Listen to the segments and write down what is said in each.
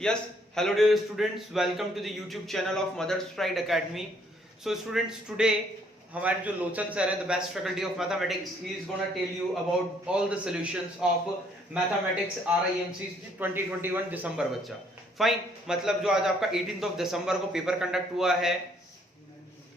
Yes, hello dear students, welcome to the YouTube channel of Mother's Pride Academy. So students, today हमारे जो लोचन sir है, the best faculty of mathematics, he is gonna tell you about all the solutions of mathematics RIMC 2021 दिसंबर बच्चा. Fine, मतलब जो आज आपका 18 दिसंबर को paper conduct हुआ है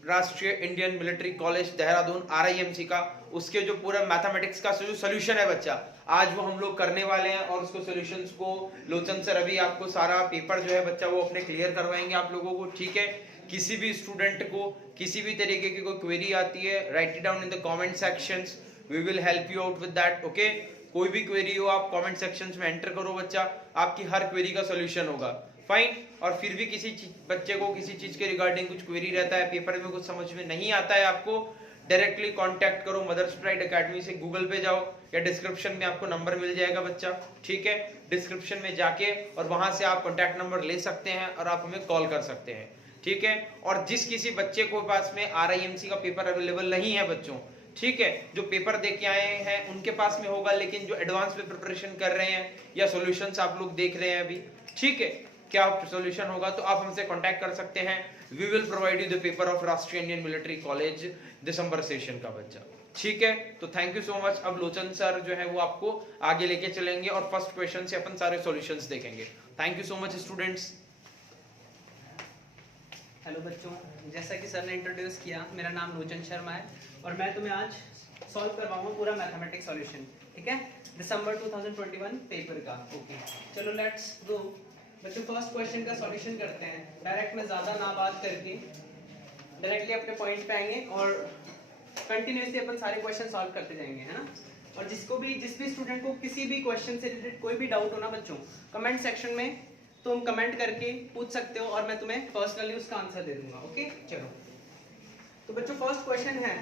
राष्ट्रीय Indian Military college Dehradun RIMC का, उसके जो पूरा मैथमेटिक्स का जो सोल्यूशन है बच्चा, आज वो हम लोग करने वाले हैं और उसको सॉल्यूशंस को लोचन सर अभी आपको सारा पेपर जो है बच्चा वो अपने क्लियर करवाएंगे आप लोगों को. ठीक है, किसी भी स्टूडेंट को किसी भी तरीके की कोई क्वेरी आती है, write it down in the comment sections, we will help you out with that. Okay, कोई भी क्वेरी हो आप कमेंट सेक्शंस में एंटर करो बच्चा, आपकी हर क्वेरी का सोल्यूशन होगा. फाइन, और फिर भी किसी बच्चे को किसी चीज के रिगार्डिंग कुछ क्वेरी रहता है, पेपर में कुछ समझ में नहीं आता है, आपको डायरेक्टली कांटेक्ट करो मदर्स प्राइड एकेडमी से. गूगल पे जाओ या डिस्क्रिप्शन में आपको नंबर मिल जाएगा बच्चा. ठीक है, डिस्क्रिप्शन में जाके और वहां से आप कांटेक्ट नंबर ले सकते हैं और आप हमें कॉल कर सकते हैं. ठीक है, और जिस किसी बच्चे को पास में RIMC का पेपर अवेलेबल नहीं है बच्चों, ठीक है, जो पेपर दे के आए हैं उनके पास में होगा, लेकिन जो एडवांस में प्रिपरेशन कर रहे हैं या सॉल्यूशंस आप लोग देख रहे हैं अभी, ठीक है, क्या सॉल्यूशन होगा तो आप हमसे कांटेक्ट कर सकते हैं. We will provide you the paper of Rashtriya Indian Military College December session का बच्चा. ठीक है, तो थैंक यू सो मच. अब लोचन सर जो है वो आपको आगे लेके चलेंगे और फर्स्ट क्वेश्चन से अपन सारे सॉल्यूशंस देखेंगे. Thank you so much students. Hello बच्चों, जैसा कि सर ने इंट्रोड्यूस किया, मेरा नाम लोचन शर्मा है और मैं तुम्हें आज सॉल्व करवाऊंगा पूरा मैथमेटिक्स सॉल्यूशन. ठीक है, दिसंबर 2021 पेपर का. ओके, चलो लेट्स गो बच्चों. फर्स्ट क्वेश्चन का सॉल्यूशन करते हैं. डायरेक्ट में ज़्यादा ना बात करके डायरेक्टली अपने पॉइंट पे आएंगे और कंटिन्यूसली अपन सारे क्वेश्चन सॉल्व करते जाएंगे, है ना. और जिस भी स्टूडेंट को किसी भी क्वेश्चन से रिलेटेड कोई भी डाउट हो ना बच्चों, कमेंट सेक्शन में तुम कमेंट करके पूछ सकते हो और मैं तुम्हें पर्सनली उसका आंसर दे दूंगा. ओके, चलो तो बच्चों फर्स्ट क्वेश्चन है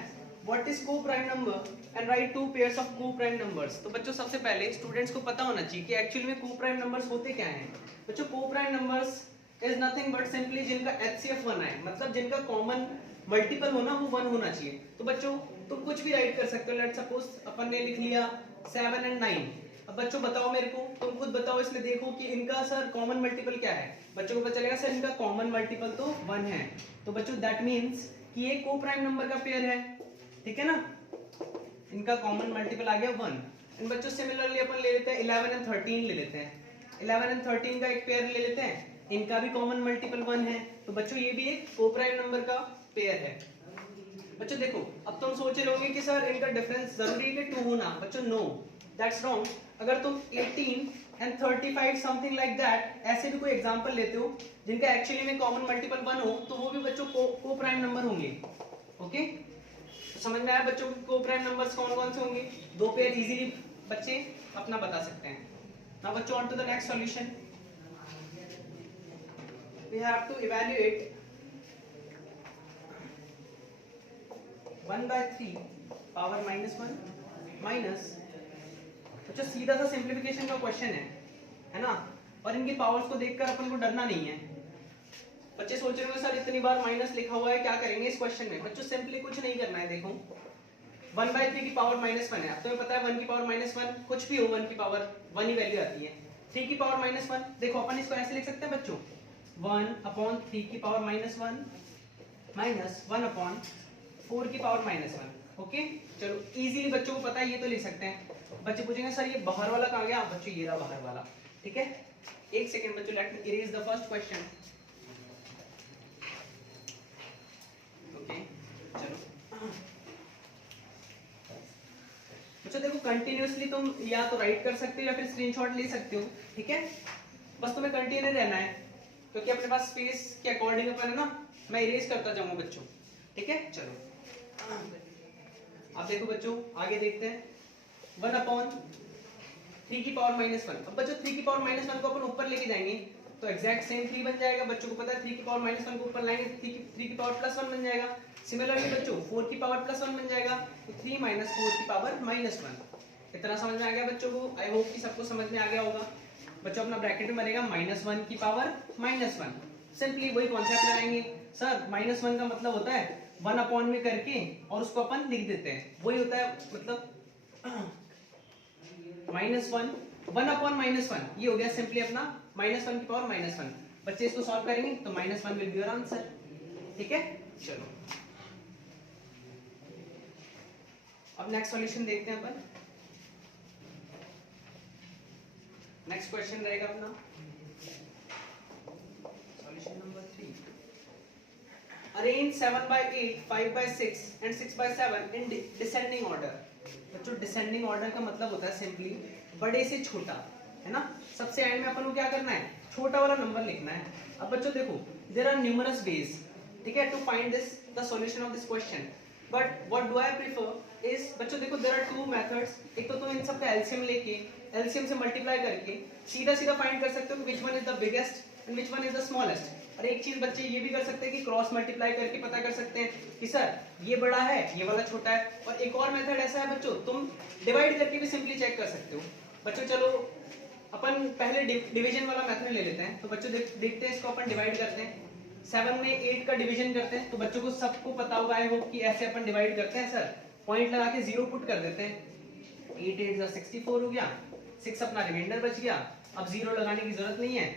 व्हाट इज को prime number and right two pairs of को प्राइम नंबर्स. तो बच्चों सबसे पहले स्टूडेंट्स को पता होना चाहिए कि एक्चुअली में को प्राइम नंबर्स होते क्या हैं. बच्चों को prime numbers is nothing but simply जिनका HCF 1 है, मतलब जिनका कॉमन मल्टीपल होना वो 1 होना चाहिए. तो बच्चों तुम कुछ भी राइट कर सकते हो. लेट्स सपोज अपन ने लिख लिया 7 और 9. अब बच्चों बताओ मेरे को, तुम खुद बताओ इसमें देखो कि इनका सर कॉमन मल्टीपल क्या है. बच्चों को पता चलेगा सर इनका कॉमन मल्टीपल तो 1 है. तो बच्चों दैट मींस कि ये को प्राइम नंबर का पेयर है. ठीक है ना, इनका कॉमन मल्टीपल आ गया 1. इन बच्चों सिमिलरली अपन ले लेते हैं 11 और 13 ले लेते हैं. 11 और 13 का एक पेयर ले लेते हैं, इनका भी कॉमन मल्टीपल 1 है. तो बच्चों ये भी एक को प्राइम नंबर का पेयर है. बच्चों देखो, अब तुम सोच रहे होंगे कि सर इनका डिफरेंस जरूरी है कि 2 होना. बच्चों नो, दैट्स रॉन्ग. अगर तुम 18 एंड 35 समथिंग लाइक दैट ऐसे भी कोई एग्जांपल लेते हो जिनका एक्चुअली में कॉमन मल्टीपल 1 हो, तो वो भी बच्चों को प्राइम नंबर होंगे. ओके, समझ में आया बच्चों को प्राइम नंबर्स कौन कौन से होंगे. दो पेयर इजीली बच्चे अपना बता सकते हैं. नाउ बच्चों on to the next solution. We have to evaluate 1/3 power -1 minus. बच्चों सीधा सा सिंप्लीफिकेशन का क्वेश्चन है ना, और इनकी पावर्स को देखकर अपन को डरना नहीं है. बच्चे सोच रहे हो सर इतनी बार माइनस लिखा हुआ है, क्या करेंगे इस क्वेश्चन में. बच्चों सिंपली कुछ नहीं करना है. देखो 1/3 की पावर -1 है. अब तुम्हें पता है 1 की पावर -1 कुछ भी हो, 1 की पावर 1 ही वैल्यू आती है. 3 की पावर -1, देखो अपन इसको ऐसे लिख सकते हैं बच्चों, 1/3 की पावर -1 माइनस 1/4 की पावर -1. ओके, चलो इजीली बच्चों को पता है ये तो लिख सकते हैं. बच्चे पूछेंगे सर ये बाहर वाला कहाँ गया. बच्चों ये रहा बाहर वाला. ठीक है, एक सेकंड बच्चों, let me erase the first question. Okay, चलो बच्चों देखो कंटिन्यूअसली तुम या तो राइट कर सकते हो या फिर स्क्रीनशॉट ले सकते हो. ठीक है, बस तुम्हें कंटिन्यू रहना है क्योंकि अपने पास स्पेस के अकॉर्डिंग अपन है ना, मैं इरेज करता जाऊंगा बच्चों. ठीक है, चलो अब देखो बच्चों आगे देखते हैं. 1/3 की पावर -1. अब बच्चों 3 की पावर -1 को अपन ऊपर लेके जाएंगे तो एग्जैक्ट सेम 3 बन जाएगा. बच्चों को पता है 3 की पावर -1 को ऊपर लाएंगे 3 की पावर +1 बन जाएगा. सिमिलरली बच्चों 4 की पावर +1 बन जाएगा, तो 3 - 4 की पावर -1. इतना समझ में आ गया बच्चों को. आई होप कि सबको समझ में आ गया होगा. बच्चों अपना ब्रैकेट में बनेगा -1 की पावर -1. सिंपली वही कॉन्सेप्ट लगाएंगे. सर -1 का मतलब होता है 1 में करके और उसको अपन लिख देते हैं, वही होता है मतलब -1 1 अपॉन -1 ये हो गया सिंपली अपना -1 की पावर -1। बच्चे इसको सॉल्व करेंगे तो -1 विल बी योर आंसर। ठीक है, चलो अब नेक्स्ट सॉल्यूशन देखते हैं अपन। नेक्स्ट क्वेश्चन रहेगा अपना solution number 3। Arrange 7/8, 5/6 and 6/7 in descending order. बच्चों डिसेंडिंग ऑर्डर का मतलब होता है सिंपली बड़े से छोटा, है ना। सबसे एंड में अपन को क्या करना है, छोटा वाला नंबर लिखना है। अब बच्चों देखो देयर आर न्यूमरस वेज, ठीक है, to find this the solution of this question, but what do I prefer is, बच्चों देखो देयर आर टू मेथड्स। एक तो इन सब का एलसीएम लेके एलसीएम से मल्टीप्लाई करके सीधा सीधा फाइंड कर सकते हो कि which one is the biggest and which one is the smallest. और एक चीज बच्चे ये भी कर सकते हैं कि क्रॉस मल्टीप्लाई करके पता कर सकते हैं कि सर ये बड़ा है ये वाला छोटा है। और एक और मेथड ऐसा है बच्चों, तुम डिवाइड करके भी सिंपली चेक कर सकते हो। बच्चों चलो अपन पहले डिवीजन वाला मेथड ले लेते हैं। तो बच्चों देखते हैं इसको अपन डिवाइड करते हैं। 7 में 8 का डिवीजन करते हैं। तो बच्चों को सबको पता होगा आई होप कि ऐसे अपन डिवाइड करते हैं सर, पॉइंट लगा के 0 पुट कर देते हैं। 8 8 जा 64 हो गया, 6 अपना रिमाइंडर बच गया। अब 0 लगाने की जरूरत नहीं है।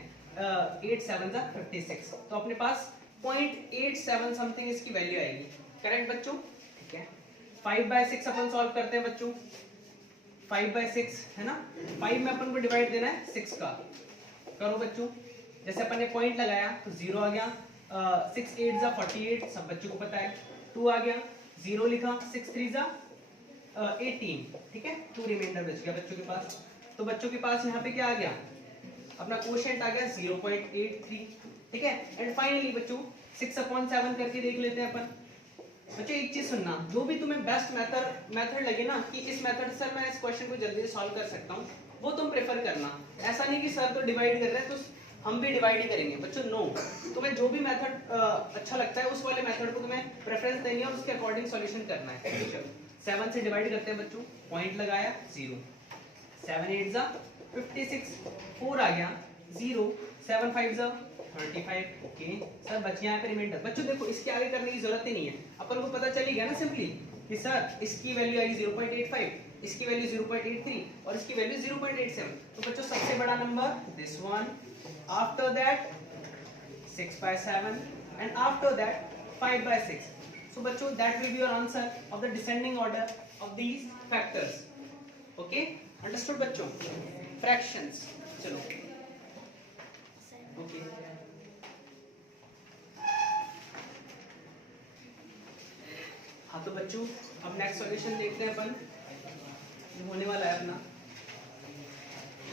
8 7 जा 56, तो अपने पास 0.87 समथिंग इसकी वैल्यू आएगी। करेक्ट बच्चों, ठीक है। 5/6 अपन सॉल्व करते हैं बच्चों। 5/6 है ना, 5 में अपन को डिवाइड देना है 6 का। करो बच्चों, जैसे अपन ने पॉइंट लगाया तो 0 आ गया। 6 8 जा 48, सब बच्चों को पता है। 2 आ गया, 0 लिखा। 6 3 जा 18, ठीक है। 2 रिमाइंडर बच गया बच्चों के पास। तो बच्चों के पास यहाँ पे क्या आ गया, अपना कोशेंट आ गया 0.83, ठीक है। एंड फाइनली बच्चों 6/7 करके देख लेते हैं अपन। बच्चों एक चीज सुनना, जो भी तुम्हें बेस्ट मेथड लगे ना कि इस मेथड से मैं इस क्वेश्चन को जल्दी से सॉल्व कर सकता हूँ, वो तुम प्रेफर करना। ऐसा नहीं कि सर तो डिवाइड कर रहे हैं तो हम भी डिवाइड ही करेंगे। बच्चों नो, तुम्हें जो भी मेथड अच्छा लगता है उस वाले मेथड को तुम्हें प्रेफरेंस देनी है और उसके अकॉर्डिंग सॉल्यूशन करना है। चलो 7 से डिवाइड करते हैं बच्चों। पॉइंट लगाया 0, 7 8 जा 56, 4 आ गया 0, 7 5 जा 35, ओके सर बच गया यहाँ पे रिमाइंडर। बच्चों देखो इसके आगे करने की जरूरत ही नहीं है, अपन को पता चल गया ना सिंपली कि सर इसकी वैल्यू आई 0.85, इसकी वैल्यू 0.83 और इसकी वैल्यू 0.87। तो बच्चों सबसे बड़ा number this one, after that 6/7 and after that 5/6। So बच्चों that will be your answer of the descending order of these factors. Okay, understood बच्चों? Fractions, चलो okay. हाँ तो बच्चों अब नेक्स्ट सॉल्यूशन देखते हैं अपन, होने वाला है अपना।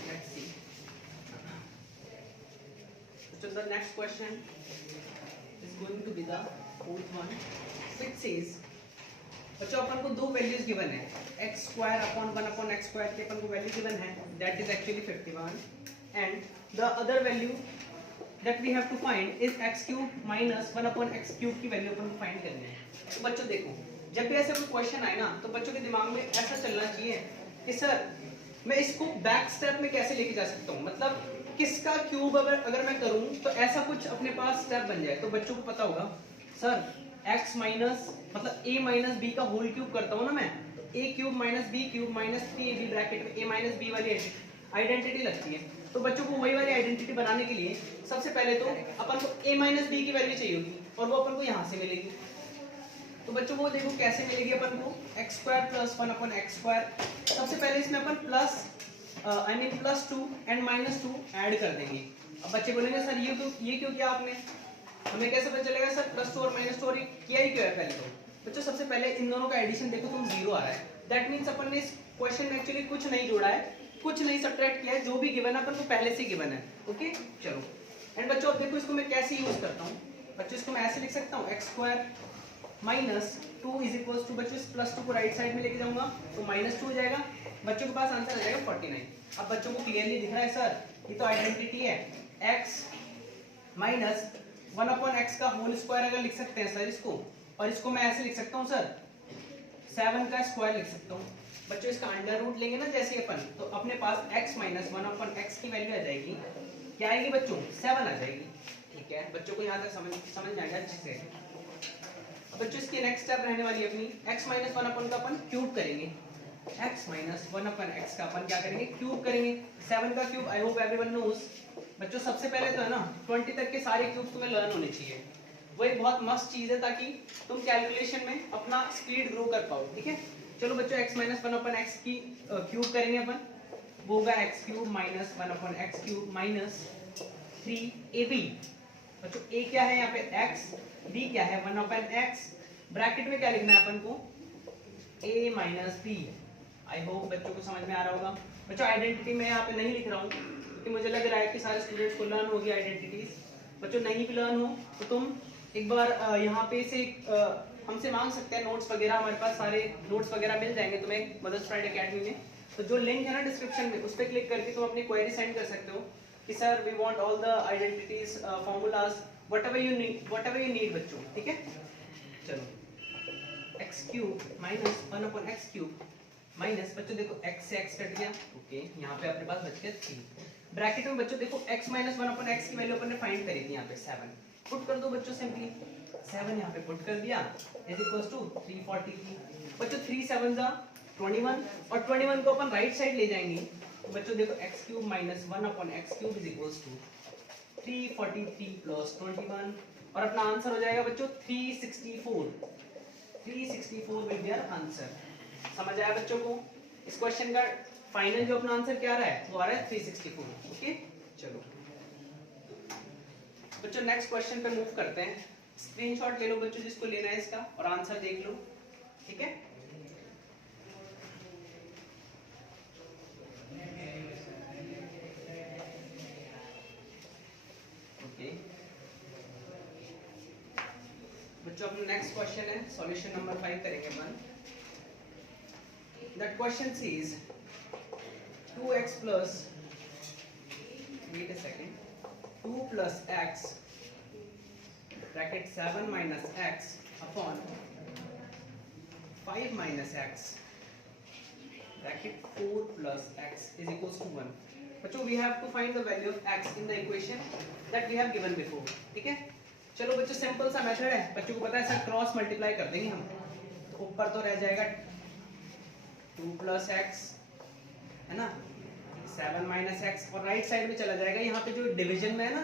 Let's see. So the next question is going to be the fourth one. It says बच्चों अपन को दो वैल्यूज गिवन है, x² अपॉन 1/x² की अपन को वैल्यू गिवन है, that is actually 51, and the other value that we have to find is x³ minus 1/x³ की value अपन को find करनी है। तो बच्चों देखो जब भी ऐसे कोई क्वेश्चन आए ना तो बच्चों के दिमाग में ऐसा चलना चाहिए कि सर मैं इसको बैक स्टेप में कैसे लेके जा सकता हूँ, मतलब किसका क्यूब अगर मैं करूँ तो ऐसा कुछ अपने पास स्टेप बन जाए। तो बच्चों को पता होगा सर x माइनस मतलब a माइनस बी का होल क्यूब करता हूँ ना मैं, तो a cube minus b cube minus 3ab bracket में a माइनस b वाली आइडेंटिटी लगती है। तो बच्चों को वही वाली आइडेंटिटी बनाने के लिए सबसे पहले तो अपन को a माइनस बी की वैल्यू चाहिए होगी और वो अपन को यहाँ से मिलेगी। तो बच्चों को देखो कैसे मिलेगी अपन को, x² प्लस 1/x²। सबसे पहले इसमें अपन प्लस +2 एंड -2 ऐड कर देंगे। अब बच्चे बोलेंगे सर ये क्यों किया आपने, हमें कैसे पता चलेगा सर +2 और -2 और किया ही क्यों है पहले। तो बच्चों सबसे पहले इन दोनों का एडिशन देखो तुम 0 आ रहा है, दैट मींस अपन ने इस क्वेश्चन में एक्चुअली कुछ नहीं जोड़ा है, कुछ नहीं सब्ट्रैक्ट किया है, जो भी गिवन है अपन को पहले से गिवन है। ओके चलो एंड बच्चों अब देखो इसको मैं कैसे यूज करता हूँ। बच्चों इसको मैं ऐसे लिख सकता हूँ x² minus 2 is equals to, बच्चों इस +2 को राइट साइड में लेके जाऊंगा तो -2 हो जाएगा, बच्चों के पास आंसर आ जाएगा 49। अब बच्चों को क्लियरली दिख रहा है सर ये तो आइडेंटिटी है, x माइनस 1/x का होल स्क्वायर अगर लिख सकते हैं सर इसको, और इसको मैं ऐसे लिख सकता हूँ सर 7 का स्क्वायर लिख सकता हूँ। बच्चों इसका अंडर रूट लेंगे ना जैसे अपन, तो अपने पास x माइनस 1/x की वैल्यू आ जाएगी, क्या आएगी बच्चों 7 आ जाएगी। ठीक है बच्चों को यहाँ तक समझ जाएगा अच्छे से। अब बच्चों इसकी नेक्स्ट स्टेप रहने वाली है अपनी x माइनस 1 अपन का अपन क्यूब करेंगे। x माइनस 1/x का अपन क्या करेंगे, क्यूब करेंगे। 7 का cube I hope everyone knows. बच्चों सबसे पहले तो है ना 20 तक के सारे क्यूब तुम्हें लर्न होने चाहिए। वो एक बहुत मस्त चीज है ताकि तुम कैलकुलेशन में अपना स्पीड ग्रो कर पाओ, ठीक है। चलो बच्चों x माइनस 1/x की क्यूब करेंगे अपन, वो होगा x cube minus 1/x cube minus 3ab। बच्चों a क्या है यहाँ पे x, b क्या है 1/x, ब्रैकेट में क्या लिखना है अपन को a minus b। I hope बच्चों को समझ में आ रहा होगा। बच्चों आइडेंटिटी मैं यहाँ पे नहीं लिख रहा हूँ क्योंकि मुझे लग रहा है कि सारे स्टूडेंट्स को लर्न होगी आइडेंटिटीज। बच्चों नहीं भी लर्न हो तो तुम एक बार यहाँ पे से हमसे मांग सकते हैं नोट्स वगैरह, हमारे पास सारे नोट्स वगैरह मिल जाएंगे तुम्हें मदर्स फ्राइडे एकेडमी में। तो जो लिंक है ना डिस्क्रिप्शन में, उस पर क्लिक करके तुम अपनी क्वेरी सेंड कर सकते हो कि sir we want all the identities formulas whatever you need बच्चों, ठीक है। चलो x cube minus 1/x cube minus, बच्चों देखो x से x कट गया, ओके यहाँ पे अपने पास बच गया 3। ब्रैकेट में बच्चों देखो x माइनस 1/x की वैल्यू अपन ने फाइंड करी थी यहाँ पे 7, पुट कर दो बच्चों सिंपली। 7 यहाँ पे पुट कर दिया इज इक्वल्स टू 343। बच्चों 3 7 जा 21 और 21 को अपन राइट साइड ले जाएंगे तो बच्चों देखो x cube minus 1/x cube is equals to 343 plus 21 और अपना आंसर हो जाएगा बच्चों 364। 364 विल बी आवर आंसर। समझ आया बच्चों को? इस क्वेश्चन का फाइनल जो अपना आंसर क्या आ रहा है वो आ रहा है 364। ओके चलो बच्चों नेक्स्ट क्वेश्चन पे मूव करते हैं। स्क्रीनशॉट ले लो बच्चों जिसको लेना है इसका और आंसर देख लो, ठीक है। ओके बच्चों अपना नेक्स्ट क्वेश्चन है सॉल्यूशन नंबर 5 करेंगे अपन। That question says 2x plus wait a second 2 plus x bracket 7 minus x upon 5 minus x bracket 4 plus x is equals to 1। बच्चों we have to find the value of x in the equation that we have given before, ठीक है। चलो बच्चों simple सा method है, बच्चों को पता है सर क्रॉस मल्टीप्लाई कर देंगे हम, तो ऊपर तो रह जाएगा 2 plus x है ना 7 माइनस एक्स और राइट साइड में चला जाएगा। यहाँ पे जो डिवीजन में है ना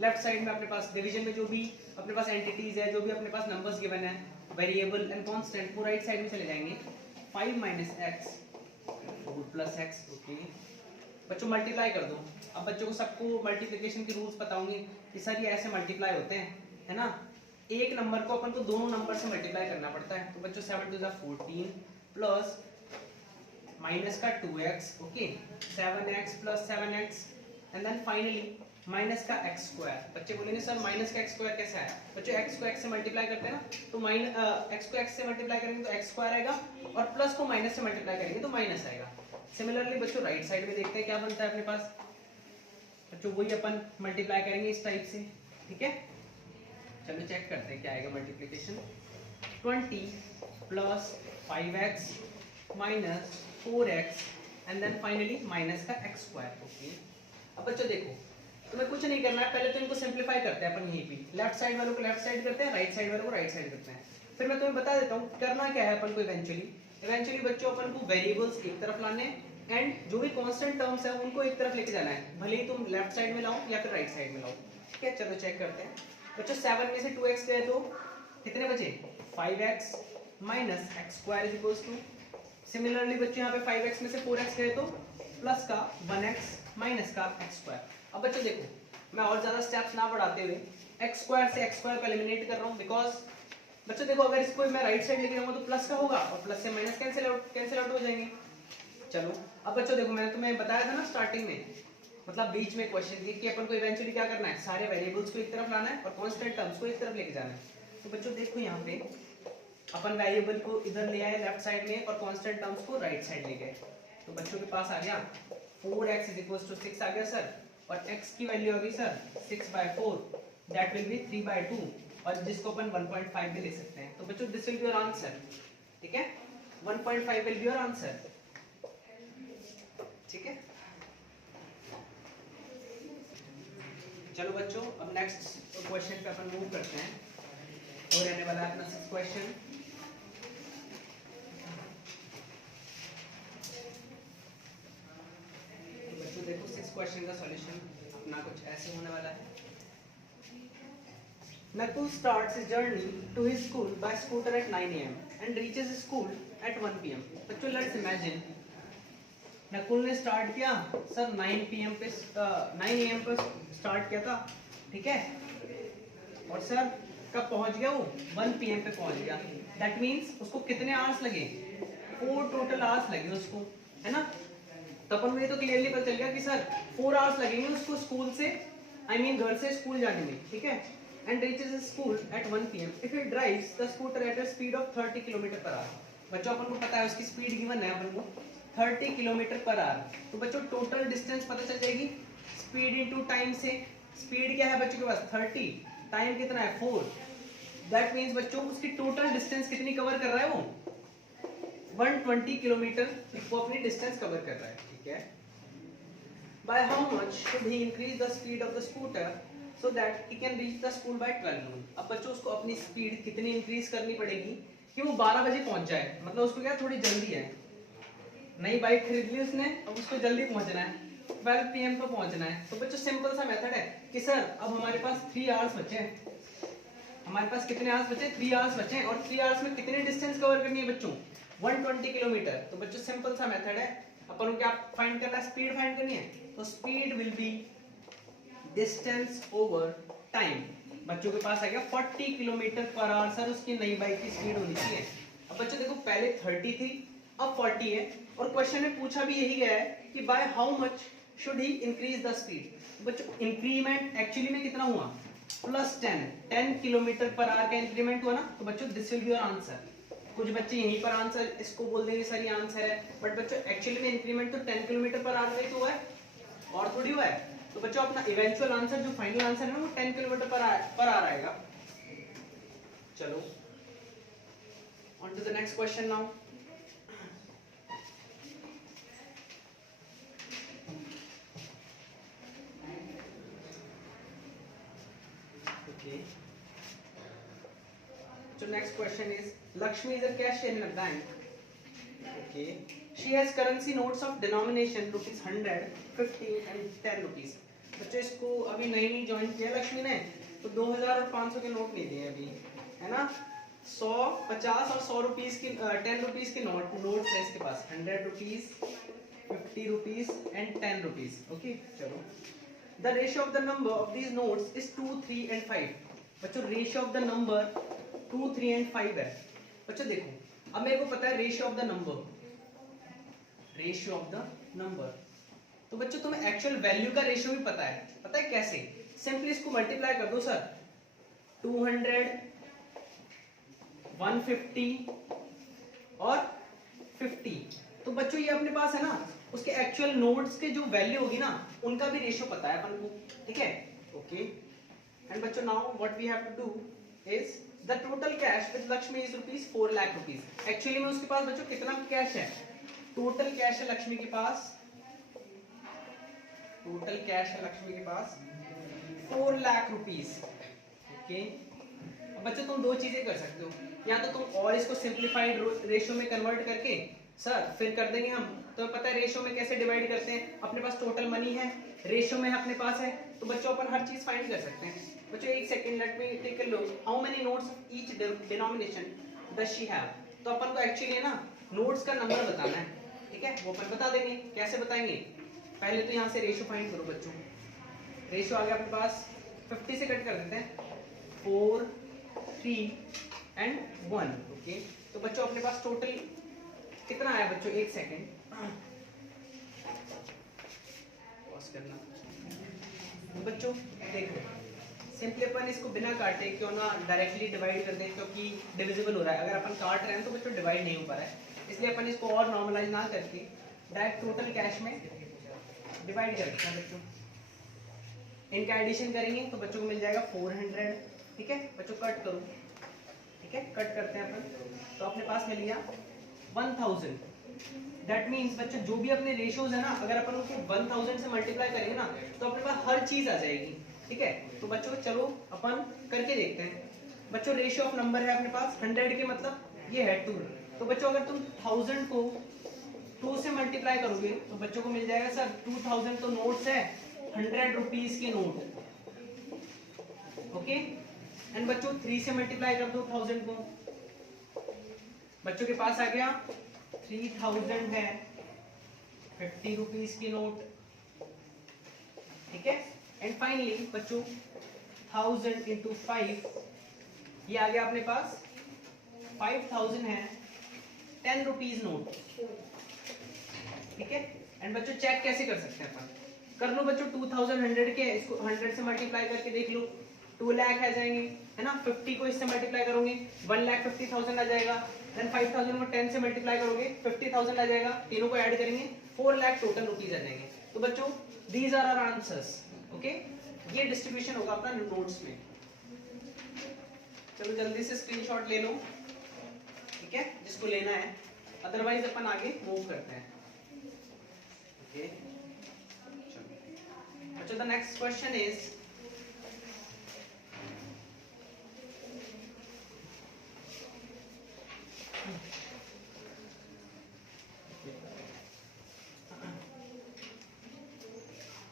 लेफ्ट साइड में अपने पास डिवीजन में जो भी अपने पास एंटिटीज है, जो भी अपने पास नंबर्स गिवन है वेरिएबल एंड कांस्टेंट, वो राइट साइड में चले जाएंगे। 5 minus x 4 plus x. Okay बच्चों मल्टीप्लाई कर दो। अब बच्चों को सबको मल्टीप्लिकेशन के रूल्स बताऊंगी कि सर ये ऐसे मल्टीप्लाई होते हैं, है ना। एक नंबर को अपन को दोनों नंबर से मल्टीप्लाई करना पड़ता है। तो बच्चों 7 टू 14 प्लस माइनस का 2x, okay 7x plus 7x and then finally minus का x स्क्वायर। बच्चे बोलेंगे सर माइनस का x स्क्वायर कैसा है? बच्चों x को x से मल्टीप्लाई करते हैं ना, तो x को x से मल्टीप्लाई करेंगे तो x स्क्वायर आएगा और प्लस को माइनस से मल्टीप्लाई करेंगे तो माइनस आएगा। सिमिलरली बच्चों राइट साइड में देखते हैं क्या बनता है अपने पास। बच्चों वही अपन मल्टीप्लाई करेंगे इस टाइप से, ठीक है। चलो चेक करते हैं क्या आएगा multiplication. 20 plus 5x minus 4x and then finally minus का x स्क्वायर। ओके अब बच्चों देखो तुम्हें कुछ नहीं करना है, पहले तो इनको सिंपलीफाई करते हैं अपन। यहीं पे लेफ्ट साइड वालों को लेफ्ट साइड करते हैं, राइट साइड वालों को राइट साइड करते हैं। फिर मैं तुम्हें बता देता हूँ करना क्या है अपन को। इवेंचुअली बच्चों अपन को वेरिएबल्स एक तरफ लाने हैं एंड जो भी कांस्टेंट टर्म्स है उनको एक तरफ लेके जाना है, भले ही तुम लेफ्ट साइड में लाओ या फिर राइट साइड में लाओ, ठीक है। चलो चेक करते हैं बच्चों। 7 में से 2x गए तो कितने बचे? 5x minus x square is equals to. Similarly बच्चों यहाँ पे 5x में से 4x गए तो प्लस का 1x माइनस का x स्क्वायर। अब बच्चों देखो मैं और ज्यादा स्टेप्स ना बढ़ाते हुए x स्क्वायर से x स्क्वायर को एलिमिनेट कर रहा हूँ, बिकॉज बच्चों देखो अगर इसको मैं राइट साइड लेके जाऊंगा तो प्लस का होगा और प्लस से माइनस कैंसिल आउट हो जाएंगे। चलो अब बच्चों देखो मैंने तुम्हें बताया था ना स्टार्टिंग में, मतलब बीच में क्वेश्चन थी कि अपन को इवेंचुअली क्या करना है, सारे वेरिएबल्स को एक तरफ लाना है और कांस्टेंट टर्म्स को एक तरफ लेके जाना है। तो बच्चों देखो यहाँ पे अपन वेरिएबल को इधर ले आए लेफ्ट साइड में और कांस्टेंट टर्म्स को राइट साइड ले गए। तो बच्चों के पास आ गया 4x इज इक्वल्स टू 6 आ गया सर, और x की वैल्यू होगी सर 6/4 दैट विल बी 3/2 और जिसको अपन 1.5 भी ले सकते हैं। तो बच्चों this will be your answer, ठीक है। 1.5 विल बी योर आंसर, ठीक है। चलो बच्चों अब नेक्स्ट क्वेश्चन पे अपन मूव करते हैं और रहने वाला है अपना 6th क्वेश्चन। देखो 6 क्वेश्चन का सॉल्यूशन अपना कुछ ऐसे होने वाला है। Nakul starts his journey to his school by scooter at 9 a.m. and reaches his school at 1 p.m. बच्चों let's imagine नकुल ने स्टार्ट किया सर 9 am पे स्टार्ट किया था, ठीक है, और सर कब पहुंच गया वो 1 pm पे पहुंच गया। दैट मींस उसको कितने आवर्स लगे, 4 टोटल आवर्स लगे उसको, है ना। तो अपन को ये तो क्लियरली पता चल गया कि सर 4 आवर्स लगेंगे उसको स्कूल से घर से स्कूल जाने में, ठीक है। And reaches school eight 1 pm if he drives the scooter at a speed of 30 km/h। बच्चों अपन को पता है उसकी स्पीड गिवन है अपन को 30 km/h। तो बच्चों टोटल डिस्टेंस पता चल जाएगी स्पीड इनटू टाइम से। स्पीड क्या है बच्चों के पास 30, टाइम कितना है 4। दैट मींस बच्चों उसकी टोटल डिस्टेंस कितनी कवर कर रहा है वो 120 किलोमीटर वो अपनी डिस्टेंस कवर कर रहा है, ठीक है। By how much should he increase the speed of the scooter so that he can reach the school by 12 noon? अब बच्चों उसको अपनी स्पीड कितनी इंक्रीज करनी पड़ेगी कि वो 12 बजे पहुंच जाए। मतलब उसको क्या थोड़ी जल्दी है, नई बाइक खरीद ली उसने, अब उसको जल्दी पहुंचना है, 12 PM पे पहुंचना है। तो बच्चों सिंपल सा मेथड है कि सर अब हमारे पास 3 आवर्स बचे हैं। हमारे पास कितने आवर्स बचे, 3 आवर्स बचे हैं, और 3 आवर्स में कितनी डिस्टेंस कवर करनी है बच्चों 120 किलोमीटर। तो बच्चों सिंपल सा मेथड है, अपन को क्या फाइंड करना है, स्पीड फाइंड करनी है। तो speed will be distance over time. बच्चों के पास आ गया 40 km/h सर उसकी नई बाइक की स्पीड होनी चाहिए। अब बच्चों देखो पहले 30 थी अब 40 है, और क्वेश्चन में पूछा भी यही गया है कि by how much should he increase the speed. बच्चों इंक्रीमेंट एक्चुअली में कितना हुआ +10 km/h का इंक्रीमेंट हुआ ना। तो बच्चों this will be your answer. कुछ बच्चे यहीं पर आंसर इसको बोल देंगे सर ये आंसर है, बट बच्चों एक्चुअली में इंक्रीमेंट तो 10 km/h का ही तो हुआ है और थोड़ी हुआ है। तो बच्चों अपना इवेंचुअल आंसर जो फाइनल आंसर है ना वो 10 km/h आएगा। चलो on to the next question now. Okay. So next question is Lakshmi is a cashier in a bank. Okay. She has currency notes of denomination rupees 100, 50 and 10 rupees. बच्चों इसको अभी नई join किया लक्ष्मी ने, तो 2000 और 500 के नोट नहीं दिए अभी, है ना। 100, 50 और 100 रुपीस की 10 रुपीस के नोट्स है इसके पास, 100 rupees, 50 rupees and 10 rupees. Okay चलो। The ratio of the number of these notes is 2, 3 and 5. बच्चों ratio of the number 2, 3 and 5 है। बच्चों देखो अब मेरे को पता है ratio of the number, ratio of the number. तो बच्चों तुम्हें एक्चुअल वैल्यू का रेशियो भी पता है कैसे, सिंपली इसको मल्टीप्लाई कर दो सर 200, 150 और 50। तो बच्चों ये अपने पास है ना, उसके एक्चुअल नोट्स के जो वैल्यू होगी ना उनका भी रेशियो पता है अपन को, ठीक है। ओके एंड बच्चों now what we have to do is the total cash with Lakshmi is rupees 4 lakh rupees. Actually में उसके पास बच्चों कितना कैश है, टोटल कैश है लक्ष्मी के पास, टोटल कैश है लक्ष्मी के पास 4 लाख रुपीज। ओके बच्चों तुम दो चीजें कर सकते हो, या तो तुम और इसको सिंप्लीफाइड रेशियो में कन्वर्ट करके सर फिर कर देंगे हम। तो पता है रेशियो में कैसे डिवाइड करते हैं, अपने पास टोटल मनी है, रेशियो में अपने पास है, तो बच्चों अपन हर चीज फाइंड कर सकते हैं। बच्चों एक second let me take a look how many notes each denomination does she have. तो अपन को एक्चुअली ना नोट्स का नंबर बताना है, ठीक है, वो अपन बता देंगे। कैसे बताएंगे, पहले तो यहाँ से रेशियो फाइंड करो बच्चों। रेशियो आ गया अपने पास 50 से कट कर देते हैं 4, 3 एंड 1। ओके तो बच्चों अपने पास टोटल कितना आया बच्चों, एक सेकेंड पॉज करना। बच्चों देखो सिंपली अपन इसको बिना काटे क्यों ना डायरेक्टली डिवाइड कर दें, क्योंकि डिविजिबल हो रहा है। अगर अपन काट रहे हैं तो बच्चों डिवाइड नहीं हो पा रहा है, इसलिए अपन इसको और नॉर्मलाइज ना करके डायरेक्ट टोटल कैश में डिवाइड कर देते हैं बच्चों। इनका एडिशन करेंगे तो बच्चों को मिल जाएगा 400, ठीक है। बच्चों कट करो, ठीक है, कट करते हैं अपन। तो अपने पास मिल गया 1000। दैट मीन्स बच्चों जो भी अपने रेशियोज है ना, अगर अपन उनको 1000 से मल्टीप्लाई करेंगे ना तो अपने पास हर चीज आ जाएगी, ठीक है। तो बच्चों चलो अपन करके देखते हैं। बच्चों रेशियो ऑफ नंबर है अपने पास 100 के मतलब ये है 2। तो बच्चों अगर तुम 1000 को 2 से मल्टीप्लाई करोगे तो बच्चों को मिल जाएगा सर 2000 तो नोट्स है, 100 रुपीज के नोट, ओके। एंड बच्चों 3 से मल्टीप्लाई कर दो 1000 को, बच्चों के पास आ गया 3000 है 50 रुपीज की नोट, ठीक है। एंड फाइनली बच्चों 1000 इंटू 5, ये आ गया अपने पास 5000 है 10 रुपीज नोट, ठीक है। एंड बच्चों चेक कैसे कर सकते हैं अपन, कर लो बच्चों 2100 के, इसको 100 से मल्टीप्लाई करके देख लो, 2 लाख आ जाएंगे, है ना। 50 को इससे मल्टीप्लाई करोगे 1,50,000 आ जाएगा, देन 5000 को 10 से मल्टीप्लाई करोगे 50,000 आ जाएगा, तीनों को ऐड करेंगे 4 लाख टोटल रुपीज आ जाएंगे। तो बच्चों these are our answers, okay. ये डिस्ट्रीब्यूशन होगा अपना नोट्स में। चलो जल्दी से स्क्रीनशॉट ले लो, ठीक है, जिसको लेना है, अदरवाइज अपन आगे मूव करते हैं, ओके। अच्छा, the next question is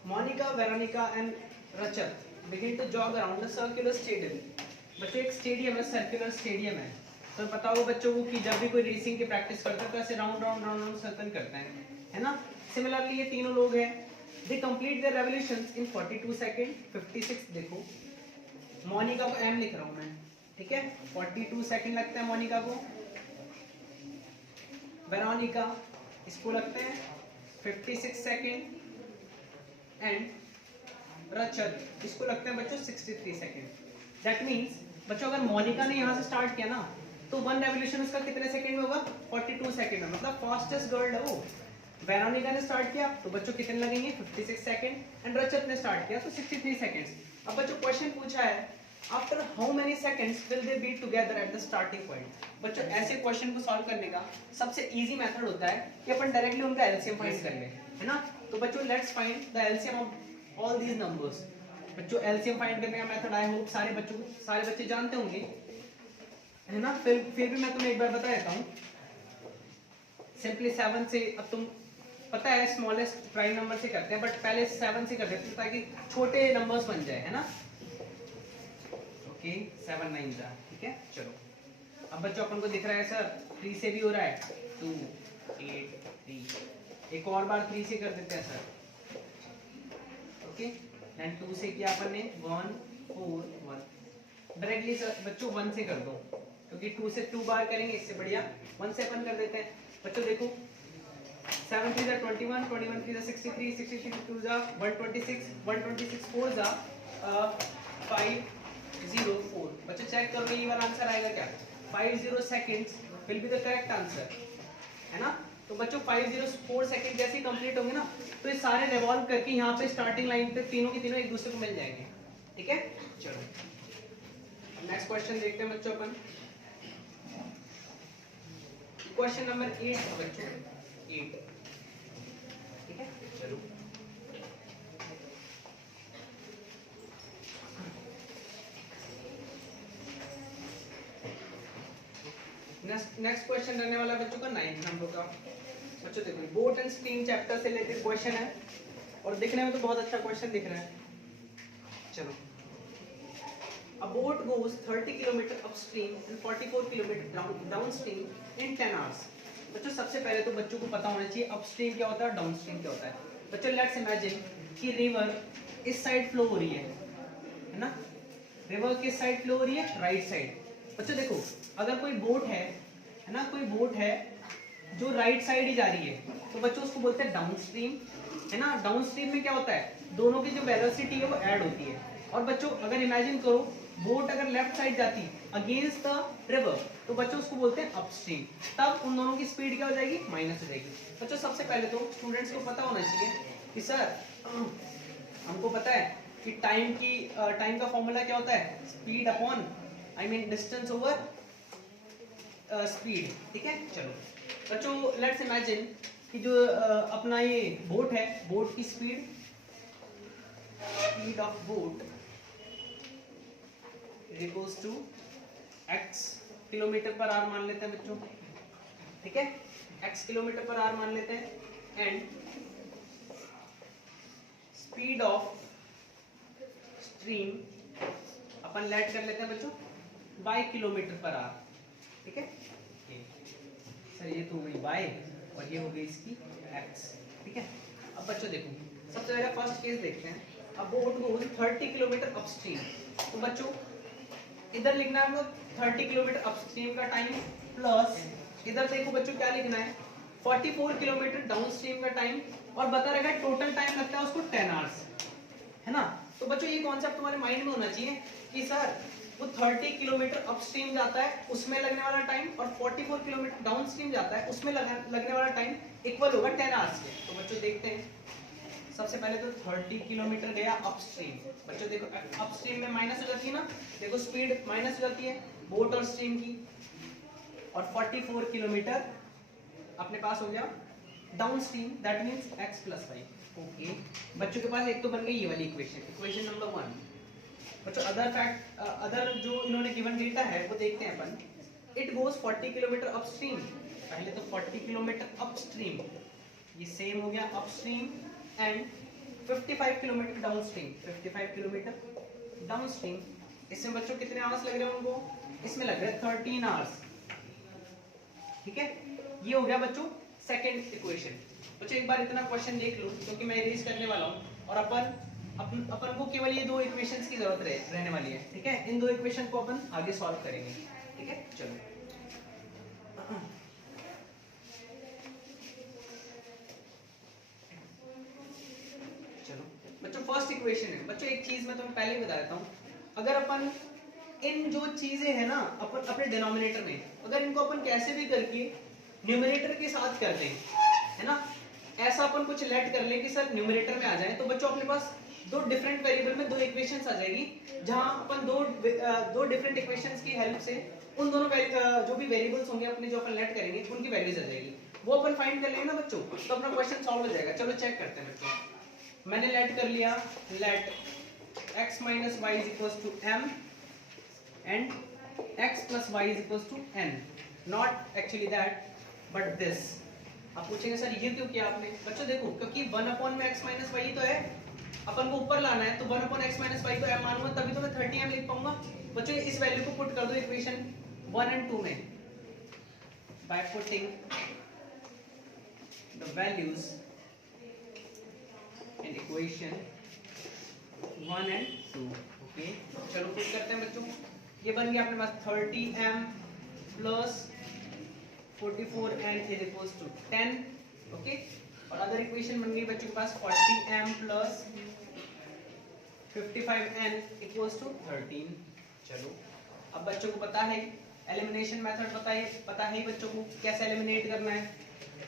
Monica, Veronica and Rachit begin to jog around the circular stadium. बच्चों एक स्टेडियम है, सर्कुलर स्टेडियम है, तो पता होगा बच्चों को कि जब भी कोई रेसिंग की प्रैक्टिस करता है तो ऐसे round round round round circle करते हैं, है ना। सिमिलरली ये तीनों लोग हैं, they complete their revolutions in 42 second 56, देखो मोनिका को एम लिख रहा हूं मैं, ठीक है, 42 सेकंड लगता है मोनिका को, वेरोनिका इसको लगते हैं 56 सेकंड, एंड रचत इसको लगता है बच्चों 63 सेकंड। दैट मींस बच्चों अगर मोनिका ने यहाँ से स्टार्ट किया ना तो वन रेवोल्यूशन उसका कितने सेकंड में होगा, 42 सेकंड में, मतलब फास्टेस्ट गर्ल है वो। वेरोनिका ने स्टार्ट किया तो बच्चों कितने लगेंगे 56 सेकंड, एंड रचत ने स्टार्ट किया तो 63 सेकंड्स। अब बच्चों क्वेश्चन पूछा है after how many seconds will they be together at the starting point. बच्चों ऐसे क्वेश्चन को सॉल्व करने का सबसे इजी मेथड होता है कि अपन डायरेक्टली उनका एलसीएम फाइंड कर ले, है ना। तो बच्चों let's find the LCM of all these numbers. बच्चों एलसीएम फाइंड करने का मेथड आई होप सारे बच्चे जानते होंगे, है ना। फिर भी मैं तुम्हें एक बार बता देता हूँ, सिंपली 7 से, अब तुम पता है स्मॉलेस्ट प्राइम नंबर से करते हैं, बट पहले 7 से कर देते हैं ताकि छोटे नंबर्स बन जाए, है ना। ओके 7 9 जा, ठीक है। चलो अब बच्चों अपन को दिख रहा है सर 3 से भी हो रहा है, 2 8 3, एक और बार 3 से कर देते हैं सर, ओके। देन 2 से किया अपन ने 1 4 1, डायरेक्टली सर बच्चों 1 से कर दो, क्योंकि 2 से 2 बार करेंगे, इससे बढ़िया 1 से अपन कर देते हैं। बच्चों देखो 7 3 जा 21, 21 3 जा 63, 63 2 जा 126, 126 4 जा 504। बच्चों चेक करो ये वाला आंसर आएगा क्या, 50 seconds will be the correct answer, है ना। तो बच्चों 504 सेकंड जैसे ही कंप्लीट होंगे ना तो ये सारे रिवॉल्व करके यहाँ पे स्टार्टिंग लाइन पे तीनों के तीनों एक दूसरे को मिल जाएंगे, ठीक है। चलो नेक्स्ट क्वेश्चन देखते हैं बच्चों अपन, क्वेश्चन नंबर 8 है बच्चों, 8, ठीक है। चलो नेक्स्ट क्वेश्चन रहने वाला बच्चों का 9th नंबर का। बच्चों देखो बोट एंड स्ट्रीम चैप्टर से रिलेटेड क्वेश्चन है और दिखने में तो बहुत अच्छा क्वेश्चन दिख रहा है। चलो, a boat goes 30 kilometre upstream and 44 kilometre downstream in 10 hours। बच्चों सबसे पहले तो बच्चों को पता होना चाहिए अपस्ट्रीम क्या होता है, डाउनस्ट्रीम क्या होता है। बच्चों लेट्स इमेजिन कि रिवर इस साइड फ्लो हो रही है ना, रिवर किस साइड फ्लो हो रही है, राइट साइड। बच्चों देखो अगर कोई बोट है ना, कोई बोट है जो राइट साइड ही जा रही है तो बच्चों उसको बोलते हैं डाउनस्ट्रीम, है ना। डाउनस्ट्रीम में क्या होता है, दोनों की जो वेलोसिटी है वो ऐड होती है। और बच्चों अगर इमेजिन करो बोट अगर लेफ्ट साइड जाती अगेंस्ट द रिवर तो बच्चों उसको बोलते हैं अपस्ट्रीम, तब उन दोनों की स्पीड क्या हो जाएगी, माइनस हो जाएगी। बच्चों सबसे पहले तो स्टूडेंट्स को पता होना चाहिए कि सर हमको पता है कि टाइम का फॉर्मूला क्या होता है, speed upon distance over speed, ठीक है। चलो बच्चों लेट्स इमेजिन कि जो अपना ये बोट है, बोट की speed of boat equals to x kilometre per hour मान लेते हैं बच्चों, ठीक है। x किलोमीटर पर आवर मान लेते हैं एंड स्पीड ऑफ स्ट्रीम अपन लेट कर लेते हैं बच्चों बाय किलोमीटर पर आवर, ठीक है। सर ये तो हो गई बाय और ये हो गई इसकी x, ठीक है। अब बच्चों देखो सबसे पहले फर्स्ट केस देखते हैं। अब बोट गोज 30 किलोमीटर अपस्ट्रीम, तो बच्चों इधर लिखना है हमको 30 किलोमीटर अपस्ट्रीम का टाइम प्लस इधर देखो बच्चों क्या लिखना है 44 किलोमीटर डाउनस्ट्रीम का टाइम और बता रखा है टोटल टाइम लगता है उसको 10 आवर्स, है ना। तो बच्चों ये कॉन्सेप्ट तुम्हारे माइंड में होना चाहिए कि सर वो 30 किलोमीटर अपस्ट्रीम जाता है उसमें लगने वाला टाइम और 44 किलोमीटर डाउनस्ट्रीम जाता है उसमें लगने वाला टाइम इक्वल होगा 10 आवर्स के। तो बच्चों देखते हैं सबसे पहले तो 30 किलोमीटर गया अपस्ट्रीम। बच्चों देखो अपस्ट्रीम में माइनस हो जाती है ना, देखो स्पीड माइनस हो जाती है बोट और स्ट्रीम की, और 44 किलोमीटर अपने पास हो गया downstream, that means x + y। Okay बच्चों के पास एक तो बन गई ये वाली इक्वेशन, इक्वेशन नंबर 1। बच्चों अदर जो इन्होंने गिवन डेटा है वो देखते हैं अपन। इट गोज 40 किलोमीटर अपस्ट्रीम, पहले तो 40 किलोमीटर अपस्ट्रीम, ये सेम हो गया upstream and 55 kilometre downstream, 55 kilometre downstream. इसमें बच्चों कितने आवर्स लग रहे हैं उनको, इसमें लग रहे हैं 13 आवर्स, ठीक है। ये हो गया बच्चों सेकंड इक्वेशन। बच्चों एक बार इतना क्वेश्चन देख लो क्योंकि मैं इरेज करने वाला हूँ और अपन को केवल ये दो इक्वेशंस की जरूरत रहने वाली है, ठीक है। इन दो इक्वेशन को अपन आगे सॉल्व करेंगे, ठीक है। चलो बच्चों फर्स्ट इक्वेशन है। बच्चों एक चीज मैं तुम्हें पहले ही बता देता हूँ, अगर अपन इन जो चीजें हैं ना अपन अपने डिनोमिनेटर में अगर इनको अपन कैसे भी करके न्यूमरेटर के साथ कर दें, है ना, ऐसा अपन कुछ लेट कर ले कि सर न्यूमरेटर में आ जाए, तो बच्चों अपने पास दो डिफरेंट वेरिएबल में दो इक्वेशंस आ जाएगी, जहां अपन दो डिफरेंट इक्वेशंस की हेल्प से उन दोनों जो भी वेरिएबल्स होंगे अपने जो अपन लेट करेंगे उनकी वैल्यूज आ जाएगी, वो अपन फाइंड कर लेंगे ना बच्चों, तो अपना क्वेश्चन सॉल्व हो जाएगा। चलो चेक करते हैं बच्चों। मैंने लेट कर लिया, late x - y = m and x + y = n, not actually that but this। आप पूछेंगे सर ये क्यों किया आपने? बच्चों देखो क्योंकि 1 में x - y तो है, अपन को ऊपर लाना है, तो 1 x - y को m मानूंगा तभी तो मैं 30m लिख पाऊंगा। बच्चों इस वैल्यू को पुट कर दो इक्वेशन 1 और 2 में by putting the values in equation 1 and 2। Okay चलो पुट करते हैं बच्चों। ये बन गया अपने पास 30m plus 44n = 10, ओके। और अदर इक्वेशन बन गई बच्चों के पास 40m plus 55n = 13। चलो अब बच्चों को पता है एलिमिनेशन मेथड पता है बच्चों को कैसे एलिमिनेट करना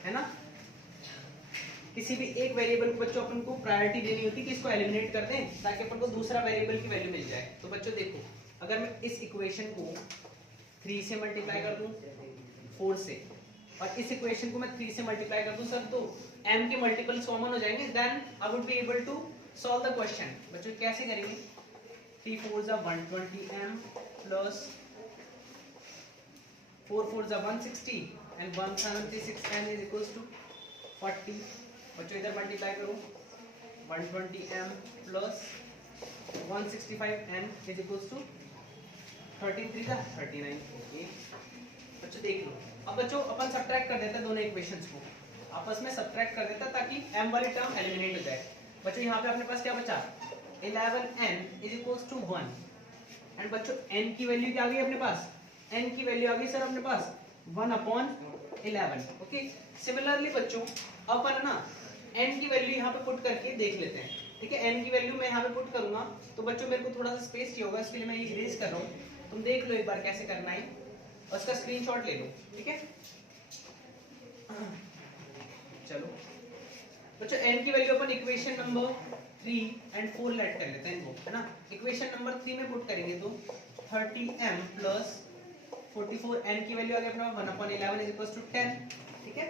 है ना। किसी भी एक वेरिएबल को बच्चों अपन को प्रायोरिटी देनी होती है कि इसको एलिमिनेट कर दें ताकि अपन को दूसरा वेरिएबल की वैल्यू मिल जाए। तो बच्चों देखो अगर मैं इस इक्वेशन को 3 से मल्टीप्लाई कर दूं 4 से और इस इक्वेशन को मैं 3 से मल्टीप्लाई कर दूं सर, तो m के मल्टीपल्स कॉमन हो जाएंगे, then I would be able to solve the question. बच्चों कैसे करेंगे? 3 4 120m plus 4 4 160 and 176n = 40। बच्चों इधर मल्टीप्लाई करो 120m plus 165n = 13 3 39। ओके बच्चों देख लो, अब बच्चों अपन सब्ट्रैक्ट कर देते हैं दोनों इक्वेशंस को, आपस में सब्ट्रैक्ट कर देता ताकि m वाली टर्म एलिमिनेट हो जाए। बच्चों यहाँ पे अपने पास क्या बचा 11n = 1 एंड बच्चों n की वैल्यू क्या आ गई अपने पास? n की वैल्यू आ गई सर अपने पास 1/11। ओके सिमिलरली बच्चों अपन ना n की वैल्यू यहाँ पे पुट करके देख लेते हैं, ठीक है। n की वैल्यू मैं यहाँ पे पुट करूंगा तो बच्चों मेरे को थोड़ा सा स्पेस चाहिए होगा, इसके लिए मैं ये इरेज कर रहा हूँ, तुम देख लो एक बार कैसे करना है और उसका स्क्रीनशॉट ले लो, ठीक है। चलो बच्चों n की वैल्यू अपन इक्वेशन नंबर 3 और 4 लेट कर लेते हैं इनको, है ना। इक्वेशन नंबर 3 में पुट करेंगे तो 30m plus 44n की वैल्यू आ गई अपना 1/11 = 10, ठीक है।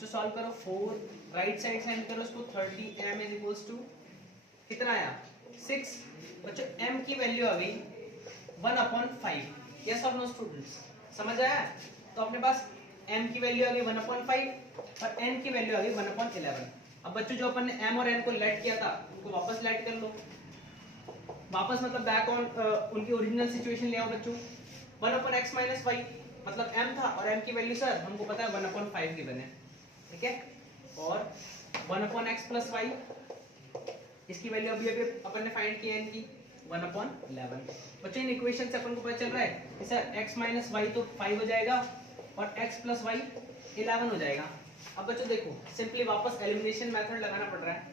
तो सॉल्व करो 4 राइट साइड साइन करो उसको 30m = कितना आया 6। बच्चों m की वैल्यू आ गई 1/5। यस और नो स्टूडेंट्स, समझ आया? तो अपने पास m की वैल्यू आ गई 1/5 और n की वैल्यू आ गई 1/11। अब बच्चों जो अपन ने m और n को लेट किया था उनको वापस लेट कर लो, वापस मतलब बैक ऑन उनकी ओरिजिनल सिचुएशन ले आओ बच्चों। 1/x - y मतलब m था और m की वैल्यू सर हमको पता है 1/5 गिवन है, ठीक है। और 1/x + y इसकी वैल्यू अभी अभी अपन ने फाइंड की है इनकी 1/11। बच्चों इन इक्वेशन से अपन को पता चल रहा है कि सर x - y तो 5 हो जाएगा और x + y 11 हो जाएगा। अब बच्चों देखो सिंपली वापस एलिमिनेशन मेथड लगाना पड़ रहा है।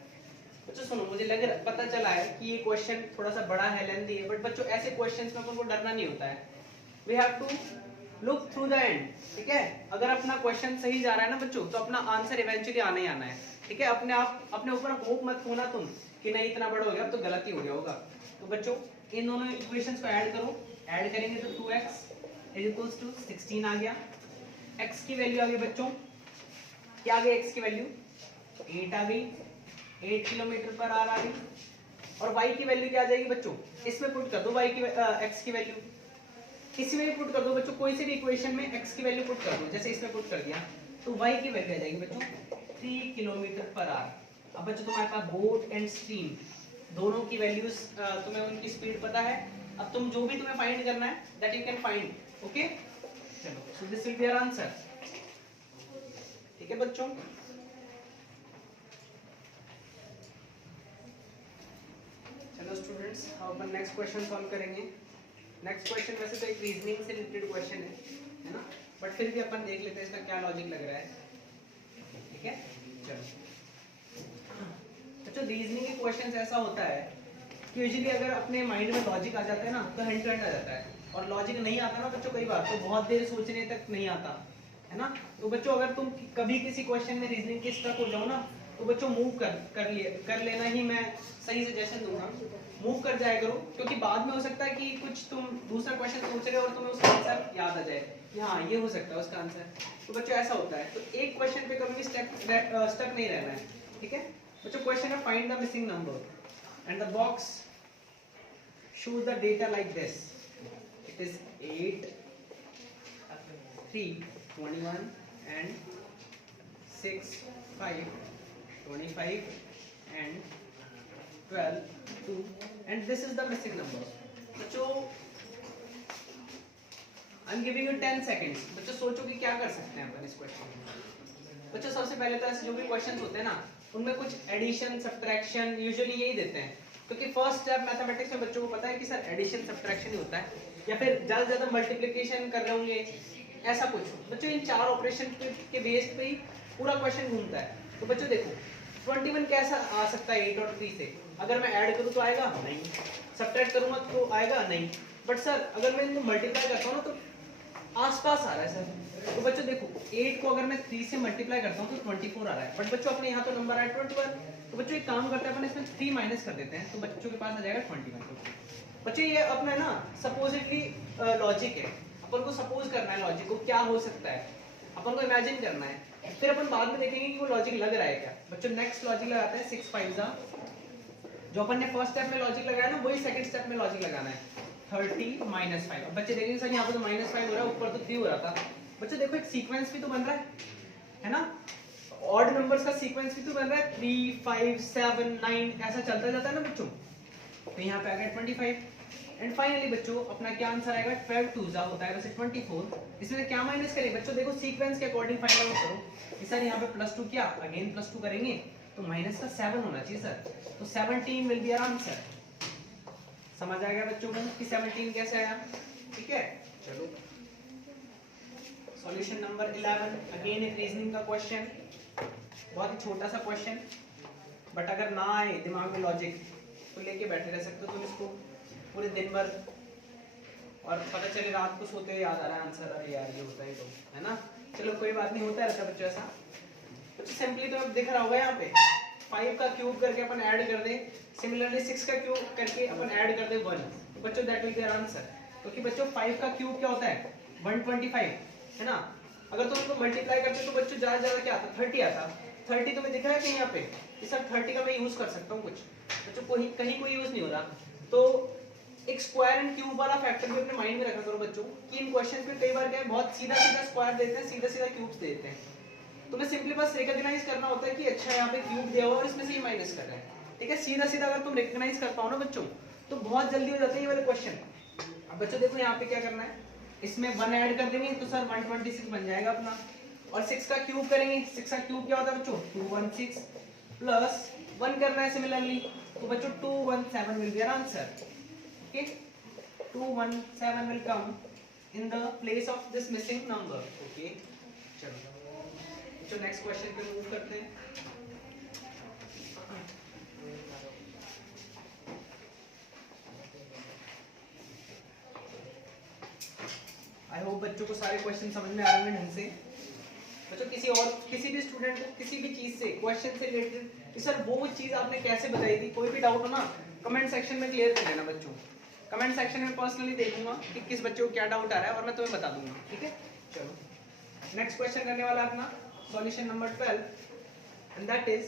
बच्चों सुनो, मुझे पता चला है कि ये क्वेश्चन थोड़ा सा बड़ा है, लेंथी है, बट बच्चों ऐसे क्वेश्चंस में अपन को डरना नहीं होता है। We have to look through the end, ठीक है। अगर अपना क्वेश्चन सही जा रहा है ना बच्चों तो अपना आंसर इवेंचुअली आना ही आना है, ठीक है। अपने ऊपर होप मत खोना तुम कि नहीं इतना बड़ा हो गया अब तो गलती हो गया होगा। तो बच्चों इन दोनों इक्वेशंस को ऐड करो, ऐड करेंगे तो 2x = 16 आ गया। x की वैल्यू आ गई बच्चों, क्या आ गई x की वैल्यू 8 आ गई, 8 km/h आ गई। और y की वैल्यू क्या आ जाएगी बच्चों, इसमें पुट कर दो y की x की वैल्यू, किसी में भी पुट कर दो बच्चों, कोई सी भी इक्वेशन में x की वैल्यू पुट कर दो, जैसे इसमें पुट कर दिया तो y की वैल्यू आ जाएगी बच्चों 3 km/h। अब बच्चों तुम्हारे पास बोट एंड स्ट्रीम दोनों की वैल्यूज तुम्हें उनकी स्पीड पता है। अब तुम जो भी तुम्हें फाइंड करना है that you can find, okay. चलो so this will be our answer, ठीक है बच्चों। चलो स्टूडेंट्स अब अपन नेक्स्ट क्वेश्चन सॉल्व करेंगे। नेक्स्ट क्वेश्चन वैसे तो एक रीजनिंग से रिलेटेड क्वेश्चन है ना, बट फिर भी अपन देख लेते हैं इसका क्या लॉजिक लग रहा है, ठीक है। चलो अच्छा, रीजनिंग के क्वेश्चंस ऐसा होता है कि यूजुअली अगर अपने माइंड में लॉजिक आ जाता है ना तो हैंड टू हैंड आ जाता है, और लॉजिक नहीं आता ना बच्चों कई बार तो बहुत देर सोचने तक नहीं आता है ना। तो बच्चों अगर तुम कभी किसी क्वेश्चन में रीजनिंग के स्टक हो जाओ ना तो बच्चों मूव कर लेना ही मैं सही सजेशन दूंगा। मूव कर जाया करो, क्योंकि बाद में हो सकता है कि कुछ तुम दूसरा क्वेश्चन सोच रहे हो और तुम्हें उसका आंसर याद आ जाए कि हाँ ये हो सकता है उसका आंसर। तो बच्चों ऐसा होता है, तो एक क्वेश्चन पे कभी स्टक नहीं रहना है, ठीक है बच्चों। क्वेश्चन है find the missing number and the box shows the data like this. It is 8, 3, 21 and 6, 5, 25 and 12, 2 and this is the missing number. बच्चों I'm giving you 10 seconds. बच्चों सोचो कि क्या कर सकते हैं अपन इस क्वेश्चन में। बच्चों सबसे पहले तो ऐसे जो भी क्वेश्चंस होते हैं ना उनमें कुछ एडिशन सब्ट्रैक्शन यूजुअली यही देते हैं, क्योंकि फर्स्ट स्टेप मैथमेटिक्स में बच्चों को पता है कि सर एडिशन सब्ट्रैक्शन ही होता है, या फिर ज्यादा से ज्यादा मल्टीप्लिकेशन कर रहे होंगे ऐसा कुछ। बच्चों इन चार ऑपरेशन के बेस पे ही पूरा क्वेश्चन घूमता है। तो बच्चों देखो 21 कैसा आ सकता है 8 और 3 से, अगर मैं ऐड करूँ तो आएगा नहीं, सब्ट्रैक्ट करूंगा तो आएगा नहीं, बट सर अगर मैं इनको मल्टीप्लाई करता हूँ ना तो आसपास आ रहा है सर। तो बच्चों देखो 8 को अगर मैं 3 से मल्टीप्लाई करता हूँ तो 24 आ रहा है, बट बच्चों अपने यहाँ तो नंबर आया 21। तो बच्चों एक काम करते हैं अपन इसमें 3 माइनस कर देते हैं तो बच्चों के पास आ जाएगा 21। बच्चों ये अपना ना सपोजिटली लॉजिक है, अपन को सपोज करना है लॉजिक को क्या हो सकता है, अपन को इमेजिन करना है, फिर अपन बाद में देखेंगे कि वो लॉजिक लग रहा है क्या। बच्चों नेक्स्ट लॉजिक लगाते हैं 6 5 जो अपन ने फर्स्ट स्टेप में लॉजिक लगाया ना वही सेकंड स्टेप में लॉजिक लगाना है 30 - 5। अब बच्चे देखेंगे सर यहाँ पे तो -5 हो रहा है, ऊपर तो 3 हो रहा था। बच्चे देखो एक सीक्वेंस भी तो बन रहा है ना, ऑड नंबर्स का सीक्वेंस भी तो बन रहा है 3 5 7 9 ऐसा चलता जाता है ना बच्चों। तो यहाँ पे आ गया 25 एंड फाइनली बच्चों अपना क्या आंसर आएगा 12 2 जा होता है वैसे 24। इसमें क्या माइनस करें बच्चों, देखो सीक्वेंस के अकॉर्डिंग फाइंड आउट करो। सर यहाँ पे +2 किया, अगेन +2 करेंगे तो माइनस का 7 होना चाहिए सर, तो 17 विल बी आवर आंसर। समझ आ गया बच्चों को कि 17 कैसे आया, ठीक है। चलो सॉल्यूशन नंबर 11 अगेन एक रीजनिंग का क्वेश्चन, बहुत ही छोटा सा क्वेश्चन, बट अगर ना आए दिमाग में लॉजिक तो लेके बैठे रह सकते हो तुम इसको पूरे दिन भर, और पता चले रात को सोते हुए याद आ रहा है आंसर, अरे यार ये होता ही तो है ना। चलो कोई बात नहीं, होता रहता बच्चों ऐसा। बच्चों सिंपली तो अब दिख रहा होगा यहाँ पे 5 का क्यूब करके अपन ऐड कर दे, सिमिलरली 6 का क्यूब करके अपन ऐड कर दे 1, तो बच्चों that will be our answer. क्योंकि बच्चों 5 का क्यूब क्या होता है 125 है ना, अगर तुम इसको मल्टीप्लाई करते तो बच्चों ज्यादा ज्यादा क्या आता 30 आता। 30 तुम्हें दिख रहा है कहीं यहाँ पे कि सर 30 का मैं यूज कर सकता हूँ कुछ, बच्चों कहीं कोई यूज नहीं हो रहा। तो एक स्क्वायर एंड क्यूब वाला फैक्टर भी अपने माइंड में रखा करो बच्चों कि इन क्वेश्चंस में कई बार क्या है बहुत सीधा सीधा स्क्वायर देते हैं, सीधा सीधा क्यूब्स देते हैं। तुम्हें सिंपली बस रिकॉग्नाइज करना होता है कि अच्छा यहाँ पे क्यूब दिया हुआ है और इसमें से ये माइनस कर रहे हैं, ठीक है। सीधा सीधा अगर तुम रिकॉग्नाइज कर पाओ ना बच्चों तो बहुत जल्दी हो जाते हैं ये वाले क्वेश्चन। अब बच्चों देखो यहाँ पे क्या करना है, इसमें 1 ऐड कर देंगे तो सर 126 बन जाएगा अपना, और 6 का क्यूब करेंगे, 6 का क्यूब क्या होता है बच्चों 216 प्लस 1 करना है सिमिलरली तो बच्चों 217 will be our answer, okay. 217 will come in the place of this missing number, okay। चलो नेक्स्ट क्वेश्चन पे मूव करते हैं। आई होप बच्चों को सारे क्वेश्चन समझ में आ रहे हैं ढंग से। बच्चों किसी भी स्टूडेंट को किसी भी चीज से क्वेश्चन से रिलेटेड कि सर वो चीज आपने कैसे बताई थी, कोई भी डाउट हो ना कमेंट सेक्शन में क्लियर कर देना बच्चों। कमेंट सेक्शन में पर्सनली देखूंगा कि किस बच्चे को क्या डाउट आ रहा है और मैं तुम्हें बता दूंगा, ठीक है। चलो नेक्स्ट क्वेश्चन करने वाला अपना solution number 12 and that is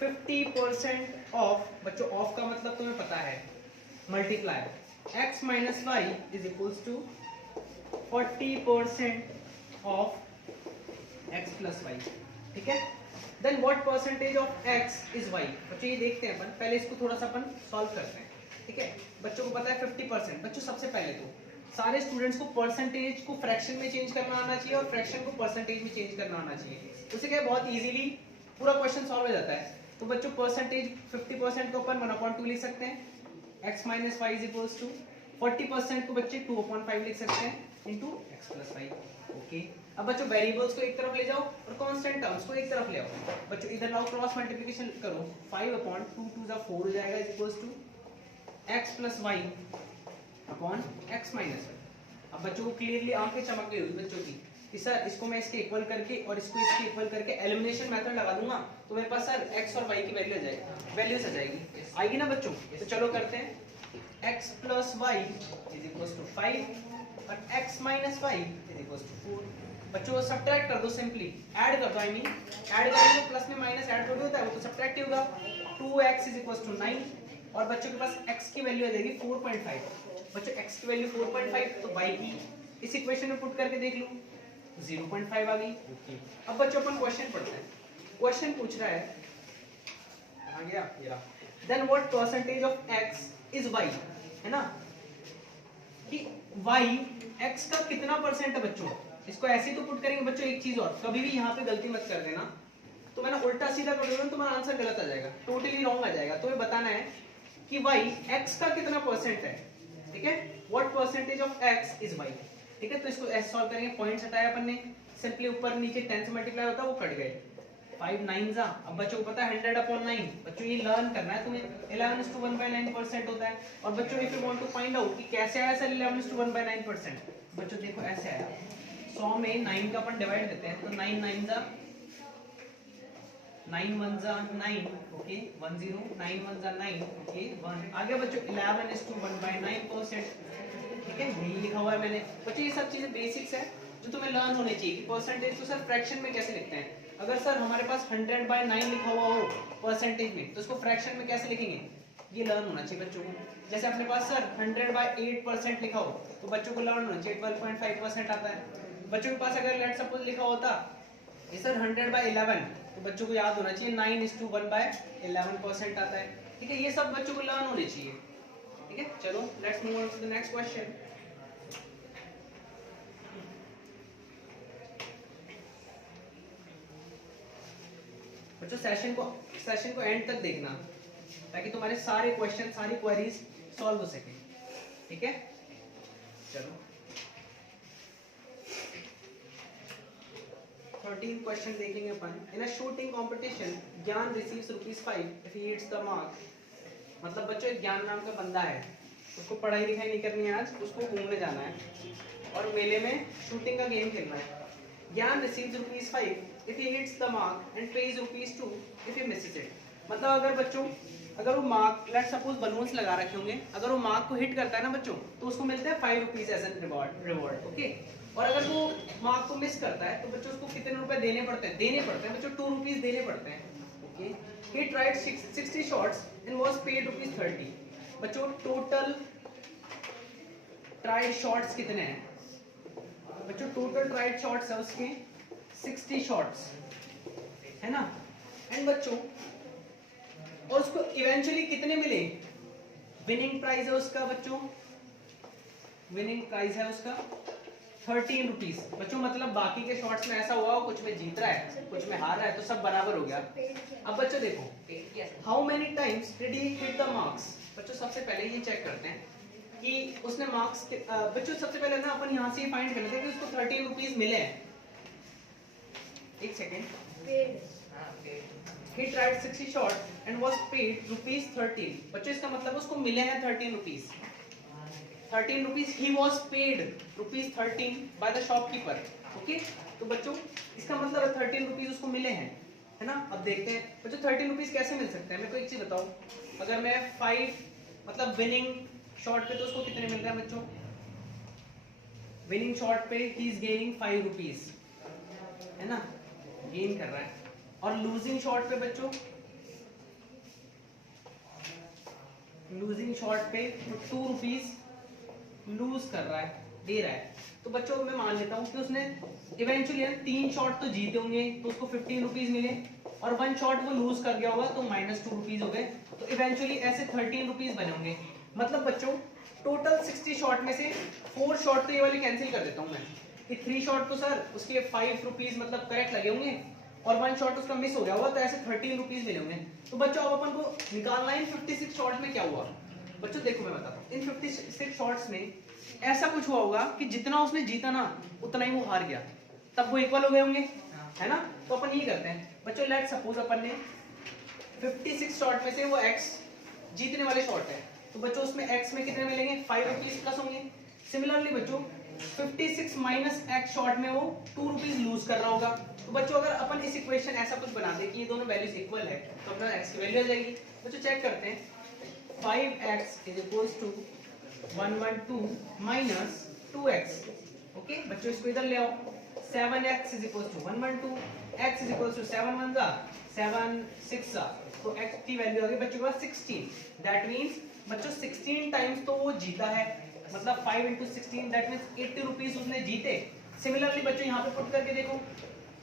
50% of, बच्चों ऑफ का मतलब तुम्हें पता है multiply x minus y is equals to 40% of x plus y, ठीक है। Then what percentage of x is y, बच्चों ये देखते हैं अपन, पहले इसको थोड़ा सा अपन सॉल्व करते हैं, ठीक है। बच्चों को पता है 50%, बच्चों सबसे पहले तो सारे स्टूडेंट्स को परसेंटेज को फ्रैक्शन में चेंज करना आना चाहिए और फ्रैक्शन को परसेंटेज में चेंज करना आना चाहिए, उससे क्या बहुत इजीली पूरा क्वेश्चन सॉल्व हो जाता है। तो बच्चों परसेंटेज 50% को अपन 1/2 लिख सकते हैं, x minus y is equals to 40% को बच्चे 2/5 लिख सकते हैं into x plus y, okay. अब बच्चों वेरिएबल्स को एक तरफ ले जाओ और कांस्टेंट टर्म्स को एक तरफ ले आओ। बच्चों इधर लाओ क्रॉस मल्टीप्लिकेशन करो, 5/2 2 4 हो जाएगा is equals to x plus y upon x minus y. अब बच्चों को क्लियरली आंखें चमक गई होगी बच्चों की कि सर इसको मैं इसके इक्वल करके और इसको इसके इक्वल करके एलिमिनेशन मेथड लगा दूंगा तो मेरे पास सर x और y की वैल्यू आ जाएगी, वैल्यूज आ जाएगी, आएगी ना बच्चों। तो चलो करते हैं x plus y is equals to 5 और x minus y is equals to 4। बच्चों को सब्ट्रैक्ट कर दो, सिंपली ऐड कर दो, आई मीन ऐड करेंगे तो प्लस में माइनस ऐड थोड़ी होता है, वो तो सब्ट्रैक्ट ही होगा। 2x इज इक्वल्स टू 9 और बच्चों के पास x की वैल्यू आ जाएगी 4.5। बच्चों x की वैल्यू 4.5 तो y की इस इक्वेशन में पुट करके देख लो 0.5 आ गई, ओके। अब बच्चों अपन क्वेश्चन पढ़ते हैं। क्वेश्चन पूछ रहा है, आ गया ये रहा, then what percentage of x is y, है ना, कि y x का कितना परसेंट है बच्चों। इसको ऐसे ही तो पुट करेंगे बच्चों। एक चीज और, कभी भी यहाँ पे गलती मत कर देना, तो मैंने उल्टा सीधा कर दूंगा तुम्हारा आंसर गलत आ जाएगा, टोटली रॉन्ग आ जाएगा। तुम्हें बताना है कि y x का कितना परसेंट है, ठीक है। What percentage of x is y, ठीक है। तो इसको ऐसे सॉल्व करेंगे, पॉइंट्स हटाया अपन ने, सिंपली ऊपर नीचे 10 से मल्टीप्लाई होता है वो कट गए, 5 9 जा। अब बच्चों को पता है 100/9, बच्चों ये लर्न करना है तुम्हें, 11:1/9% होता है। और बच्चों if you want to find out कि कैसे आया सर 11:1/9%, बच्चों देखो ऐसे आया, 100 में 9 का अपन डिवाइड देते हैं तो 9 9 जा 9 1 जा 9, ओके 10 9 1 जा 9, ओके 1 आ गया बच्चों 11:1/9%, ठीक है। यही लिखा हुआ है मैंने बच्चों। ये सब चीजें बेसिक्स है जो तुम्हें लर्न होने चाहिए कि परसेंटेज तो सर फ्रैक्शन में कैसे लिखते हैं। अगर सर हमारे पास 100/9 लिखा हुआ हो परसेंटेज में तो उसको फ्रैक्शन में कैसे लिखेंगे, ये लर्न होना चाहिए बच्चों को। जैसे अपने पास सर 100/8% लिखा हो तो बच्चों को लर्न होना चाहिए 12.5% आता है। बच्चों के पास अगर लेट्स सपोज लिखा होता ये सर 100/11 तो बच्चों को याद होना चाहिए 9:1/11% आता है, ठीक है। ये सब बच्चों को लर्न होने चाहिए, ठीक है। चलो let's move on to the next question. बच्चों सेशन को एंड तक देखना ताकि तुम्हारे सारे क्वेश्चन सारी क्वेरीज सॉल्व हो सके, ठीक है। चलो 13 क्वेश्चन देखेंगे अपन। इन अ शूटिंग कंपटीशन ज्ञान receives ₹5 if he hits the mark. मतलब बच्चों एक ज्ञान नाम का बंदा है, उसको पढ़ाई लिखाई नहीं करनी है आज, उसको घूमने जाना है और मेले में शूटिंग का गेम खेलना है। ज्ञान receives ₹5 if he hits the mark and page ₹2 if he Mrs it. मतलब अगर बच्चों अगर वो मार्क लेट्स सपोज बलून्स लगा रखे होंगे, अगर वो मार्क को हिट करता है ना बच्चों तो उसको मिलता है ₹5 एज एन रिवॉर्ड, ओके। और अगर वो मार्क को मिस करता है तो बच्चों उसको कितने रुपए देने पड़ते हैं बच्चों ₹2 देने पड़ते हैं, okay. He tried 60 shots and was paid ₹30। बच्चों टोटल ट्राइड शॉट्स कितने हैं? बच्चों टोटल ट्राइड शॉट्स है उसके 60 शॉट्स है ना। एंड बच्चों और उसको इवेंचुअली कितने मिले? विनिंग प्राइस है उसका बच्चों, विनिंग प्राइस है उसका 13 रुपीज। बच्चों मतलब बाकी के शॉट्स में ऐसा हुआ कुछ में जीत रहा है कुछ में हार रहा है तो सब बराबर हो गया। अब बच्चों देखो how many times did he hit the marks. बच्चों सबसे पहले ये चेक करते हैं कि उसने मार्क्स बच्चों सबसे पहले ना अपन यहाँ से फाइंड कर लेते हैं कि उसको 13 रुपीज मिले हैं। एक second, he tried 60 shot and was paid rupees 13। बच्चों इसका मतलब उसको मिले हैं 13 rupees. 13 rupees he was paid rupees 13 by the shopkeeper। Okay तो बच्चों इसका मतलब 13 रुपीज उसको मिले हैं है ना। अब देखते हैं बच्चों 13 रुपीज कैसे मिल सकते हैं। मेरे को एक चीज बताओ, अगर मैं 5 मतलब विनिंग शॉट पे तो उसको कितने मिल रहे हैं बच्चों? विनिंग शॉट पे ही इज गेनिंग 5 रुपीज है ना, गेन कर रहा है। और लूजिंग शॉट पे बच्चों, लूजिंग शॉट पे 2 रुपीज लूज कर रहा है, दे रहा है। तो बच्चों मैं मान लेता हूँ कि उसने इवेंचुअली 3 शॉट तो जीते होंगे तो उसको 15 रुपीज मिले और 1 शॉट वो लूज कर गया होगा तो -2 रुपीज हो गए। तो इवेंचुअली ऐसे 13 रुपीज बने होंगे। मतलब बच्चों टोटल 60 शॉट में से 4 शॉट तो ये वाली कैंसिल कर देता हूँ मैं कि 3 शॉट तो सर उसके 5 रुपीज मतलब करेक्ट लगे होंगे और 1 शॉट उसका मिस हो गया होगा तो ऐसे 13 रुपीज मिले होंगे। तो बच्चों अब अपन को निकालना है 56 शॉट में क्या हुआ। बच्चों देखो मैं बताता हूँ, इन 56 शॉट्स में ऐसा कुछ हुआ होगा कि जितना उसने जीता ना उतना ही वो हार गया, तब वो इक्वल हो गए होंगे है ना। तो अपन ये करते हैं बच्चों, लेट सपोज अपन ने 56 शॉट में से वो x जीतने वाले शॉट है तो बच्चों उसमें x में कितने मिलेंगे? 5 रुपीज प्लस होंगे। सिमिलरली बच्चों 56 माइनस x शॉट में वो 2 रुपीज लूज कर रहा होगा। तो बच्चों अगर अपन इस इक्वेशन ऐसा कुछ बना दे कि ये दोनों वैल्यूज इक्वल है तो अपना x की वैल्यू आ जाएगी। बच्चों चेक करते हैं, 5x is equals to 112 minus 2x। Okay बच्चों इसको इधर ले आओ, 7x is equals to 112, x is equals to 7 1 जा 7 6 जा, तो x की वैल्यू आ गई बच्चों के पास 16। दैट मींस बच्चों 16 टाइम्स तो वो जीता है, मतलब 5 into 16 दैट मींस 80 रुपीस उसने जीते। सिमिलरली बच्चों यहाँ पे पुट करके देखो,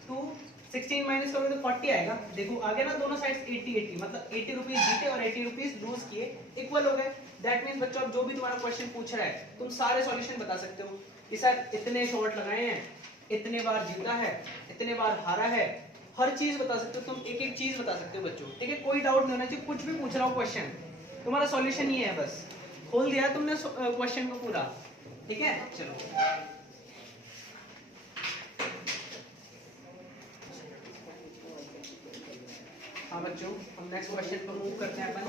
2 16 माइनस करोगे तो 40 आएगा। देखो आगे ना दोनों साइड्स 80 80 मतलब 80 रुपीस जीते और 80 रुपीस लूज किए, इक्वल हो गए। दैट मींस बच्चों अब जो भी तुम्हारा क्वेश्चन पूछ रहा है तुम सारे सॉल्यूशन बता सकते हो कि सर इतने शॉट लगाए हैं, इतने बार जीता है, इतने बार हारा है, हर चीज बता सकते हो तुम, एक एक चीज बता सकते हो बच्चों। ठीक है, कोई डाउट नहीं होना चाहिए, कुछ भी पूछ रहा हो क्वेश्चन तुम्हारा सॉल्यूशन ये है, बस खोल दिया तुमने क्वेश्चन को पूरा। ठीक है चलो हाँ बच्चों हम नेक्स्ट क्वेश्चन पर मूव करते हैं अपन।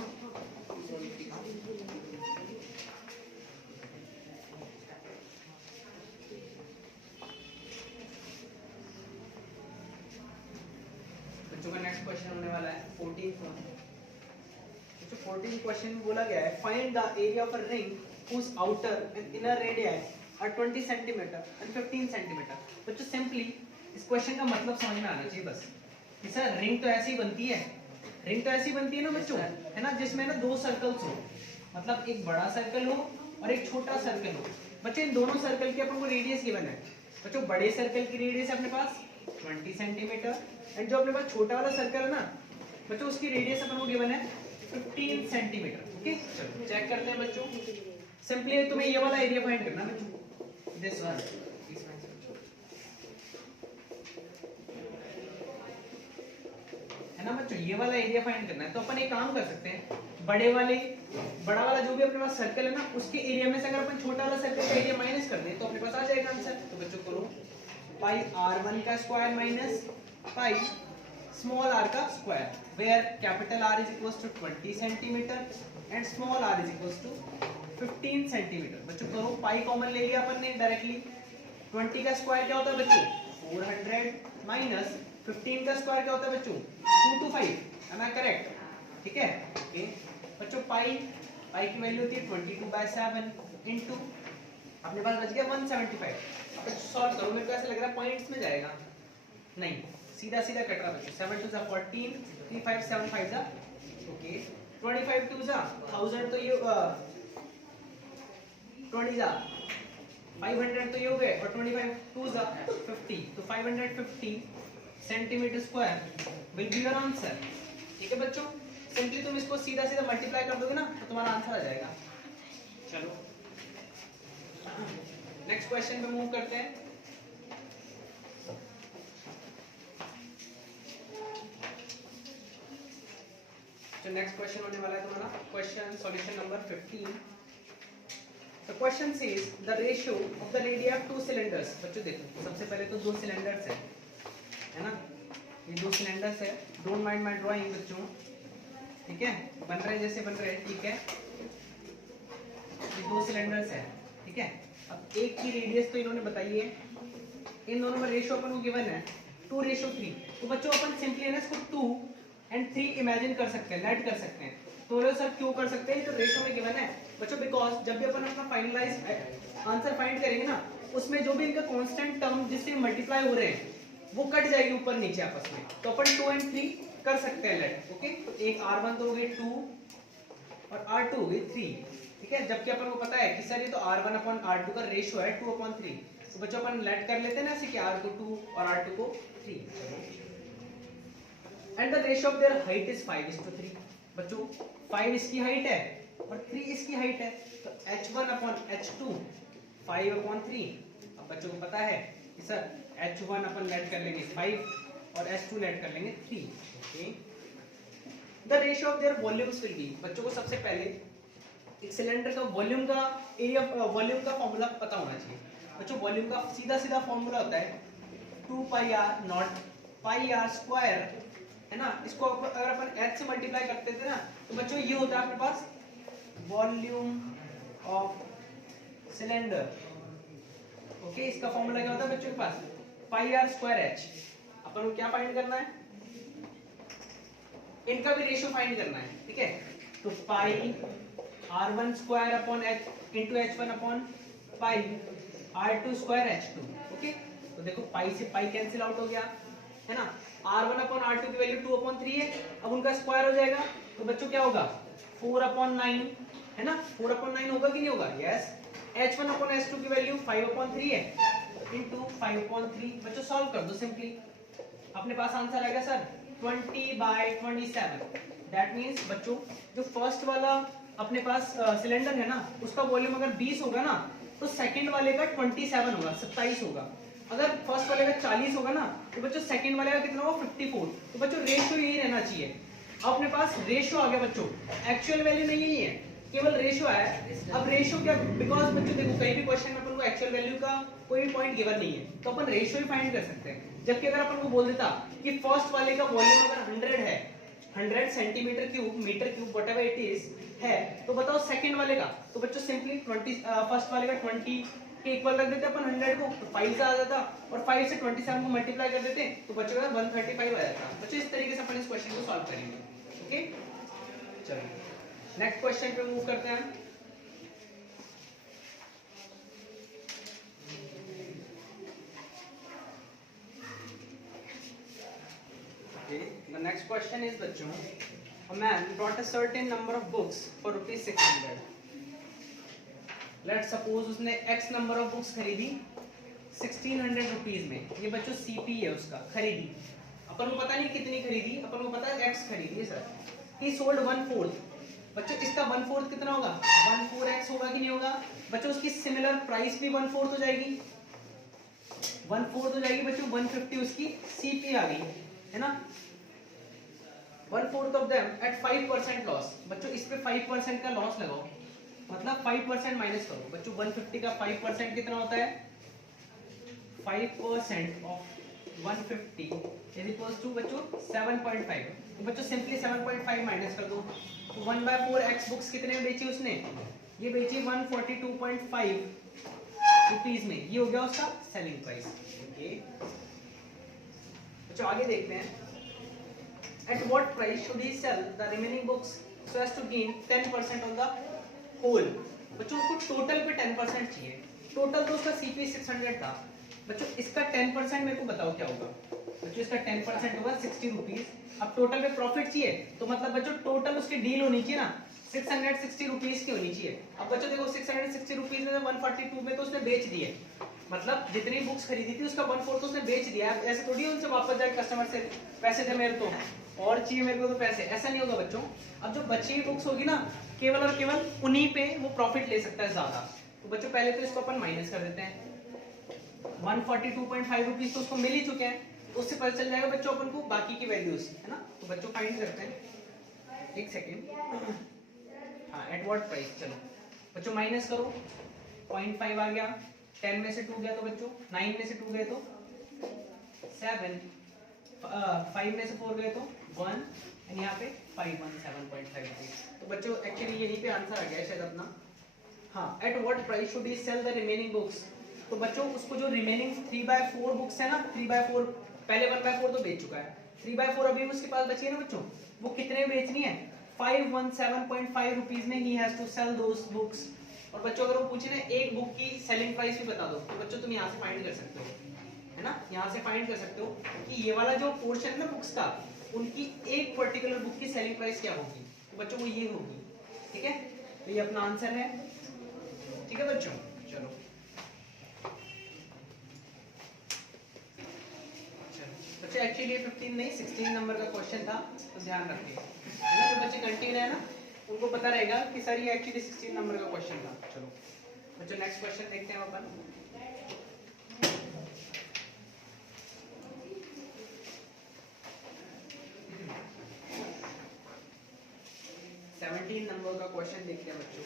बच्चों का नेक्स्ट क्वेश्चन होने वाला है 14th। 14 क्वेश्चन में बोला गया है find the area of a ring whose outer and inner radii are 20 cm and 15 cm। बच्चों सिंपली इस क्वेश्चन का मतलब समझ में आना चाहिए बस कि सर रिंग तो ऐसी बनती है, रिंग तो ऐसी बनती है ना बच्चों, है ना, जिसमें ना 2 सर्कल्स हो, मतलब एक बड़ा सर्कल हो और एक छोटा सर्कल हो। बच्चों इन दोनों सर्कल की अपन को रेडियस गिवन है। बच्चों बड़े सर्कल की रेडियस है अपने पास 20 सेंटीमीटर एंड जो अपने पास छोटा वाला सर्कल है ना बच्चों उसकी रेडियस अपन को गिवन है 15 सेंटीमीटर। ओके चलो चेक करते हैं बच्चों, सिंपली तुम्हें ये वाला एरिया फाइंड करना है बच्चों, दिस वन है ना बच्चों, ये वाला एरिया फाइंड करना है। तो अपन एक काम कर सकते हैं, बड़ा वाला जो भी अपने पास सर्कल है ना उसके एरिया में से अगर अपन छोटा वाला सर्कल का एरिया माइनस कर दें तो अपने पास आ जाएगा आंसर। तो बच्चों करो पाई r1 का square minus pi small r का square, where capital R is equals to 20 centimetre and small r is equals to 15 centimetre. बच्चों करो पाई कॉमन ले लिया अपन ने डायरेक्टली, 20 का स्क्वायर क्या होता है बच्चों 400 माइनस 15 का स्क्वायर क्या होता है बच्चों 225, am I correct? ठीक है ओके बच्चों पाई की वैल्यू होती है 22/7 इनटू अपने पास बच गया 175। अब सॉल्व करो, मेरे को ऐसा लग रहा है पॉइंट्स में जाएगा, नहीं सीधा सीधा कट रहा बच्चों, 7 2 14 3 5 7 5 ओके 25 टू जा 1000 तो ये 20 जा 500 तो ये हो गए और 25 टू जा 50 तो 550 centimetre square will be your answer. ठीक है बच्चों, सिंपली तुम इसको सीधा सीधा मल्टीप्लाई कर दोगे ना तो तुम्हारा आंसर आ जाएगा। चलो नेक्स्ट क्वेश्चन पे मूव करते हैं। तो नेक्स्ट क्वेश्चन होने वाला है तुम्हारा question solution number 15। The question says the ratio of the radii of two cylinders। बच्चों देखो सबसे पहले तो दो सिलेंडर्स है ना, ये दो सिलेंडर्स है, डोंट माइंड माय ड्राइंग बच्चों, ठीक है, बन रहे जैसे बन रहे, ठीक है, ये दो सिलेंडर्स है, ठीक है। अब एक की रेडियस तो इन्होंने बताई है, इन दोनों में रेशियो अपन को गिवन है 2:3। तो बच्चों अपन सिंपली ना इसको 2 और 3 इमेजिन कर सकते हैं, लेट कर सकते हैं। तो बोलो सर क्यों कर सकते हैं, जो रेशियो में गिवन है बच्चों, बिकॉज जब भी अपन अपना फाइनलाइज आंसर फाइंड करेंगे ना, उसमें जो भी इनका कांस्टेंट टर्म जिससे मल्टीप्लाई हो रहे हैं वो कट जाएगी ऊपर नीचे आपस में, तो अपन 2 और 3 कर सकते हैं लेट। ओके, तो एक R1 तो हो गई 2 और R2 हो गई 3, ठीक है। जबकि अपन को पता है कि सर ये तो R1 अपॉन R2 का रेशियो है 2/3, तो बच्चों अपन लेट कर लेते हैं ना ऐसे कि R को 2 और R2 को 3, and the ratio of their height is 5:3। बच्चों 5 इसकी हाइट है और 3 इसकी हाइट है, तो H1 अपॉन H2 5/3। अब बच्चों को पता है कि सर H1 अपन लेट कर लेंगे 5 और H2 लेट कर लेंगे 3। Okay, the ratio of their volumes will be. बच्चों को सबसे पहले एक सिलेंडर का वॉल्यूम का एरिया, वॉल्यूम का फॉर्मूला पता होना चाहिए। बच्चों वॉल्यूम का सीधा सीधा फॉर्मूला होता है 2πr नॉट πr स्क्वायर, है ना। इसको अगर अपन h से मल्टीप्लाई करते थे ना तो बच्चों ये होता है अपने पास वॉल्यूम ऑफ सिलेंडर। ओके, इसका फॉर्मूला क्या होता है बच्चों के पास πr स्क्वायर h। अपन को क्या फाइंड करना है, इनका भी रेशियो फाइंड करना है, ठीक है। तो पाई r1 square upon h into h1 upon pi r2 square h2। Okay, तो देखो पाई से पाई कैंसिल आउट हो गया, है ना। r1 अपॉन r2 की वैल्यू 2/3 है, अब उनका स्क्वायर हो जाएगा, तो बच्चों क्या होगा 4/9, है ना। 4/9 होगा कि नहीं होगा, यस। h1 अपॉन h2 की वैल्यू 5/3 है, इंटू 5/3। बच्चों सॉल्व कर दो सिंपली, अपने पास आंसर आएगा सर 20/27। दैट मींस बच्चों जो फर्स्ट वाला अपने पास सिलेंडर है ना उसका वॉल्यूम अगर 20 होगा ना तो सेकंड वाले का 27 होगा, 27 होगा। अगर फर्स्ट वाले का 40 होगा ना तो बच्चों सेकंड वाले का कितना होगा 54। तो बच्चों रेशियो यही रहना चाहिए। अब अपने पास रेशियो आ गया बच्चों, एक्चुअल वैल्यू नहीं है, केवल रेशियो है। अब रेशियो क्या, बिकॉज बच्चों देखो कहीं भी क्वेश्चन में अपन को एक्चुअल वैल्यू का कोई भी पॉइंट गिवन नहीं है, तो अपन रेशियो ही फाइंड कर सकते हैं। जबकि अगर अपन को बोल देता कि फर्स्ट वाले का वॉल्यूम अगर 100 है, 100 centimetre cube metre cube whatever it is है, तो बताओ सेकंड वाले का, तो बच्चों सिंपली 20 फर्स्ट वाले का 20 के इक्वल रख देते अपन 100 को, तो 5 से आ जाता और 5 से 27 को मल्टीप्लाई कर देते तो बच्चों का 135 आ जाता। बच्चों इस तरीके से अपन इस क्वेश्चन को सॉल्व करेंगे। ओके, चलो नेक्स्ट क्वेश्चन पे मूव करते हैं। Okay, the next question is bachcho, a man brought a certain number of books for rupees 600. Let's suppose उसने x number of books खरीदी 1600 रुपीज में, ये बच्चों CP है उसका, खरीदी। अपन को पता नहीं कितनी खरीदी, अपन को पता है x खरीदी सर। He sold 1/4। बच्चों इसका 1/4 कितना होगा, 1/4x होगा कि नहीं होगा। बच्चों उसकी सिमिलर प्राइस भी 1/4 हो जाएगी, 1/4 हो जाएगी बच्चों, 150 उसकी CP आ गई, है ना। 1/4 ऑफ देम एट 5% लॉस। बच्चों इस पे 5% का लॉस लगाओ, मतलब 5% माइनस करो। बच्चों 150 का 5% कितना होता है, 5% ऑफ 150 इज इक्वल्स टू बच्चों 7.5। तो बच्चों सिंपली 7.5 माइनस कर दो, तो 1/4x बुक्स कितने में बेची उसने, ये बेची 142.5 रुपीज में, ये हो गया उसका सेलिंग प्राइस। ओके, बच्चों आगे देखते हैं। At what price should he sell the remaining books so as to gain 10% on the whole? बच्चों उसको टोटल पे 10% चाहिए, टोटल तो उसका CP 600 था। बच्चों इसका 10% मेरे को बताओ क्या होगा। बच्चों इसका 10% होगा 60 रुपीज। अब टोटल में प्रॉफिट चाहिए तो मतलब बच्चों टोटल उसकी डील होनी चाहिए ना 660 रुपीज की होनी चाहिए। अब बच्चों देखो 660 रुपीज में 142 में तो उसने बेच दिए, मतलब जितनी बुक्स खरीदी थी उसका 1/4 उसने बेच दिया। ऐसे थोड़ी उनसे वापस जाए कस्टमर से पैसे दे मेरे को और चाहिए मेरे को तो पैसे, ऐसा नहीं होगा बच्चों। अब जो बची हुई बुक्स होगी ना केवल और केवल उन्हीं पे वो प्रॉफिट ले सकता है ज्यादा। तो बच्चों पहले तो इसको अपन माइनस कर देते हैं, 142.5 रुपीज तो उसको मिल ही चुके हैं, तो उससे पता चल जाएगा बच्चों अपन को बाकी की वैल्यूज, है ना। तो बच्चों फाइंड करते हैं, एक सेकेंड। हाँ एट व्हाट प्राइस, चलो बच्चों माइनस करो, 0.5 आ गया, 10 में से 2 गया तो बच्चों 9 में से 2 गए तो 7, 5 में से 4 गए तो 1 एंड यहाँ पे 517.5 रुपीज। तो बच्चों एक्चुअली यहीं पे आंसर आ गया शायद अपना। हाँ at what price should he sell the remaining books. तो बच्चों उसको जो रिमेनिंग 3/4 बुक्स है ना, 3/4 पहले 1/4 तो बेच चुका है, 3/4 अभी उसके पास बची है ना बच्चों, वो कितने में बेचनी है 517.5 रुपीज में he has to sell those books. और बच्चों अगर वो पूछे ना एक बुक की सेलिंग प्राइस भी बता दो तो बच्चों तुम यहाँ से फाइंड कर सकते हो, है ना, यहाँ से फाइंड कर सकते हो कि ये वाला जो पोर्शन है ना बुक्स का उनकी एक पर्टिकुलर बुक की सेलिंग प्राइस क्या होगी, तो बच्चों वो ये होगी। ठीक है, तो ये अपना आंसर है। ठीक है बच्चों, चलो बच्चे एक्चुअली 15 नहीं 16 नंबर का क्वेश्चन था तो ध्यान रखिए, है ना। जो बच्चे कंटिन्यू है ना उनको पता रहेगा कि सर ये एक्चुअली 16 नंबर का क्वेश्चन था। चलो बच्चों नेक्स्ट क्वेश्चन देखते हैं अपन। 17 नंबर का क्वेश्चन देखते हैं बच्चों,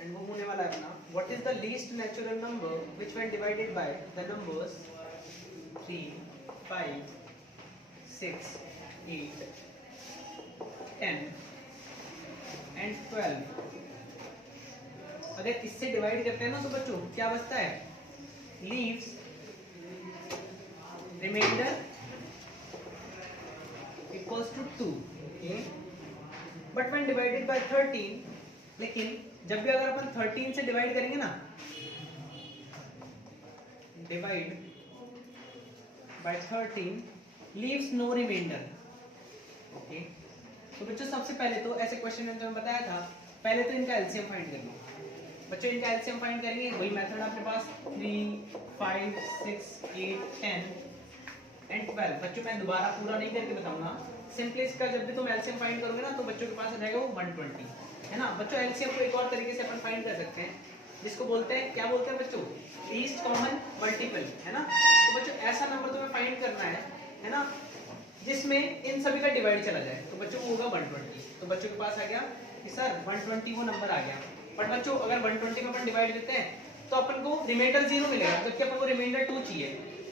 एंड वो होने वाला है अपना what is the least natural number which when divided by the numbers 3, 5, 6, 8, 10 and 12। अगर इससे डिवाइड करते हैं ना तो बच्चों क्या बचता है, leaves remainder equals to 2। But when divided by 13, लेकिन जब भी अगर अपन 13 से डिवाइड करेंगे ना, divide by 13 leaves no remainder. Okay, तो बच्चों सबसे पहले तो ऐसे क्वेश्चन में तुम्हें बताया था पहले तो इनका एलसीएम फाइंड कर लो। बच्चों इनका एलसीएम फाइंड करेंगे, वही मेथड आपके पास 3, 5, 6, 8, 10 एंड 12। बच्चों मैं दोबारा पूरा नहीं करके बताऊंगा, सिंपली इसका जब भी तुम एलसीएम फाइंड करोगे ना तो बच्चों के पास रहेगा वो 120, है ना। बच्चों एलसीएम को एक और तरीके से अपन फाइंड कर सकते हैं जिसको बोलते हैं, क्या बोलते हैं बच्चों, लीस्ट कॉमन मल्टीपल, है ना। तो बच्चों ऐसा नंबर तुम्हें फाइंड करना है ना, जिसमें इन सभी का डिवाइड चला जाए, तो बच्चों वो होगा 120। तो बच्चों के पास आ गया कि सर 120 वो नंबर आ गया। बट बच्चों अगर 120 में अपन डिवाइड देते हैं तो अपन को रिमाइंडर 0 मिलेगा, जबकि अपन को रिमाइंडर 2 चाहिए।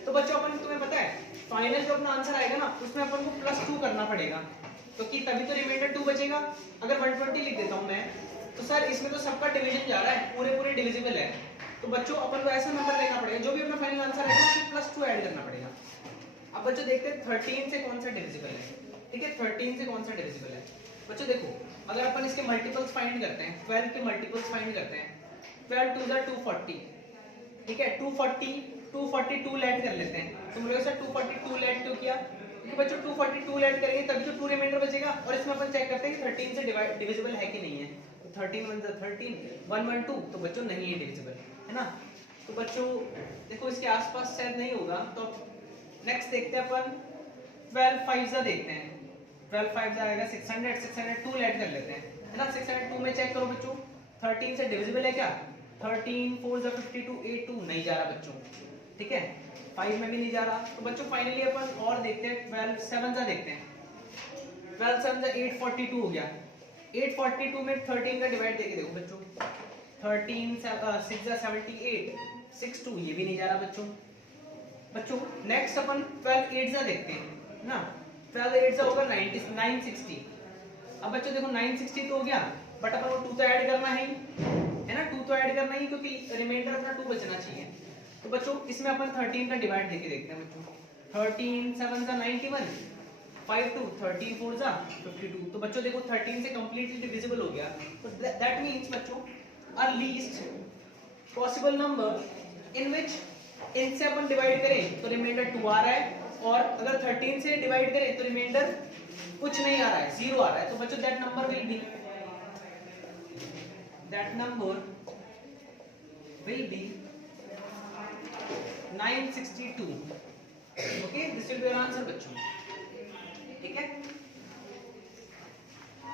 तो बच्चों अपन तुम्हें पता है फाइनल जो अपना आंसर आएगा ना उसमें अपन को +2 करना पड़ेगा, क्योंकि तभी तो रिमाइंडर 2 बचेगा। अगर 120 लिख देता हूँ मैं तो सर इसमें तो सबका डिवीजन जा रहा है, पूरे पूरे डिविजिबल है। तो बच्चों अपन को ऐसा नंबर लेना पड़ेगा जो भी अपना फाइनल आंसर आएगा उसमें +2 ऐड करना पड़ेगा। अब बच्चों देखते हैं 13 से कौन सा डिविजिबल है। ठीक है, 13 से कौन सा डिविजिबल है। बच्चों देखो अगर अपन इसके मल्टीपल्स फाइंड करते हैं, 12 के मल्टीपल्स फाइंड करते हैं, 12 2 = 240। ठीक है, 242 लेट कर लेते हैं। तो मुझे सर 242 लेट क्यों किया, क्योंकि बच्चों 242 लेट करेंगे तभी तो 2 रिमाइंडर बचेगा, और इसमें अपन चेक करते हैं कि 13 से डिविजिबल है कि नहीं है। तो 13 1 = 13, 1 1 2 तो बच्चों नहीं है डिविजिबल, है ना। तो बच्चों देखो इसके आसपास शायद नहीं होगा, तो नेक्स्ट देखते हैं अपन 12 5 देखते हैं। 12 5 आएगा 600, 602 लेट कर लेते हैं, है ना। 602 में चेक करो बच्चों 13 से डिविजिबल है क्या, 13 4 = 52, 8 2 नहीं जा रहा बच्चों। ठीक है, 5 में भी नहीं जा रहा। तो बच्चों फाइनली अपन और देखते हैं 12 7 देखते हैं। 12 7 842 हो गया। 842 में 13 का डिवाइड देके देखो बच्चों, 13 6 78, 6 2 ये भी नहीं जा रहा बच्चों। बच्चों नेक्स्ट अपन 12 8 देखते हैं ना, 12 8 होगा 960। अब बच्चों देखो 960 तो हो गया, बट अपन को 2 तो ऐड करना है ना, 2 तो ऐड करना ही, क्योंकि रिमाइंडर अपना 2 बचना चाहिए। तो बच्चों इसमें अपन 13 का डिवाइड देके देखते हैं बच्चों। 13 7 = 91, 5 2 13 4 = 52। तो बच्चों देखो 13 से कंप्लीटली डिविजिबल हो गया। तो दैट मींस बच्चों अ least possible number in which इनसे अपन डिवाइड करें तो रिमाइंडर 2 आ रहा है, और अगर 13 से डिवाइड करें तो रिमाइंडर कुछ नहीं आ रहा है, 0 आ रहा है। तो बच्चों that number will be 962। Okay, this will be your answer बच्चों। ठीक है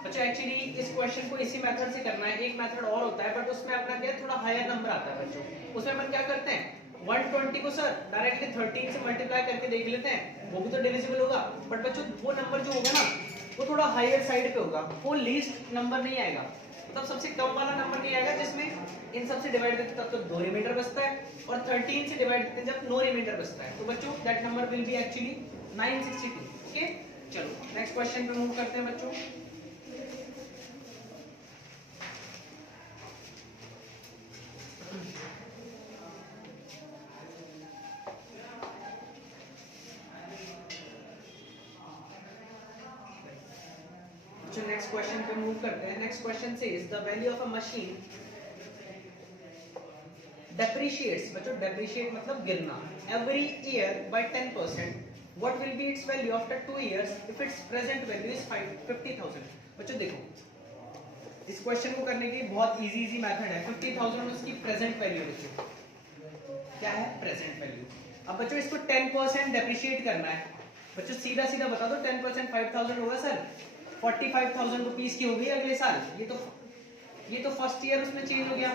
बच्चों, एक्चुअली इस क्वेश्चन को इसी मेथड से करना है। एक मेथड और होता है बट उसमें अपना क्या थोड़ा हायर नंबर आता है बच्चों। उसमें अपन क्या करते हैं 120 को सर डायरेक्टली 13 से मल्टीप्लाई करके देख लेते हैं, वो भी तो डिविजिबल होगा। बट बच्चों वो नंबर जो होगा ना वो थोड़ा हायर साइड पे होगा, वो लीस्ट नंबर नहीं आएगा, मतलब सबसे कम वाला नंबर नहीं आएगा जिसमें इन सब से डिवाइड करते तब तो 2 रिमाइंडर बचता है, और 13 से डिवाइड करते जब 9 रिमाइंडर बचता है। तो बच्चों that number will be actually 962। Okay चलो नेक्स्ट क्वेश्चन पे मूव करते हैं बच्चों। नेक्स्ट क्वेश्चन पे मूव करते हैं। Next question says the value of a machine depreciates, बच्चों depreciate मतलब गिरना, every year by 10%, what will be its value after 2 years if its present value is 50,000। बच्चों देखो इस क्वेश्चन को करने की बहुत इजी मेथड है। 50,000 उसकी प्रेजेंट वैल्यू बच्चों क्या है, प्रेजेंट वैल्यू। अब बच्चों इसको 10% डेप्रिशिएट करना है। बच्चों सीधा सीधा बता दो 10% 5,000 होगा सर, 45,000 रुपीज की होगी अगले साल। ये तो फर्स्ट ईयर उसमें चेंज हो गया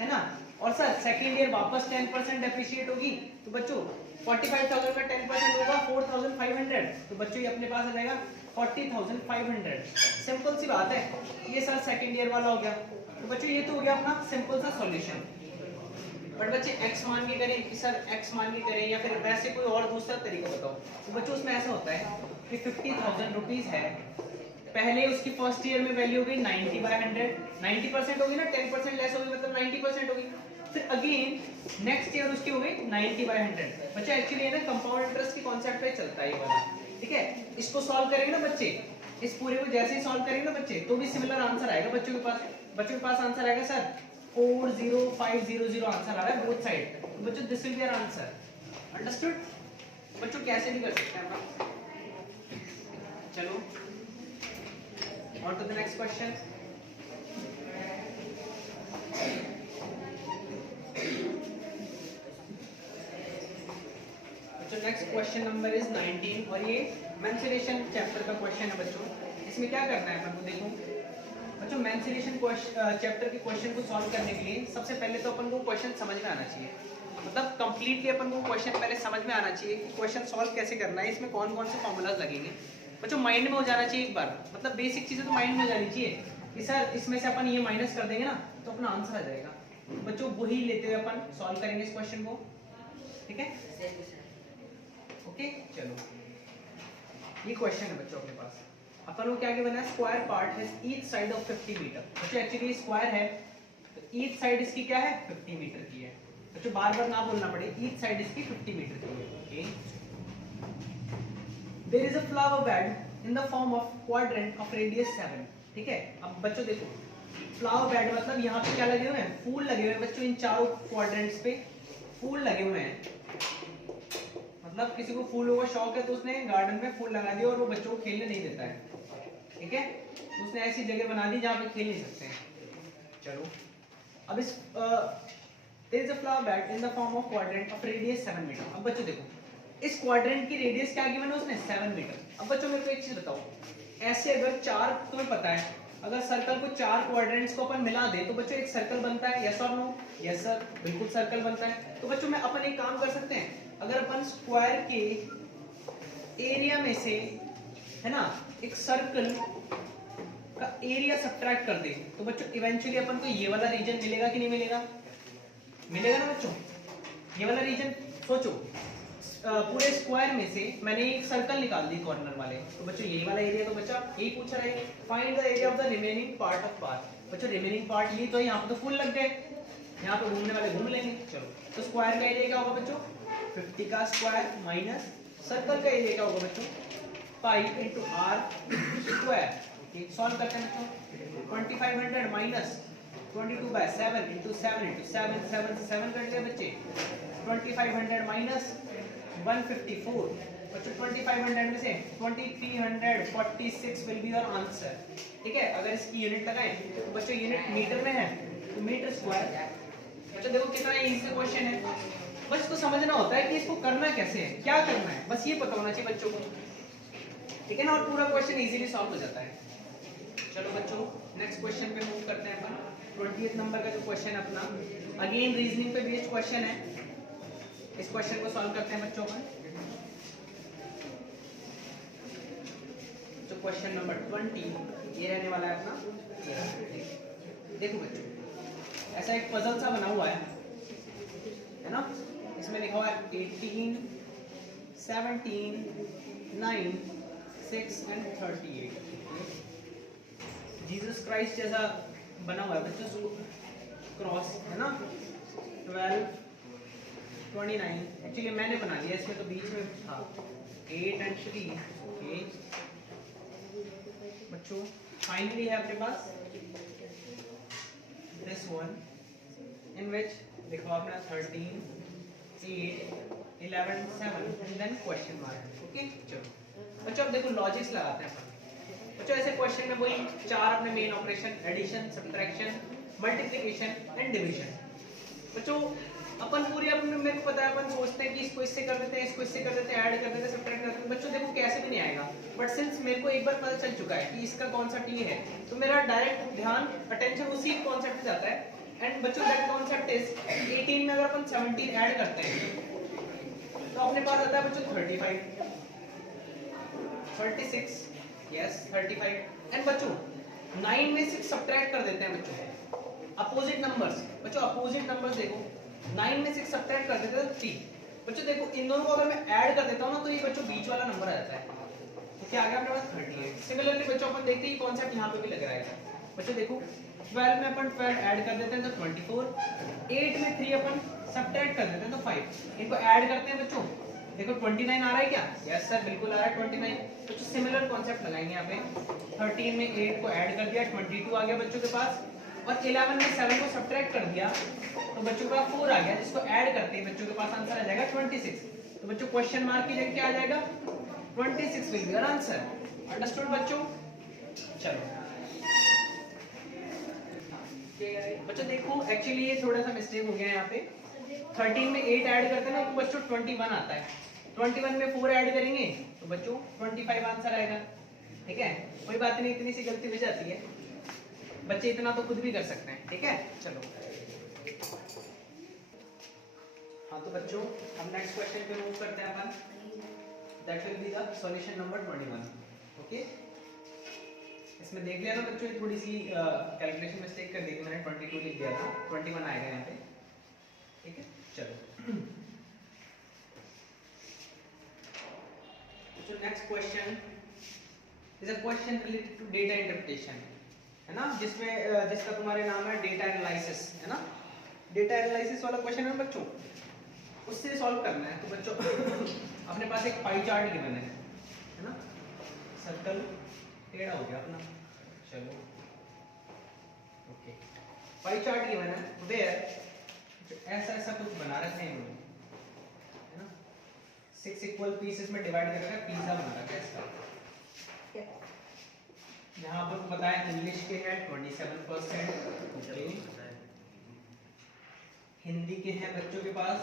है ना, और सर सेकंड ईयर वापस 10% डेप्रिशिएट होगी। तो बच्चों 45,000 का 10% होगा 4,500। तो बच्चों ये अपने पास आ जाएगा 40,500। सिंपल सी बात है, ये सर सेकंड ईयर वाला हो गया। तो बच्चों ये तो हो गया अपना सिंपल सा सॉल्यूशन। बट बच्चे x मान के करें कि सर x मान के करें या फिर वैसे कोई और दूसरा तरीका बताओ। तो बच्चों उसमें ऐसा होता है कि 50,000 रुपीज है, पहले उसकी फर्स्ट ईयर में वैल्यू हो गई 90/100, 90% होगी ना, 10% लेस होगी मतलब 90% होगी। फिर अगेन नेक्स्ट ईयर उसकी हो गई 90/100। बच्चा एक्चुअली है ना कंपाउंड इंटरेस्ट के कॉन्सेप्ट पे चलता है ये वाला। ठीक है, इसको सॉल्व करेंगे ना बच्चे, इस पूरे को जैसे ही सॉल्व करेंगे ना बच्चे तो भी सिमिलर आंसर आएगा बच्चों के पास। बच्चों के पास आंसर आएगा सर 40500 आंसर आ रहा है बोथ साइड। तो बच्चों this will be our answer, understood. बच्चों कैसे भी कर सकते हैं हम। चलो on to the next question। बच्चों नेक्स्ट क्वेश्चन नंबर इज 19 और ये मेंसुरेशन चैप्टर का क्वेश्चन है बच्चों। इसमें क्या करना है अपन को देखो बच्चों, मेंसुरेशन चैप्टर के क्वेश्चन को सॉल्व करने के लिए सबसे पहले तो अपन को क्वेश्चन समझ में आना चाहिए, मतलब कंप्लीटली अपन को क्वेश्चन पहले समझ में आना चाहिए कि क्वेश्चन सॉल्व कैसे करना है, इसमें कौन कौन से फॉर्मूलाज लगेंगे। बच्चों माइंड में हो जाना चाहिए एक बार, मतलब बेसिक चीजें तो माइंड में हो जानी चाहिए कि सर इसमें से अपन ये माइनस कर देंगे ना तो अपना आंसर आ जाएगा। बच्चों वही लेते हुए अपन सॉल्व करेंगे इस क्वेश्चन को। ठीक है ओके चलो ये क्वेश्चन है बच्चों अपने पास। अपन को क्या गिवन है, स्क्वायर पार्ट है ईच साइड ऑफ 50 मीटर। बच्चों एक्चुअली स्क्वायर है तो ईच साइड इसकी क्या है 50 मीटर की है। बच्चों बार बार ना बोलना पड़े, ईच साइड इसकी 50 मीटर की है। Okay There is a flower bed in the form of quadrant of radius 7। ठीक है, अब बच्चों देखो फ्लावर बेड मतलब यहाँ पे क्या लगे हुए हैं, फूल लगे हुए हैं बच्चों। इन चारों क्वाड्रेंट्स पे फूल लगे हुए हैं, मतलब किसी को फूलों का शौक है तो उसने गार्डन में फूल लगा दिया और वो बच्चों को खेलने नहीं देता है। ठीक है, तो उसने ऐसी जगह बना दी जहाँ पे खेल नहीं सकते हैं। चलो अब इस there is a flower bed in the form of quadrant of radius 7 metre. अब बच्चों देखो इस क्वाड्रेंट की रेडियस क्या गिवन है उसने 7 मीटर। अब बच्चों मेरे को एक चीज बताओ, ऐसे अगर चार, तुम्हें पता है अगर सर्कल को चार क्वाड्रेंट्स को अपन मिला दे तो बच्चों एक सर्कल बनता है, यस और नो? यस सर, बिल्कुल सर्कल बनता है। तो बच्चों में अपन एक काम कर सकते हैं, अगर अपन स्क्वायर के एरिया में से है ना एक सर्कल का एरिया सब्ट्रैक्ट कर दे तो बच्चों इवेंचुअली अपन को ये वाला रीजन मिलेगा कि नहीं मिलेगा? मिलेगा ना बच्चों, ये वाला रीजन। सोचो पूरे स्क्वायर में से मैंने एक सर्कल निकाल दी कॉर्नर वाले, तो बच्चों यही वाला एरिया, तो बच्चा यही पूछ रहा है find the area of the remaining part of part. बच्चों रिमेनिंग पार्ट ये तो यहाँ पे तो फुल लग गए, यहाँ पे घूमने वाले घूम लेंगे। चलो तो स्क्वायर का एरिया क्या होगा बच्चों 50 का स्क्वायर माइनस सर्कल का एरिया क्या होगा बच्चों pi into r square. Solve करते हैं बच्चों 2500 माइनस 22/7 इंटू 7 इंटू 7 7 7 कर लिया बच्चे 2500 माइनस 154, बच्चों 2500 में से 2346 विल बी योर आंसर। ठीक है, अगर इसकी यूनिट लगाएं तो बच्चों यूनिट मीटर में है तो मीटर स्क्वायर। बच्चों देखो कितना इजी क्वेश्चन है, बस इसको समझना होता है कि इसको करना कैसे है, क्या करना है, बस ये पता होना चाहिए बच्चों को। ठीक है ना, और पूरा क्वेश्चन इजीली सॉल्व हो जाता है। चलो बच्चों नेक्स्ट क्वेश्चन पे मूव करते हैं अपन। 20th नंबर का जो क्वेश्चन है अपना, अगेन रीजनिंग पे बेस्ड क्वेश्चन है। इस क्वेश्चन को सॉल्व करते हैं बच्चों अपन। जो क्वेश्चन नंबर 20 ये रहने वाला है अपना। देखो बच्चों, ऐसा एक पजल सा बना हुआ है ना, इसमें लिखा हुआ है 18, 17, 9, 6 एंड 38। जीसस क्राइस्ट जैसा बना हुआ है बच्चों, क्रॉस है ना, 12, 29। एक्चुअली मैंने बना लिया, इसमें तो बीच में था 8 एंड 3। ओके बच्चों, फाइनली है अपने पास दिस वन इन विच लिखा हुआ अपना 13, 8, 11, 7 and then question mark. Okay चलो बच्चों, अब देखो लॉजिक्स लगाते हैं अपन। बच्चों ऐसे क्वेश्चन में वही चार अपने main operation, addition, subtraction, multiplication and division. बच्चों अपन पूरी अपने, मेरे को पता है अपन सोचते हैं कि इसको इससे कर देते हैं, इसको इससे कर देते हैं, ऐड कर देते हैं, सब्ट्रैक्ट करते हैं। बच्चों देखो कैसे भी नहीं आएगा, बट सिंस मेरे को एक बार पता चल चुका है कि इसका कॉन्सेप्ट ये है, तो मेरा डायरेक्ट ध्यान, अटेंशन उसी कॉन्सेप्ट पे जाता है। एंड बच्चों दैट कॉन्सेप्ट इज 18 में अगर अपन 17 ऐड करते हैं तो अपने पास आता है बच्चों 35, 36, यस 35। एंड बच्चों 9 में 6 सब्ट्रैक्ट कर देते हैं बच्चों, अपोजिट नंबर्स। बच्चों अपोजिट नंबर्स देखो, 9 में 6 सब्ट्रैक्ट कर देते हैं 3। बच्चों देखो इन दोनों को अगर मैं ऐड कर देता हूं ना तो ये बच्चों बीच वाला नंबर आ जाता है, तो क्या आ गया अपने पास 38। सिमिलरली बच्चों अपन देखते हैं कॉन्सेप्ट यहां पे भी लग रहा है। बच्चों देखो 12 में अपन 12 ऐड कर देते हैं तो 24, 8 में 3 अपन सब्ट्रैक्ट कर देते हैं तो 5, इनको ऐड करते हैं बच्चों, देखो 29 आ रहा है क्या? यस सर बिल्कुल आ रहा है 29। तो सिमिलर कॉन्सेप्ट लगाएंगे यहाँ पे। 13 में 8 को ऐड कर दिया, 22 आ गया बच्चों के पास, और 11 में 7 को सब्ट्रैक्ट कर दिया तो बच्चों का 4 आ गया, जिसको ऐड करते हैं बच्चों के पास आंसर आ जाएगा 26। तो बच्चों क्वेश्चन मार्क की जगह क्या आ जाएगा? 26 will be our answer. Understood बच्चों? चलो बच्चों देखो एक्चुअली ये थोड़ा सा मिस्टेक हो गया है यहाँ पे। 13 में 8 ऐड करते हैं ना तो बच्चों 21 आता है, 21 में 4 ऐड करेंगे तो बच्चों 25 आंसर आएगा। ठीक है, कोई बात नहीं, इतनी सी गलती हो जाती है, बच्चे इतना तो खुद भी कर सकते हैं। ठीक है चलो, हाँ तो बच्चों हम नेक्स्ट क्वेश्चन पे मूव करते हैं अपन। That will be the solution number 21। Okay, इसमें देख लिया ना बच्चों, थोड़ी सी कैलकुलेशन मिस्टेक कर दी थी मैंने, 22 लिख दिया था, 21 आएगा यहाँ पे। ठीक है चलो, so next question is a question related to data interpretation, है ना, जिसमें जिसका तुम्हारे नाम है डेटा एनालिसिस, है ना। डेटा एनालिसिस वाला क्वेश्चन है बच्चों, उससे सॉल्व करना है। तो बच्चों अपने पास एक पाई चार्ट गिवन है ना, सर्कल टेढ़ा हो गया अपना, चलो ओके, पाई चार्ट गिवन है वेयर ऐसा ऐसा कुछ बना रखा है इन्होंने, है ना, 6 इक्वल पीसेस में डिवाइड कर रखा है, पिज्जा बना रखा है इसका। यहाँ पर बताया इंग्लिश के हैं 27%, ओके, हिंदी के हैं बच्चों के पास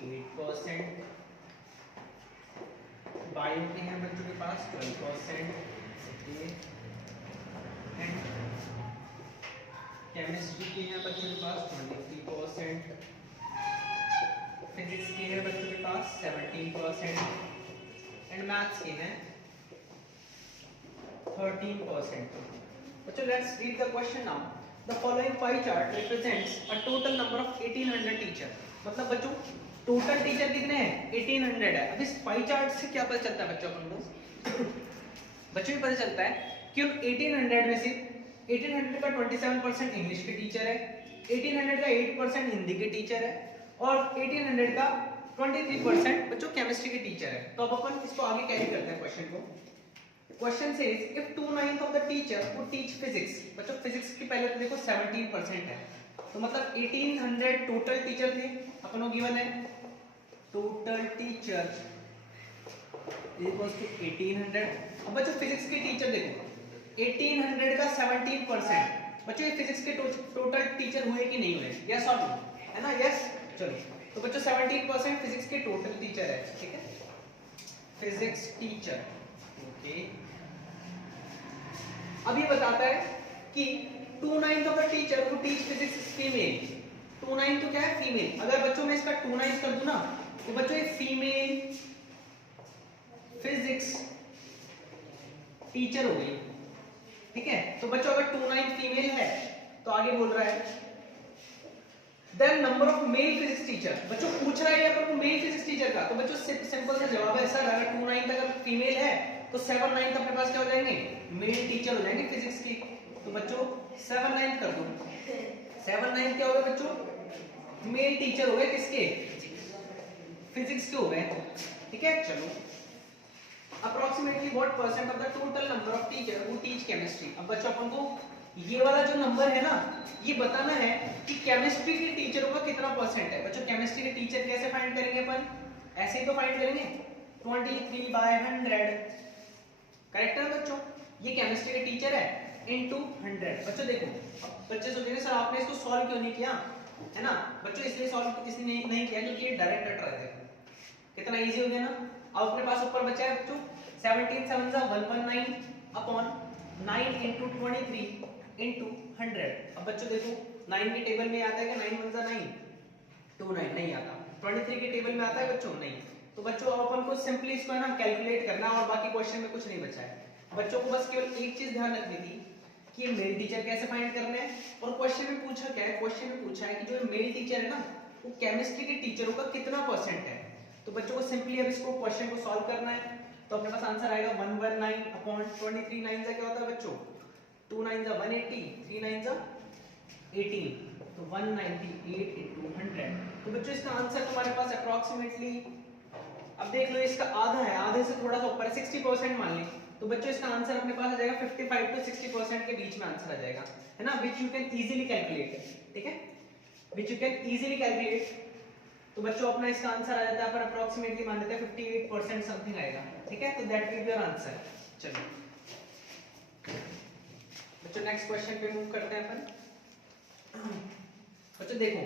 8%, बायो के हैं बच्चों के पास 12%, ओके, एंड केमिस्ट्री के हैं बच्चों के पास 23%, फिजिक्स के हैं बच्चों के पास 17%, एंड मैथ्स के हैं 13%। बच्चों let's read the question now. The following pie chart represents a total number of 1800 teacher. मतलब बच्चों टोटल टीचर कितने हैं? 1800 है। अब इस पाई चार्ट से क्या पता चलता है बच्चों को? बच्चों को पता चलता है कि उन 1800 में से 1800 का 27% इंग्लिश के टीचर है, 1800 का 8% हिंदी के टीचर है, और 1800 का 23% बच्चों केमिस्ट्री के टीचर है। तो अब अपन इसको आगे कैरी करते हैं क्वेश्चन को। Question says if 2/9 of the teacher would teach physics. बच्चों फिजिक्स की पहले तो देखो 17% है, तो मतलब 1800 टोटल टीचर थे, अपन को गिवन है टोटल टीचर इक्वल्स टू 1800। अब बच्चों फिजिक्स के टीचर देखो 1800 का 17%। बच्चों ये फिजिक्स के टोटल टीचर हुए कि नहीं हुए, यस और नो, है ना, यस। चलो तो बच्चों 17% फिजिक्स के टोटल टीचर है, ठीक है, फिजिक्स टीचर, ओके। अब ये बताता है कि 2/9 of the teacher who teach physics female. 2/9 तो क्या है, फीमेल। अगर बच्चों मैं इसका 2/9 कर दूं ना, तो बच्चों ये फीमेल फिजिक्स टीचर हो गई, ठीक है। तो बच्चों अगर 2/9 फीमेल है तो आगे बोल रहा है then number of male physics teacher. बच्चों पूछ रहा है अपन को मेल फिजिक्स टीचर का, तो बच्चों सिंपल सा जवाब है सर, अगर 2/9 अगर फीमेल है तो 7/9 अपने पास क्या हो जाएंगे, मेल टीचर हो जाएंगे फिजिक्स की। तो बच्चों 7/9 कर दो, 7/9 क्या होगा बच्चों, मेल टीचर हो गए, किसके, फिजिक्स के हो गए, ठीक है। चलो approximately what percent of the total number of teacher who teach chemistry. अब बच्चों अपन को ये वाला जो नंबर है ना, ये बताना है कि केमिस्ट्री के टीचरों का कितना परसेंट है। बच्चों केमिस्ट्री के टीचर कैसे फाइंड करेंगे अपन, ऐसे ही तो फाइंड करेंगे, 23/100, करेक्ट है बच्चों। ये केमिस्ट्री के टीचर है इनटू 100। बच्चों देखो बच्चे सोचेंगे सर आपने इसको सॉल्व क्यों नहीं किया, है ना। बच्चों इसलिए सॉल्व इसलिए नहीं किया क्योंकि ये डायरेक्ट कट रहा है, कितना इजी हो गया ना। अब अपने पास ऊपर बचा है बच्चों 17 7 119 अपॉन 9 into 23 into 100। अब बच्चों देखो 9 के टेबल में आता है क्या, 9 1 9 29 नहीं आता, 23 के टेबल में आता है बच्चों नहीं। तो बच्चों अब अपन को सिंपली इसको है ना कैलकुलेट करना और बाकी क्वेश्चन में कुछ नहीं बचा है। बच्चों को बस केवल एक चीज ध्यान रखनी थी कि मेल टीचर कैसे फाइंड करना है। और क्वेश्चन में पूछा क्या है, क्वेश्चन में पूछा है कि जो मेल टीचर है ना वो केमिस्ट्री के टीचरों का कितना परसेंट है। तो बच्चों को सिंपली अब इसको क्वेश्चन को सॉल्व करना है। तो अपने पास आंसर आएगा 119 अपॉन 23 9 से क्या होता है बच्चों, 2 9 जा 180, 3 9 जा 18, तो 198 into 100। तो बच्चों इसका आंसर तुम्हारे पास अप्रोक्सीमेटली, अब देख लो इसका आधा है, आधे से थोड़ा सा ऊपर 60% मान लें, तो बच्चों इसका आंसर अपने पास आ जाएगा 55 to 60% के बीच में आंसर आ जाएगा, है ना, which you can easily calculate, ठीक है, which you can easily calculate. तो बच्चों अपना इसका आंसर आ जाता है पर अप्रोक्सीमेटली मान लेते हैं 58% समथिंग आएगा, ठीक है। तो that will be your answer. चलो बच्चों नेक्स्ट क्वेश्चन पे मूव करते हैं अपन। बच्चों देखो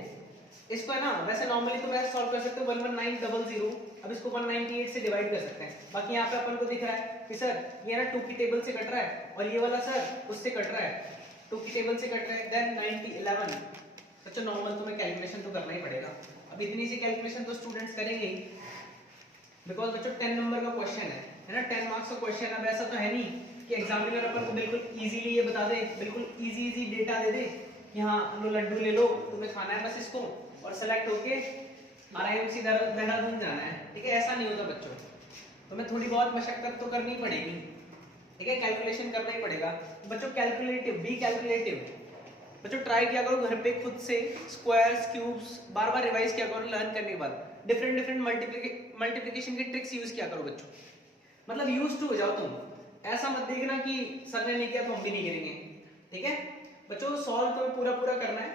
इसको है ना, वैसे नॉर्मली तो मैं सॉल्व कर सकते हो 11900, अब इसको 198 से डिवाइड कर सकते हैं। बाकी यहाँ पे अपन को दिख रहा है कि सर ये ना 2 की टेबल से कट रहा है और ये वाला सर उससे कट रहा है, 2 की टेबल से कट रहा है, देन 90 11। बच्चों नॉर्मल तुम्हें कैलकुलेशन तो करना ही पड़ेगा, अब इतनी सी कैलकुलेशन तो स्टूडेंट्स करेंगे ही, बिकॉज बच्चों 10 नंबर का क्वेश्चन है ना, 10 मार्क्स का क्वेश्चन। अब ऐसा तो है नहीं कि एग्जामिनर अपन को बिल्कुल इजीली ये बता दे, बिल्कुल इजी डेटा दे दे कि हाँ लो लड्डू ले लो तुम्हें खाना है बस इसको और सेलेक्ट होके RIMC देहरादून जाना है, ठीक है, ऐसा नहीं होता बच्चों। तुम्हें थोड़ी बहुत मशक्कत तो करनी पड़ेगी, ठीक है, कैलकुलेशन करना ही पड़ेगा। बच्चों कैलकुलेटिव, बी कैलकुलेटिव। बच्चों ट्राई किया करो घर पे खुद से स्क्वायर्स क्यूब्स बार बार रिवाइज किया करो, लर्न करने के बाद डिफरेंट मल्टीप्लिकेशन की ट्रिक्स यूज किया करो बच्चों, मतलब यूज टू हो जाओ तुम। ऐसा मत देखना कि सर ने नहीं किया तो हम भी नहीं करेंगे, ठीक है। बच्चों सॉल्व तुम्हें पूरा करना है,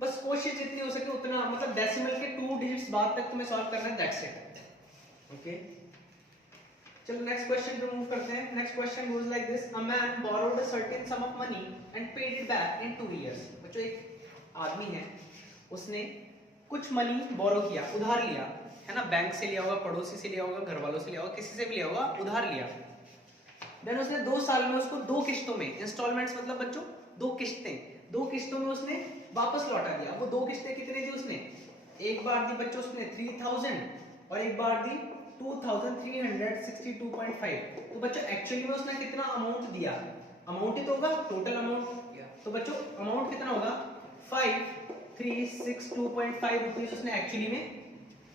बस कोशिश जितनी हो सके उतना, मतलब डेसिमल के 2 डिजिट्स बाद तक तुम्हें सॉल्व करना है, दैट्स इट, ओके। चलो नेक्स्ट क्वेश्चन पे मूव करते हैं। Next question goes like this, a man borrowed a certain some of money and paid it back in 2 years. बच्चों एक आदमी है, उसने कुछ मनी बोरो किया, उधार लिया, है ना, बैंक से लिया होगा, पड़ोसी से लिया होगा, घर वालों से लिया होगा, किसी से भी लिया होगा, उधार लिया। देन उसने 2 साल में उसको 2 किश्तों में, इंस्टॉलमेंट्स मतलब बच्चों 2 किश्तों में उसने वापस लौटा दिया। वो 2 किश्तें कितने दी उसने, एक बार दी बच्चों उसने 3000 और एक बार दी 2362.5। तो बच्चों एक्चुअली में उसने कितना अमाउंट दिया, अमाउंट ही तो होगा, टोटल अमाउंट। तो बच्चों अमाउंट कितना होगा 5362.5 रुपीस उसने एक्चुअली में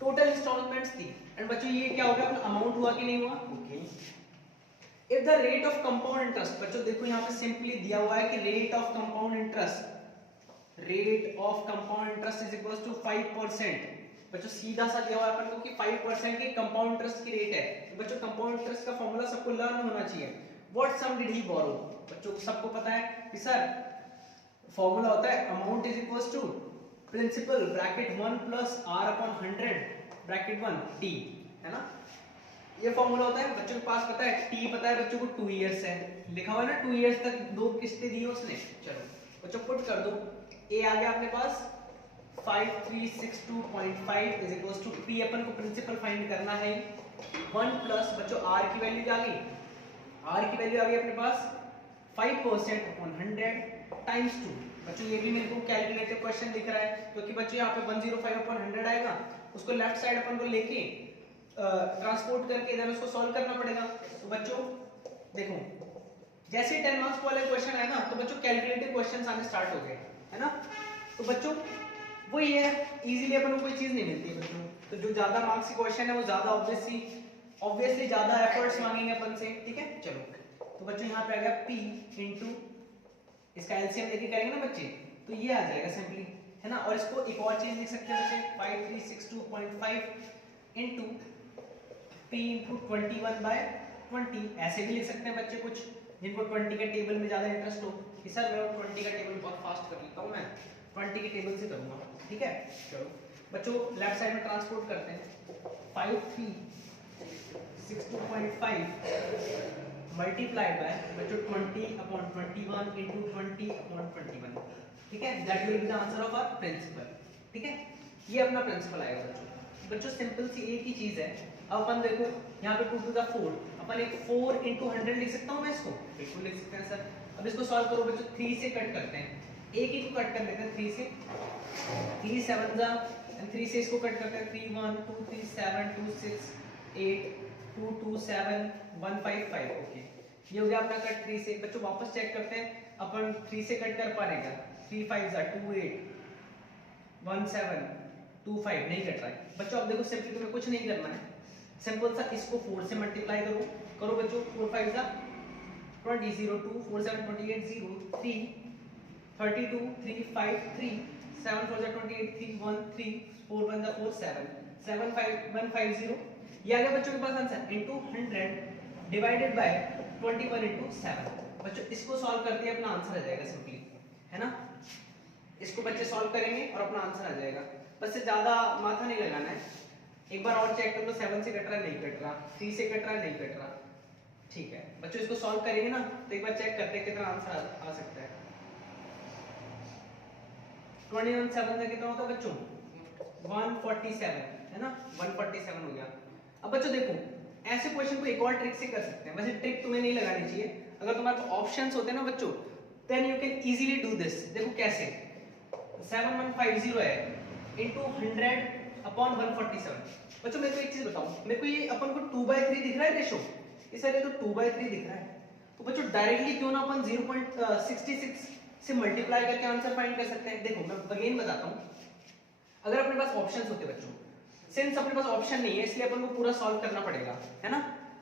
टोटल इंस्टॉलमेंट्स दी। एंड बच्चों ये क्या होगा, अमाउंट हुआ कि नहीं हुआ, okay. If the rate of compound interest, बच्चों देखो यहाँ पे सिंपली दिया हुआ है कि rate of compound interest is equals to 5%। बच्चों सीधा सा दिया हुआ है अपन को कि 5% की कंपाउंड इंटरेस्ट की रेट है। तो बच्चों कंपाउंड इंटरेस्ट का फॉर्मूला सबको लर्न होना चाहिए। व्हाट सम डिड ही बोरो, बच्चों सबको पता है कि सर फॉर्मूला होता है amount is equals to principal bracket 1 plus r upon 100 bracket 1 t, है ना। ये फॉर्मूला होता है, बच्चों के पास पता है टी पता है बच्चों को 2 इयर्स है, लिखा हुआ है ना 2 इयर्स तक 2 किस्तें दी उसने। चलो बच्चों पुट कर दो, ए आ गया अपने पास 5362.5 इज इक्वल्स टू पी, अपन को प्रिंसिपल फाइंड करना है 1 प्लस बच्चों आर की वैल्यू आ गई, आर की वैल्यू आ गई अपने पास 5% अपॉन 100 टाइम्स 2। बच्चों ये भी मेरे को कैलकुलेटिव क्वेश्चन दिख रहा है क्योंकि बच्चों यहाँ पे 105 अपॉन 100 आएगा, उसको लेफ्ट साइड अपन को लेके ट्रांसपोर्ट करके इधर उसको सॉल्व करना पड़ेगा। तो बच्चों देखो जैसे ही 10 मार्क्स वाले क्वेश्चन आए ना तो बच्चों कैलकुलेटिव क्वेश्चंस आने स्टार्ट हो गए, है ना। तो बच्चों वो ये है इजीली अपन को कोई चीज नहीं मिलती है बच्चों, तो जो ज्यादा मार्क्स की क्वेश्चन है वो ज्यादा ऑब्वियसली ज्यादा एफर्ट्स मांगेंगे अपन से, ठीक है। चलो तो बच्चों यहाँ पे आ गया p इंटू इसका एलसीएम लेके करेंगे ना बच्चे तो ये आ जाएगा सिंपली, है ना। और इसको एक और चीज लिख सकते हैं बच्चे 5362.5 इंटू p इंटू 21/20, ऐसे भी लिख सकते हैं बच्चे कुछ जिनको 20 के टेबल में ज्यादा इंटरेस्ट हो कि सर मैं 20 का टेबल बहुत फास्ट कर लेता हूँ, मैं 20 के टेबल से करूंगा, ठीक है। चलो बच्चों लेफ्ट साइड में ट्रांसपोर्ट करते हैं 5362.5 मल्टीप्लाइड बाय बच्चों 20/21 इंटू 20/21, ठीक है। That will be the answer of our principal, ठीक है। ये अपना प्रिंसिपल आएगा बच्चों। बच्चों सिंपल सी एक ही चीज है, अब अपन देखो यहाँ पे 2 टू द 4, अपन एक 4 इंटू 100 लिख सकता हूँ मैं इसको, बिल्कुल लिख सकते हैं सर। अब इसको सॉल्व करो बच्चों, 3 से कट करते हैं, एक ही को कट कर लेते हैं 3 से, 3 7 जा एंड 3 से इसको कट करते हैं 3 1 2 3 7 2 6 8 2 2 7 1 5 5, ओके ये हो गया अपना कट 3 से। बच्चों वापस चेक करते हैं अपन 3 से कट कर पा रहे क्या, 3 5 जा 2 8 1 7 2 5 नहीं कट रहा है बच्चों। अब देखो सिंपली तुम्हें कुछ नहीं करना है, सिंपल सा इसको 4 से मल्टीप्लाई करो बच्चों, 4 5 जा 20 0 2 4 7 28 0 3 32 3 5 3 7 4 जा 28 3 1 3 4 1 जा 4 7 7 5 1 5 0, ये आ गया बच्चों के पास answer into 100 divided by 21 into 7। बच्चों इसको सॉल्व करते हैं अपना आंसर आ जाएगा सिंपली, है ना। इसको बच्चे सॉल्व करेंगे और अपना आंसर आ जाएगा, बस से ज्यादा माथा नहीं लगाना है। एक बार और चेक कर लो 7 से कट रहा है नहीं कट रहा, 3 से कट रहा है नहीं कट रहा, ठीक है। बच्चों इसको सॉल्व करेंगे ना तो एक बार चेक करते हैं कितना आंसर आ सकता है। 21 7 का कितना होता है बच्चों 147, है ना, 147 हो गया। अब बच्चों देखो ऐसे क्वेश्चन को एक और ट्रिक से कर सकते हैं, वैसे ट्रिक तुम्हें नहीं लगानी चाहिए, अगर तुम्हारे पास ऑप्शंस होते हैं ना बच्चों then you can easily do this. देखो कैसे 7150 है इनटू 100 अपॉन 147। बच्चों मेरे को एक चीज बताओ, मेरे को ये अपन को 2/3 दिख रहा है रेशो, इस ये तो 2/3 दिख रहा है, तो बच्चों डायरेक्टली क्यों ना अपन 0.66 से मल्टीप्लाई करके आंसर फाइंड कर सकते हैं। देखो मैं अगेन बताता हूं, अगर अपने पास ऑप्शंस होते बच्चों, सिंस अपने पास ऑप्शन नहीं है इसलिए अपन को पूरा सॉल्व करना पड़ेगा, है ना।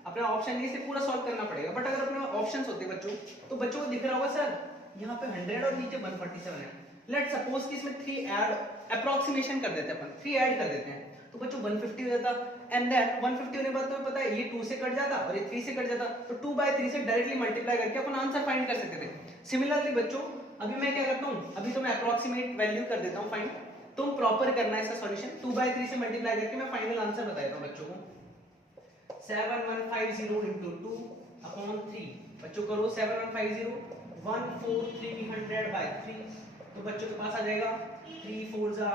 अपना ऑप्शन नहीं है इसलिए पूरा सॉल्व करना पड़ेगा, बट अगर अपने पास ऑप्शंस होते बच्चों तो बच्चों को दिख रहा होगा सर यहाँ पे 100 और नीचे 147 है। लेट्स सपोज कि इसमें 3 ऐड अप्रोक्सीमेशन कर देते हैं अपन, 3 ऐड कर देते हैं तो बच्चों 150 हो जाता, एंड देन 150 होने के बाद तुम्हें पता है ये 2 से कट जाता और ये 3 से कट जाता, तो 2/3 से डायरेक्टली मल्टीप्लाई करके अपन आंसर फाइंड कर सकते थे। सिमिलरली बच्चों अभी मैं क्या करता हूँ, अभी तो मैं अप्रोक्सीमेट वैल्यू कर देता हूँ फाइंड, तुम प्रॉपर करना है इसका सॉल्यूशन, 2/3 से मल्टीप्लाई करके मैं फाइनल आंसर बता देता हूँ बच्चों को 7150 into 2 upon 3। बच्चों करो 7150 14300/3, तो बच्चों के पास आ जाएगा 3 4 जा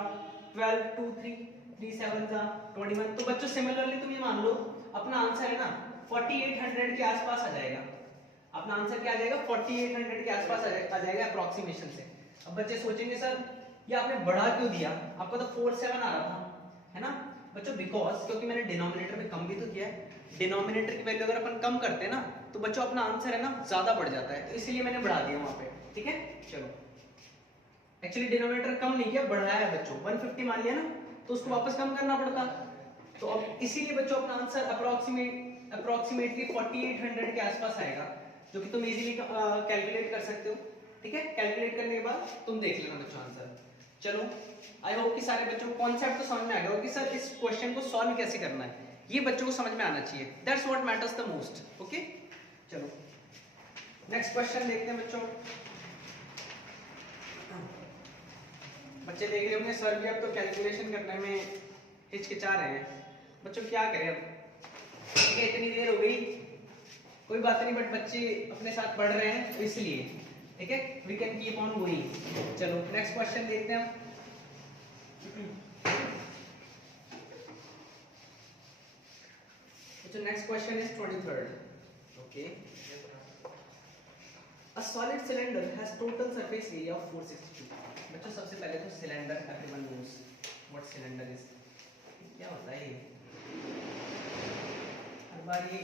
12 2 3 3 7 जा 21। तो बच्चों सिमिलरली तुम ये मान लो अपना आंसर है ना 4800 के आसपास आ जाएगा, अपना आंसर क्या आ जाएगा 4800 के आसपास आ जाएगा अप्रोक्सीमेशन से। अब बच्चे सोचेंगे सर ये आपने बढ़ा क्यों दिया, आपका तो 47 आ रहा था, है ना बच्चों, बिकॉज क्योंकि मैंने डिनोमिनेटर में कम भी तो किया है, डिनोमिनेटर की वैल्यू अगर अपन कम करते हैं ना तो बच्चों अपना आंसर है ना ज्यादा बढ़ जाता है, तो इसीलिए मैंने बढ़ा दिया वहां पे, ठीक है। चलो एक्चुअली डिनोमिनेटर कम नहीं किया बढ़ाया है बच्चों, 150 मान लिया ना तो उसको वापस कम करना पड़ता, तो अब इसीलिए बच्चों अपना आंसर अप्रोक्सीमेटली 4800 के आसपास आएगा, जो कि तुम इजीली कैलकुलेट कर सकते हो, ठीक है। कैलकुलेट करने के बाद तुम देख लेना बच्चों आंसर। चलो आई होप कि सारे बच्चों को कॉन्सेप्ट तो समझ में आ गया होगा कि सर इस क्वेश्चन को सॉल्व कैसे करना है, ये बच्चों को समझ में आना चाहिए, that's what matters the most, okay. चलो नेक्स्ट क्वेश्चन देखते हैं बच्चों। बच्चे देख रहे होंगे सर भी अब तो कैलकुलेशन करने में हिचकिचा रहे हैं। बच्चों क्या करें अब, ठीक है इतनी देर हो गई, कोई बात नहीं, बट बच्चे अपने साथ पढ़ रहे हैं तो इसलिए, ठीक है, we can keep on going. चलो नेक्स्ट क्वेश्चन देखते हैं हम। So next question is 23rd. Okay. A solid cylinder has total surface area of 462. बच्चों सबसे पहले तो cylinder, everyone knows what cylinder is. क्या होता है ये? हर बार ये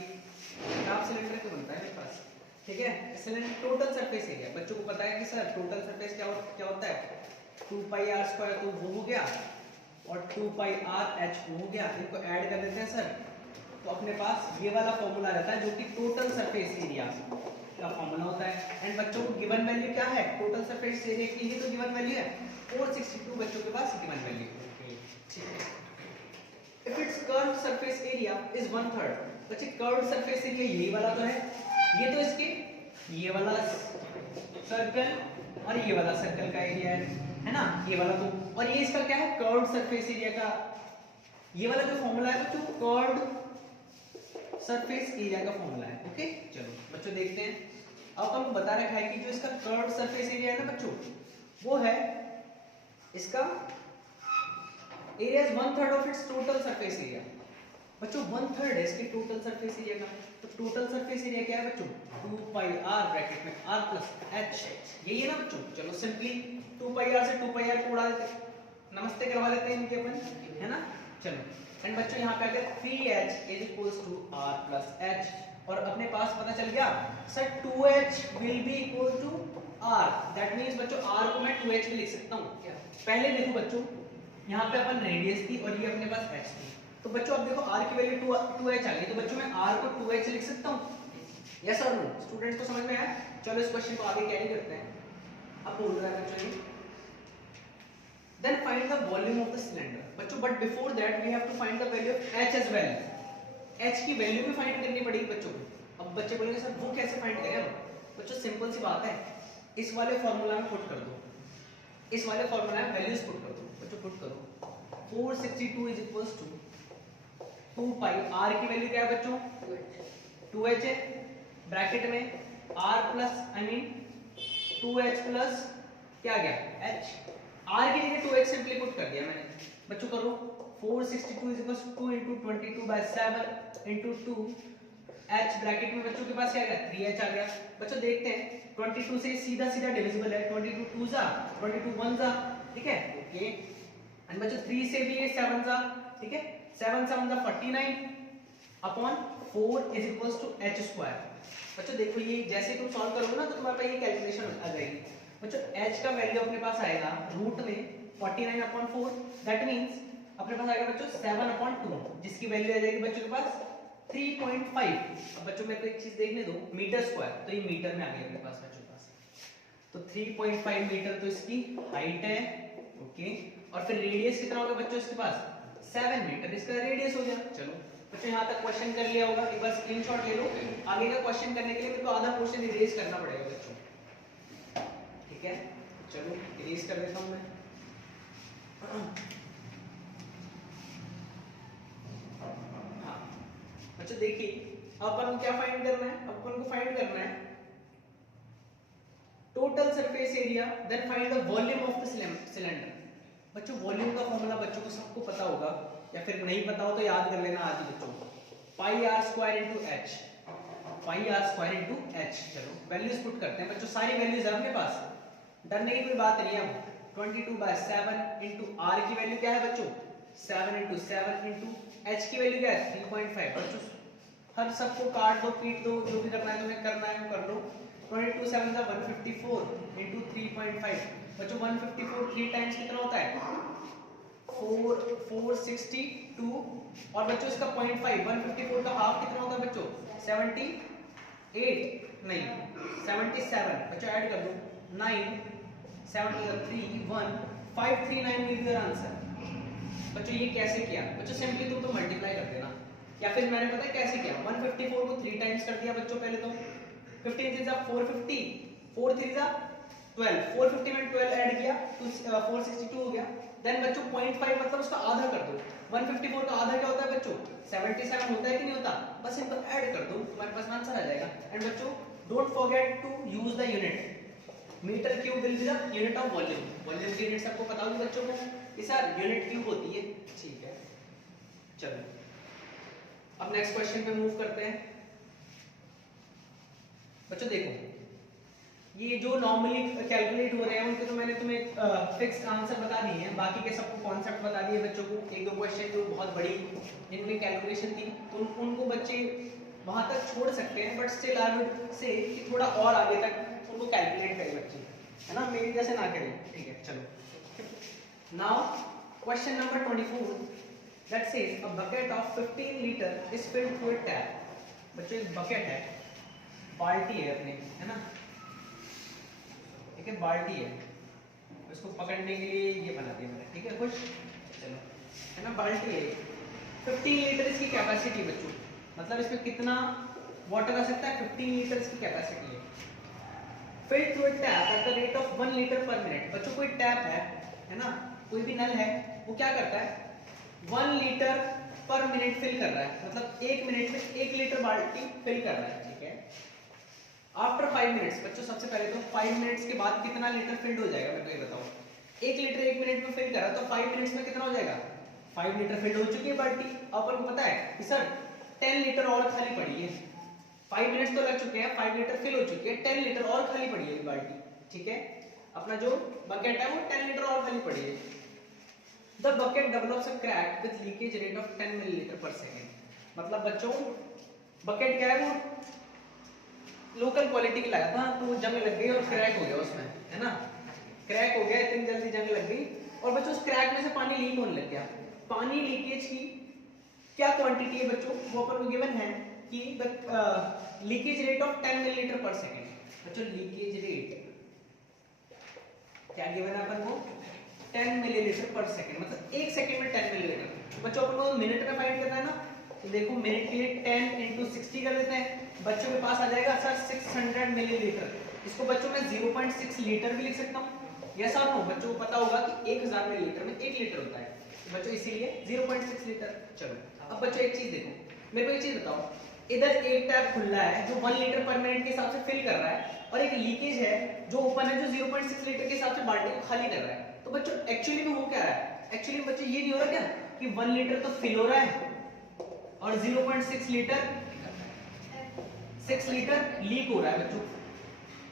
हाफ सिलेंडर क्यों बनता है मेरे पास? ठीक है, सिलेंडर टोटल सरफेस एरिया बच्चों को पता है कि सर टोटल सरफेस क्या होता है? 2 पाई आर स्क्वायर, तो वो हो गया, और 2 पाई आर एच हो गया। इनको ऐड कर देते हैं सर, तो अपने पास ये वाला फॉर्मूला रहता है जो कि टोटल सरफेस एरिया का फॉर्मूला होता है। एंड बच्चों को गिवन वैल्यू क्या है? टोटल सरफेस एरिया की ही तो गिवन वैल्यू है 462, बच्चों के पास गिवन वैल्यू। ठीक है, if it's curved surface area is 1/3, बच्चे कर्व्ड सरफेस एरिया यही वाला तो है, ये तो इसके ये वाला सर्कल और ये वाला सर्कल का एरिया है ना, ये वाला तो, और ये इसका क्या है? कर्व्ड सरफेस एरिया का ये वाला जो फॉर्मूला है बच्चों, कर्व्ड सरफेस एरिया का फॉर्मूला है। ओके, चलो बच्चों देखते हैं। अब हमको बता रखा है कि जो इसका कर्व्ड सरफेस एरिया है ना बच्चों, वो है इसका area is 1/3 of its total surface area. बच्चों 1/3 है इसके टोटल सरफेस एरिया का, तो टोटल सरफेस एरिया क्या है बच्चों? 2 पाई आर ब्रैकेट में r प्लस h, यही है ना बच्चों। चलो सिंपली 2 पाई आर से 2 पाई आर को उड़ा देते, नमस्ते करवा देते हैं इनके अपन, है ना। चलो एंड बच्चों यहाँ पे आ गया 3h is equals to r plus h, और अपने पास पता चल गया sir 2h will be equal to r, that means बच्चों r को मैं 2h भी लिख सकता हूँ। पहले देखो बच्चों, यहाँ पे अपन रेडियस थी और ये अपने पास h थी, तो बच्चों अब देखो r की वैल्यू 2h आ गई, तो बच्चों मैं r को 2h लिख सकता हूँ, यस और नो? स्टूडेंट्स को समझ में आया? चलो इस क्वेश्चन को आगे कैरी करते हैं। अब बोल रहा है बच्चों ये, then find the volume of the cylinder, बच्चों but before that we have to find the value of h as well, h की वैल्यू भी फाइंड करनी पड़ेगी बच्चों को। अब बच्चे बोलेंगे सर वो कैसे फाइंड करें? अब बच्चों सिंपल सी बात है, इस वाले फार्मूला में पुट कर दो, इस वाले फार्मूला में वैल्यूज पुट कर दो बच्चों, पुट करो 462 is equals to 2 pi, r की वैल्यू क्या है बच्चों? 2h है, ब्रैकेट में r plus I mean 2h plus क्या गया h, r की जगह 2h सिंपली पुट कर दिया मैंने बच्चों। करो 462 is equals to 2 into 22/7 into 2 h, bracket में बच्चों के पास क्या गया? 3h आ गया। बच्चों देखते हैं 22 से सीधा सीधा डिविजिबल है, 22 2 जा 22 1 जा, ठीक है, ओके। एंड बच्चों 3 से भी ये 7 जा, ठीक है, 7 7 जा 49 upon 4 is equals to h square. बच्चों देखो ये जैसे तुम सॉल्व करोगे ना तो तुम्हारे पास ये कैलकुलेशन आ जाएगी बच्चों। h का वैल्यू अपने पास आएगा रूट में 49 अपॉन 4, दैट मींस अपने पास आएगा बच्चों 7 अपॉन 2, जिसकी वैल्यू आ जाएगी बच्चों के पास 3.5। अब बच्चों मेरे को एक चीज देखने दो, मीटर स्क्वायर, तो ये मीटर में आ गया अपने पास बच्चों के पास, तो 3.5 मीटर तो इसकी हाइट है, ओके। और फिर रेडियस कितना होगा बच्चों इसके पास? 7 मीटर इसका रेडियस हो गया। चलो बच्चों यहाँ तक क्वेश्चन कर लिया होगा, एक बार स्क्रीनशॉट ले लो। आगे का क्वेश्चन करने के लिए मेरे को आधा पोर्शन इरेज करना पड़ेगा बच्चों, ठीक है। चलो इरेज कर देता हूँ मैं। हाँ बच्चों देखिए, अब अपन को क्या फाइंड करना है? अब अपन को फाइंड करना है total surface area, then find the volume of the cylinder. बच्चों वॉल्यूम का फॉर्मूला बच्चों को सबको पता होगा, या फिर नहीं पता हो तो याद कर लेना आज ही बच्चों को, pi r square into h, pi r square into h. चलो वैल्यूज पुट करते हैं बच्चों, सारी वैल्यूज है अपने पास, डरने की कोई बात नहीं है। 22/7 इंटू आर की वैल्यू क्या है बच्चों? 7 into 7 into h की वैल्यू क्या है? 3.5। बच्चों हर सबको काट दो, पीट दो, जो भी करना है तुम्हें करना है कर लो। 22 7 का 154 into 3.5। बच्चों 154 3 टाइम्स कितना होता है? 462। और बच्चों इसका 0.5, 154 का हाफ कितना होता है बच्चों? 78 नहीं 77। बच्चों ऐड कर दो 9 7 3 1 539 will be your answer। बच्चों ये कैसे किया? बच्चों सिंपली तुम तो मल्टीप्लाई कर देना, या फिर मैंने पता है कैसे किया, 154 को 3 टाइम्स कर दिया बच्चों। पहले तो 15 3 जा 450, 4 3 जा 12 450 में 12 ऐड किया तो 462 हो गया। देन बच्चों 0.5 मतलब उसका आधा कर दो। 154 का आधा क्या होता है बच्चों 77 होता है कि नहीं होता, बस इनको ऐड कर दो तुम्हारे पास आंसर आ जाएगा। एंड बच्चों don't forget to use the unit, metre cube will be the unit of volume. Volume की यूनिट सबको पता होगी बच्चों को कि सर यूनिट क्यूब होती है, ठीक है। चलो अब नेक्स्ट क्वेश्चन पे मूव करते हैं। बच्चों देखो ये जो नॉर्मली कैलकुलेट हो रहे हैं उनके तो मैंने तुम्हें फिक्स आंसर बता दिए हैं, बाकी के सबको कॉन्सेप्ट बता दिए बच्चों को। एक दो क्वेश्चन जो बहुत बड़ी इनकी कैलकुलेशन थी तो उनको बच्चे वहां तक छोड़ सकते हैं, but still I would say कि थोड़ा और आगे तक उनको कैलकुलेट करें बच्चे, है ना, मेरी जैसे ना करें, ठीक है। चलो now question number 24 that says a bucket of 15 litre is filled through a tap. बच्चों एक बकेट है, बाल्टी है अपने, है ना, ठीक है, बाल्टी है, इसको पकड़ने के लिए ये बना दिया मैंने, ठीक है, कुछ चलो, है ना, बाल्टी है, 15 लीटर इसकी कैपेसिटी बच्चों, मतलब इसमें कितना वाटर आ सकता है, 15 लीटर इसकी कैपेसिटी है। Field through a tap at the rate of 1 litre पर मिनट। बच्चों कोई टैप है ना, कोई भी नल है, वो क्या करता है 1 लीटर पर मिनट फिल कर रहा है, मतलब 1 मिनट में 1 लीटर बाल्टी फिल कर रहा है, ठीक है। आफ्टर 5 मिनट्स, बच्चों सबसे पहले तो 5 मिनट्स के बाद कितना लीटर फिल्ड हो जाएगा, मेरे को ये बताओ। 1 लीटर 1 मिनट में फिल करा तो 5 मिनट्स में कितना हो जाएगा, 5 लीटर फिल्ड हो चुकी है बाल्टी। अपन को पता है कि सर 10 लीटर और खाली पड़ी है, 5 मिनट्स तो लग चुके हैं, 5 लीटर फिल हो चुकी है, 10 लीटर और खाली पड़ी है बाल्टी, ठीक है। अपना जो बकेट है वो 10 लीटर और खाली पड़ी है। The bucket develops a crack with leakage rate of 10 millilitre पर सेकंड। मतलब बच्चों बकेट क्या है, वो लोकल क्वालिटी की लाया था तो जंग लग गई और क्रैक हो गया उसमें, है ना, क्रैक हो गया, इतनी जल्दी जंग लग गई और बच्चों उस क्रैक में से पानी लीक होने लग गया। पानी लीकेज की क्या क्वांटिटी है बच्चों, वो अपन को गिवन है कि the leakage rate of 10 millilitre पर सेकंड। बच्चों लीकेज रेट क्या गिवन है अपन को, 10 मिलीलीटर पर सेकंड, मतलब 1 सेकंड में 10 मिलीलीटर। बच्चों अपन को मिनट में फाइंड करना है ना, तो देखो मिनट के लिए 10 into 60 कर देते हैं, बच्चों के पास आ जाएगा सर 600 मिलीलीटर। इसको बच्चों में 0.6 लीटर भी लिख सकता हूँ, यस और नो। बच्चों को पता होगा कि 1000 मिलीलीटर में 1 लीटर होता है, तो बच्चों इसीलिए 0.6 लीटर। चलो अब बच्चों एक चीज देखो, मेरे को एक चीज बताओ, इधर एक टैप खुला है जो 1 लीटर पर मिनट के हिसाब से फिल कर रहा है, और एक लीकेज है जो ओपन है जो 0.6 लीटर के हिसाब से बाल्टी को खाली कर रहा है। तो बच्चों एक्चुअली में हो क्या रहा है, एक्चुअली बच्चों ये नहीं हो रहा क्या कि 1 लीटर तो फिल हो रहा है और 0.6 लीटर 6 लीटर लीक हो रहा है बच्चों,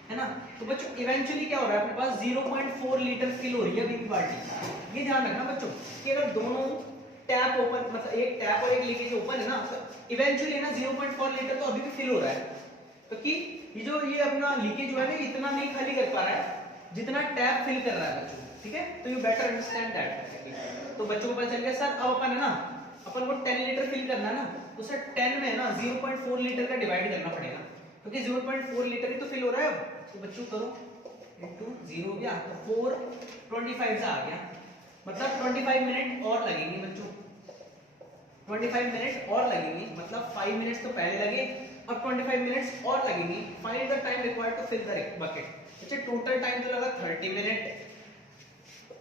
है ना। तो बच्चों इवेंचुअली क्या हो रहा है, अपने पास 0.4 लीटर फिल हो रही है अभी भी बाल्टी। ये ध्यान रखना बच्चों कि अगर दोनों टैप ओपन, मतलब एक टैप और एक लीकेज ओपन है ना, तो इवेंचुअली ना 0.4 लीटर तो अभी भी फिल हो रहा है, क्योंकि ये अपना लीकेज जो है ना इतना नहीं खाली कर पा रहा है जितना टैप फिल कर रहा है बच्चों, ठीक है। तो यू बेटर अंडरस्टैंड दैट। तो बच्चों को पता चल गया सर अब अपन है ना, अपन को 10 लीटर फिल करना है ना, तो सर 10 में ना 0.4 लीटर का डिवाइड करना पड़ेगा, क्योंकि 0.4 लीटर ही तो फिल हो रहा है अब। तो बच्चों करो इनटू 0 हो गया, तो 4 25 से आ गया, मतलब 25 मिनट और लगेंगे बच्चों, 25 मिनट और लगेंगे, मतलब 5 मिनट्स तो पहले लगे और 25 मिनट्स और लगेंगे। Find the time required to fill the bucket. अच्छा टोटल टाइम तो लगा 30 मिनट,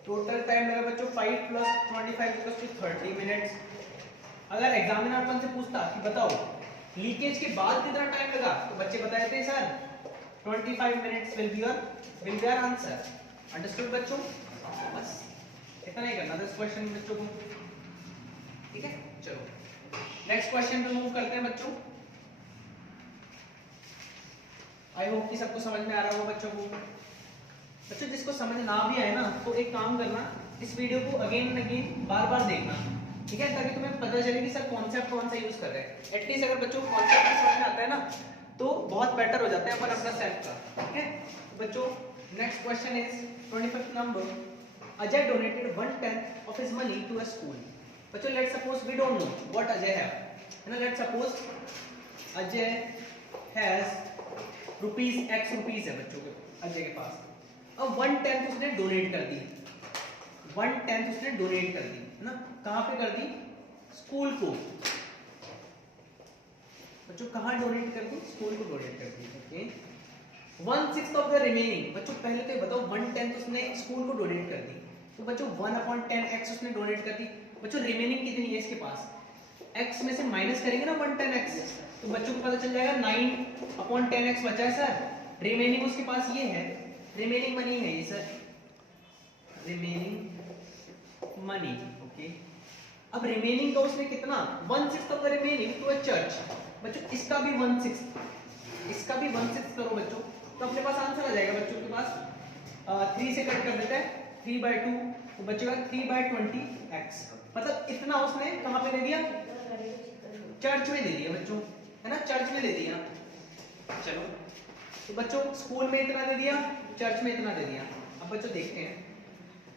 टोटल टाइम लगा बच्चों 5 + 25 = 30 मिनट्स। अगर एग्जामिनर अपन से पूछता कि बताओ लीकेज के बाद कितना टाइम लगा, तो बच्चे बताए थे sir 25 minutes will be your answer. Understood बच्चों, बस इतना ही करना था इस क्वेश्चन में बच्चों को, ठीक है। चलो नेक्स्ट क्वेश्चन पे मूव करते हैं बच्चों। आई होप कि सबको समझ में आ रहा होगा बच्चों को। बच्चों जिसको समझ ना भी आए ना, तो एक काम करना, इस वीडियो को अगेन एंड अगेन बार बार देखना, ठीक है, ताकि तुम्हें पता चले कि सर कॉन्सेप्ट कौन सा यूज कर रहे हैं। एटलीस्ट अगर बच्चों को कॉन्सेप्ट समझ में आता है ना, तो बहुत बेटर हो जाता है अपन अपना सेल्फ का, ठीक है। तो बच्चों next question is 25th number. Ajay donated 1/10 of his money to a school। बच्चों let's suppose we don't know what Ajay है ना, let's suppose Ajay has X rupees है बच्चों के अजय के पास। अब 1/10 उसने डोनेट कर दी, 1/10 उसने डोनेट कर दी, है ना, कहां पे कर दी, स्कूल को। बच्चों कहां डोनेट कर दी, स्कूल को डोनेट कर दी, ओके। 1/6 of the remaining. बच्चों पहले तो ये बताओ 1/10 उसने स्कूल को डोनेट कर दी, तो बच्चों 1/10x उसने डोनेट कर दी। बच्चों रिमेनिंग कितनी है इसके पास, x में से माइनस करेंगे ना 1/10x, तो बच्चों को पता चल जाएगा 9/10x बचा है सर। रिमेनिंग उसके पास ये है, रिमेनिंग मनी है ये सर, रिमेनिंग मनी। ओके, अब रिमेनिंग का उसने कितना 1/6 of the remaining to a church. बच्चों इसका भी 1/6, इसका भी 1/6 करो बच्चों, तो अपने पास आंसर आ जाएगा बच्चों के पास 3 से कट कर देते हैं 3/2, तो बचेगा 3/20x। मतलब इतना उसने कहां पे दे दिया, चर्च में दे दिया बच्चों, है ना, चर्च में दे दिया। चलो तो बच्चों स्कूल में इतना दे दिया, चर्च में इतना दे दिया। अब बच्चों देखते हैं,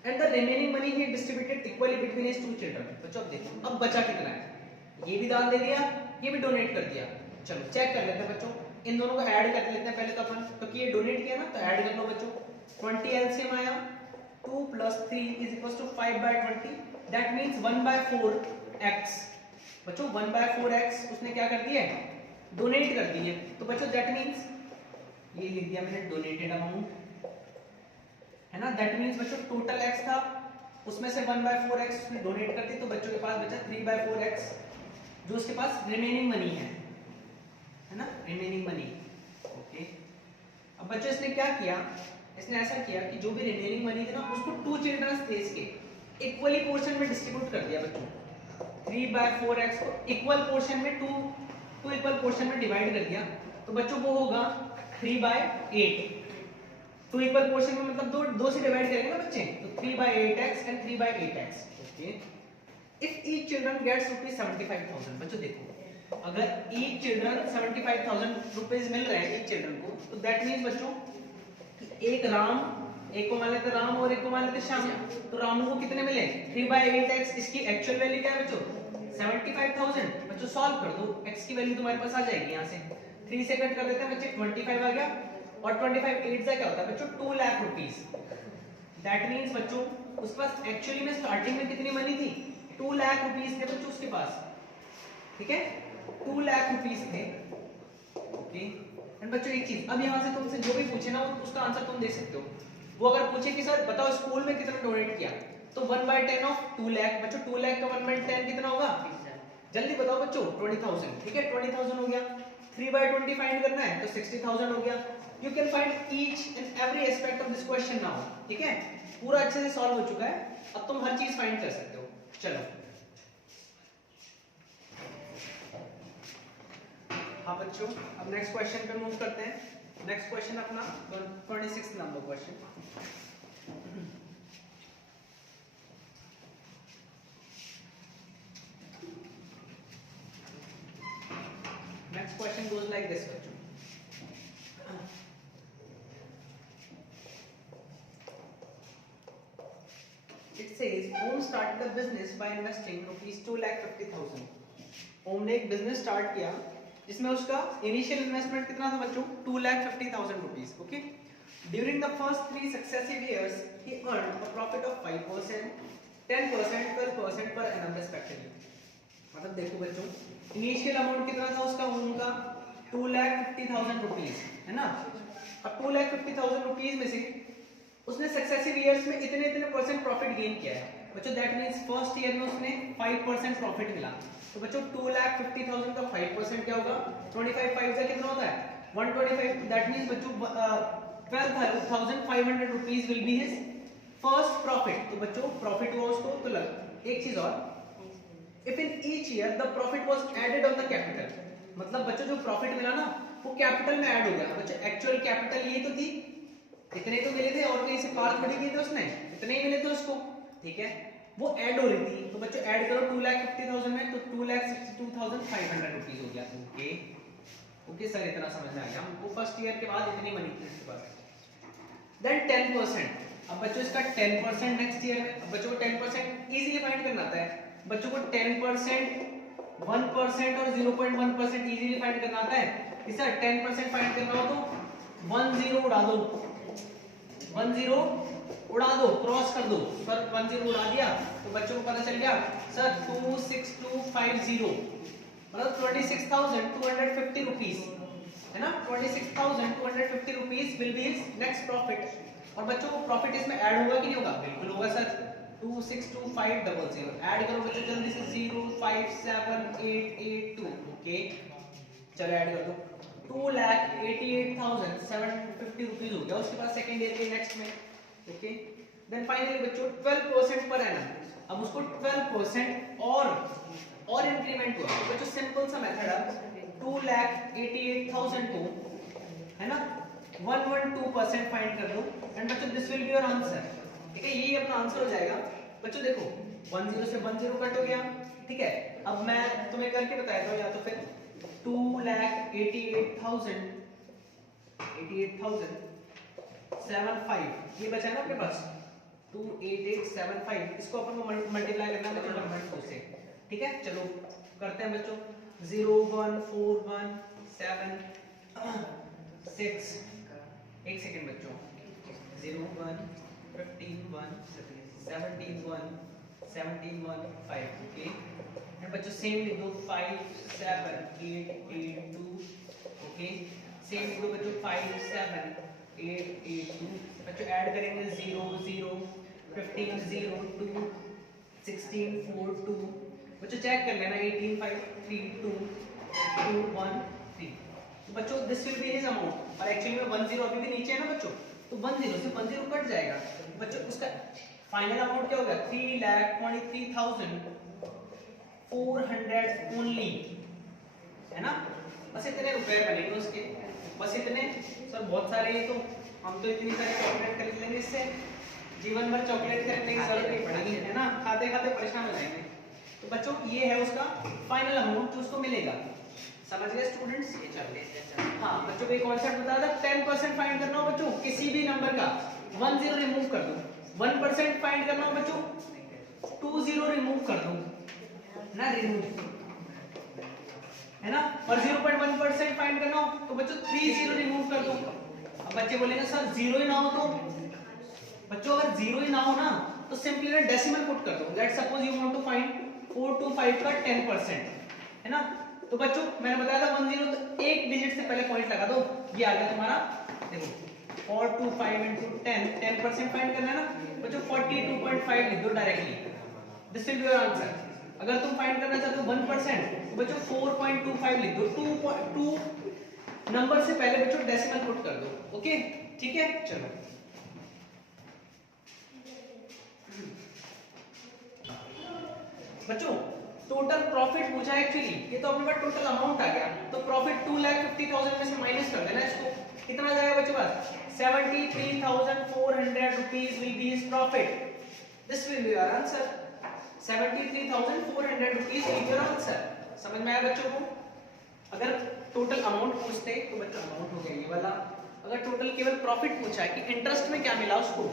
and the remaining money he distributed equally between his two children. बच्चों अब देखो अब बचा कितना है, ये भी दान दे दिया, ये भी डोनेट कर दिया। चलो चेक कर लेते हैं बच्चों, इन दोनों को ऐड कर लेते हैं पहले तो अपन, तो कि ये डोनेट किया ना तो ऐड कर लो बच्चों। 20 एलसीएम आया, 2 + 3 = 5/20, दैट मींस 1/4x। बच्चों 1/4x उसने क्या कर दिया है, डोनेट कर दी है। तो बच्चों दैट मींस ये लिख दिया मैंने डोनेटेड अमाउंट, है ना। दैट मींस बच्चों टोटल x था, उसमें से 1/4x उसने डोनेट कर दी, तो बच्चों के पास बचा 3/4x जो उसके पास रिमेनिंग मनी है ना, रिमेनिंग मनी। ओके, अब बच्चों इसने क्या किया, इसने ऐसा किया कि जो भी रिमेनिंग मनी थी ना उसको 2 चिल्ड्रंस थे इसके इक्वली पोर्शन में डिस्ट्रीब्यूट कर दिया बच्चों। 3/4x को इक्वल पोर्शन में 2 इक्वल पोर्शन में डिवाइड कर दिया, तो बच्चों वो होगा 3/8। 2 इक्वल पोर्शन में मतलब दो से डिवाइड करेंगे ना बच्चे, तो 3/8x and 3/8x। Okay, if each children gets ₹75,000। बच्चों देखो अगर ईच चिल्ड्रन 75,000 रुपीज मिल रहे हैं ईच चिल्ड्रन को, तो दैट मींस बच्चों एक राम, एक को मान लेते राम और एक को मान लेते श्याम, तो रामू को कितने मिले 3/8x। इसकी एक्चुअल वैल्यू क्या है बच्चों 75,000। बच्चों सॉल्व कर दो, x की वैल्यू तुम्हारे पास आ जाएगी, यहाँ से 3 से कट कर देते हैं बच्चे, 25 आ गया, और 25 8 से क्या होता है बच्चों 2 लाख रुपीस। दैट मींस बच्चों उसके पास एक्चुअली में स्टार्टिंग में कितनी मनी थी, 2 लाख रुपीस थे बच्चों उसके पास, ठीक है 2 लाख रुपीस थे। ओके, एंड बच्चों एक चीज, अब यहाँ से तुमसे जो भी पूछे ना उसका आंसर तुम दे सकते हो। वो अगर पूछे कि सर बताओ स्कूल में कितना डोनेट किया, तो 1/10 ऑफ 2 लाख। बच्चों 2 लाख का 1/10 कितना होगा, जल्दी बताओ बच्चों 20,000, ठीक है 20,000 हो गया। 3/20 फाइंड करना है तो 60,000 हो गया। You can find each and every aspect of this question now, ठीक है, पूरा अच्छे से सॉल्व हो चुका है, अब तुम हर चीज फाइंड कर सकते हो। चलो हाँ बच्चों, अब नेक्स्ट क्वेश्चन पे मूव करते हैं। नेक्स्ट क्वेश्चन अपना 26 number question. Next question goes like this बच्चों। It says Om started a business by investing ₹2,50,000। ओम ने एक बिजनेस स्टार्ट किया जिसमें उसका इनिशियल इन्वेस्टमेंट कितना था बच्चों 2,50,000 rupees. Okay, during the first 3 successive years he earned a profit of 5%, 10%, 12% per annum respectively. मतलब देखो बच्चों इनिशियल अमाउंट कितना था उसका ओम का 2,50,000 रुपीस, है ना। अब 2,50,000 रुपीस में से उसने सक्सेसिव इयर्स में इतने इतने परसेंट प्रॉफिट गेन किया है बच्चों। दैट मींस फर्स्ट ईयर में उसने 5% प्रॉफिट मिला, तो बच्चों 2,50,000 का 5% क्या होगा 25 5 से कितना होता है 125। दैट मींस बच्चों 12,500 rupees will be his first profit. तो बच्चों प्रॉफिट हुआ उसको, तो लग एक चीज और, if in each year the profit was added on the capital, मतलब बच्चों जो प्रॉफिट मिला ना वो कैपिटल में ऐड हो गया। बच्चों एक्चुअल कैपिटल ये तो थी, इतने तो मिले थे और कहीं से पार्ट थोड़ी किए थे उसने, इतने ही मिले थे उसको, ठीक है वो ऐड हो रही थी। तो बच्चों ऐड करो 2,50,000 में, तो 2,62,500 रुपीस हो गया। ओके ओके सर इतना समझ में आ गया हमको, फर्स्ट ईयर के बाद इतनी मनी थी उसके पास। देन 10%, अब बच्चों इसका 10% नेक्स्ट ईयर में। अब बच्चों को 10% इजीली फाइंड करना आता है बच्चों को 10%, 1% और 0.1% इजीली फाइंड करना आता है। इसे 10% फाइंड करना हो तो 1 0 उड़ा दो, 1 0 उड़ा दो, क्रॉस कर दो, पर 1 0 उड़ा दिया तो बच्चों को पता चल गया सर 2,6250 मतलब 26,250 रुपीस, है ना 26,250 rupees will be his next profit. और बच्चों को प्रॉफिट इसमें ऐड होगा कि नहीं होगा? बिल्कुल होगा सर। 262500 ऐड करो बच्चों जल्दी से 057882 ओके चलो ऐड कर दो 2,88,750 रुपीज हो गया उसके बाद सेकंड ईयर के नेक्स्ट में ओके। देन फाइनली बच्चों 12% पर एनम, अब उसको 12% और इंक्रीमेंट हुआ तो बच्चों सिंपल सा मेथड है 2,88,000 को है ना 112% फाइंड कर दो एंड बच्चों this will be your answer. ठीक है यही अपना आंसर हो जाएगा बच्चों। देखो 10 से 10 कट हो गया ठीक है। अब मैं तुम्हें करके बताया था या तो फिर 2,88,075 ये बचा ना अपने पास 28875 इसको अपन को मल्टीप्लाई करना है बच्चों नंबर 2 से। ठीक है चलो करते हैं बच्चों 0,1,4,1,7,6 एक सेकंड बच्चों 0,1,15,1,17,1,17,1,5 ओके एंड बच्चों सेम लिख दो 5,7,8,8,2 ओके सेम लिख दो बच्चों 5,7,8,8,2 बच्चों ऐड करेंगे 0,0,15,0,2 16,4,2 बच्चों चेक कर लेना 18,5,3,2,2,1,3 तो बच्चों this will be his amount और एक्चुअली में 10 अभी भी नीचे है ना बच्चों तो 10 से 10 कट जाएगा बच्चों उसका फाइनल अमाउंट क्या होगा 3,23,400 ओनली है ना। बस इतने रुपए बनेंगे उसके बस इतने सर बहुत सारे ये तो हम तो इतनी सारी चॉकलेट खरीद लेंगे इससे जीवन भर चॉकलेट खरीदने की जरूरत नहीं पड़ेगी है ना खाते खाते परेशान हो जाएंगे। तो बच्चों ये है उसका फाइनल अमाउंट जो उसको मिलेगा समझ गए स्टूडेंट्स। ये चलते हैं हाँ बच्चों को एक कॉन्सेप्ट बताया था 10% फाइंड करना हो बच्चों किसी भी नंबर का 10 रिमूव कर दो 1% फाइंड करना हो बच्चों 20 रिमूव कर दो ना रिमूव है ना और 0.1% फाइंड करना हो तो बच्चों 30 रिमूव कर दो। अब बच्चे बोलेंगे सर 0 ही ना हो तो बच्चों अगर 0 ही ना हो ना तो सिंपली ना डेसिमल पुट कर दो। Let's suppose you want to find 425 का 10% है ना तो बच्चों मैंने बताया था 10 तो एक डिजिट से पहले पॉइंट लगा दो ये आ गया तुम्हारा देखो 425 into 10% फाइंड करना है ना बच्चों 42.5 लिख दो directly this will be your answer. अगर तुम फाइंड करना चाहते हो 1% तो बच्चों 4.25 लिख दो 2 नंबर से पहले बच्चों डेसिमल पुट कर दो ओके ठीक है। चलो बच्चों टोटल प्रॉफिट पूछा है एक्चुअली ये तो अपने पास टोटल अमाउंट आ गया तो प्रॉफिट 2,50,000 में से माइनस कर देना इसको कितना जाएगा बच्चों पास 73,400 rupees will be his profit this will be your answer 73,400 rupees will be your answer. समझ में आया बच्चों को। अगर टोटल अमाउंट पूछते तो बच्चों अमाउंट हो गया ये वाला। अगर टोटल केवल प्रॉफिट पूछा है कि इंटरेस्ट में क्या मिला उसको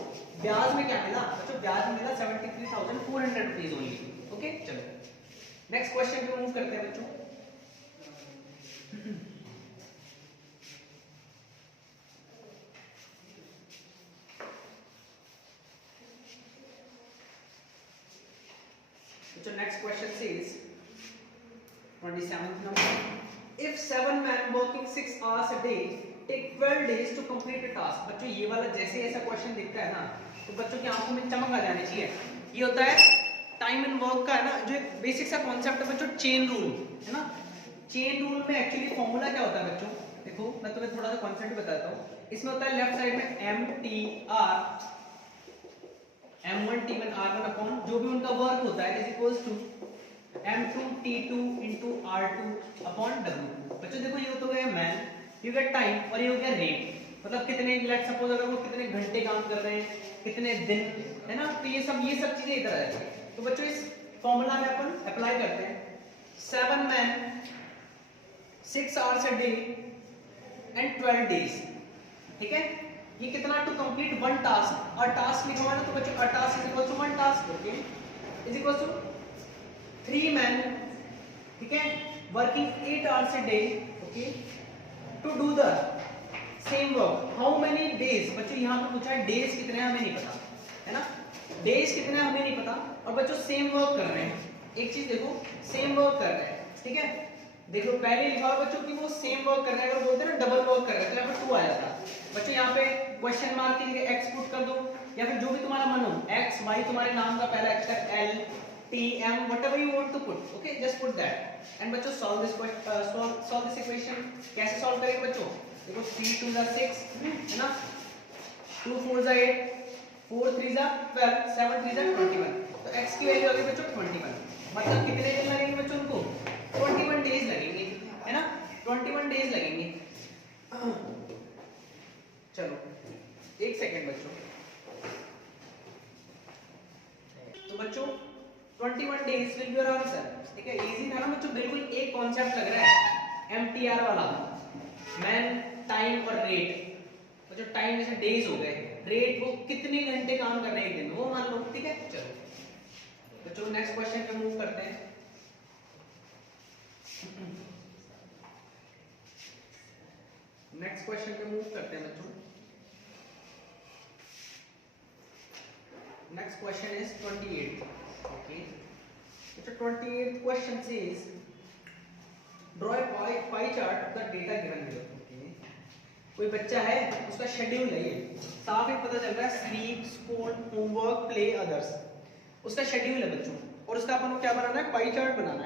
ब्याज में क्या मिला बच्चों ब्याज में मिला 73,400 रुपीस ओनली ओके। चलो नेक्स्ट क्वेश्चन पे मूव करते हैं बच्चों। So next question says 27th number if 7 men working 6 hours a day take 12 days to complete a task। बच्चों ये वाला जैसे ऐसा क्वेश्चन दिखता है ना तो बच्चों की आंखों में चमक आ जानी चाहिए। ये होता है टाइम एंड वर्क का है ना जो एक बेसिक सा कॉन्सेप्ट है बच्चों चेन रूल है ना। चेन रूल में एक्चुअली फॉर्मूला क्या होता है बच्चों देखो मैं तुम्हें थोड़ा सा कॉन्सेप्ट बताता हूँ। इसमें होता है लेफ्ट साइड में MTR M1 T1 R1 upon जो भी उनका वर्क होता है is equals to M2 T2 into R2 upon W। बच्चों देखो ये तो गया मैन ये हो गया टाइम और ये हो गया रेट मतलब कितने लेट सपोज अगर वो कितने घंटे काम कर रहे हैं कितने दिन है ना तो ये सब चीजें इधर आ जाती है। तो बच्चों इस फॉर्मूला में अपन अप्लाई करते हैं 7 men 6 hours a day and 12 days ठीक है। ये कितना टू कंप्लीट वन टास्क और टास्क लिखा हुआ है ना तो बच्चों a task is equal to one task okay is equal to 3 men ठीक है working 8 hours a day okay to do the same work how many days. बच्चों यहाँ पे पूछा है डेज कितने हमें नहीं पता है ना डेज कितने हमें नहीं पता और बच्चों सेम वर्क कर रहे हैं। एक चीज देखो सेम वर्क कर रहे हैं ठीक है देखो पहले लिखा हुआ बच्चों कि वो सेम वर्क कर रहे हैं, अगर बोलते हैं ना डबल वर्क कर रहे हैं तो यहाँ पे 2 आ जाता। बच्चों यहाँ पे क्वेश्चन मार्क के लिए x पुट कर दो, या फिर जो भी तुम्हारा मन हो, x y तुम्हारे नाम का पहला अक्षर, L T M whatever you want to put, okay just put that and बच्चों solve this equation। कैसे सॉल्व करेंगे बच्चों? देखो 3 2 जा 6 है ना, 2 4 जा 8, 4 3 जा 12, 7 3 जा 21, तो x की वैल्यू आ गई बच्चों 21। मतलब कितने दिन लगेंगे बच्चों उनको? 21 डेज लगेंगे, है ना, 21 डेज लगेंगे। चलो एक सेकेंड बच्चों, तो बच्चों 21 days will be your answer. ठीक है, इजी था ना बच्चों, बिल्कुल एक कॉन्सेप्ट लग रहा है एमटीआर वाला, मैन टाइम और रेट। बच्चों टाइम जैसे डेज हो गए, रेट वो कितने घंटे काम कर रहे हैं एक दिन में वो मान लो। ठीक है, चलो बच्चों नेक्स्ट क्वेश्चन पे मूव करते हैं। नेक्स्ट क्वेश्चन पे मूव करते हैं बच्चों। Next question is 28। ओके, बच्चों 28th question says draw a pie chart of the data given here। Okay, कोई बच्चा है, उसका शेड्यूल है, ये साफ ही पता चल रहा है, sleep, school, homework, play, others, उसका शेड्यूल है बच्चों, और उसका अपन को क्या बनाना है? पाई चार्ट बनाना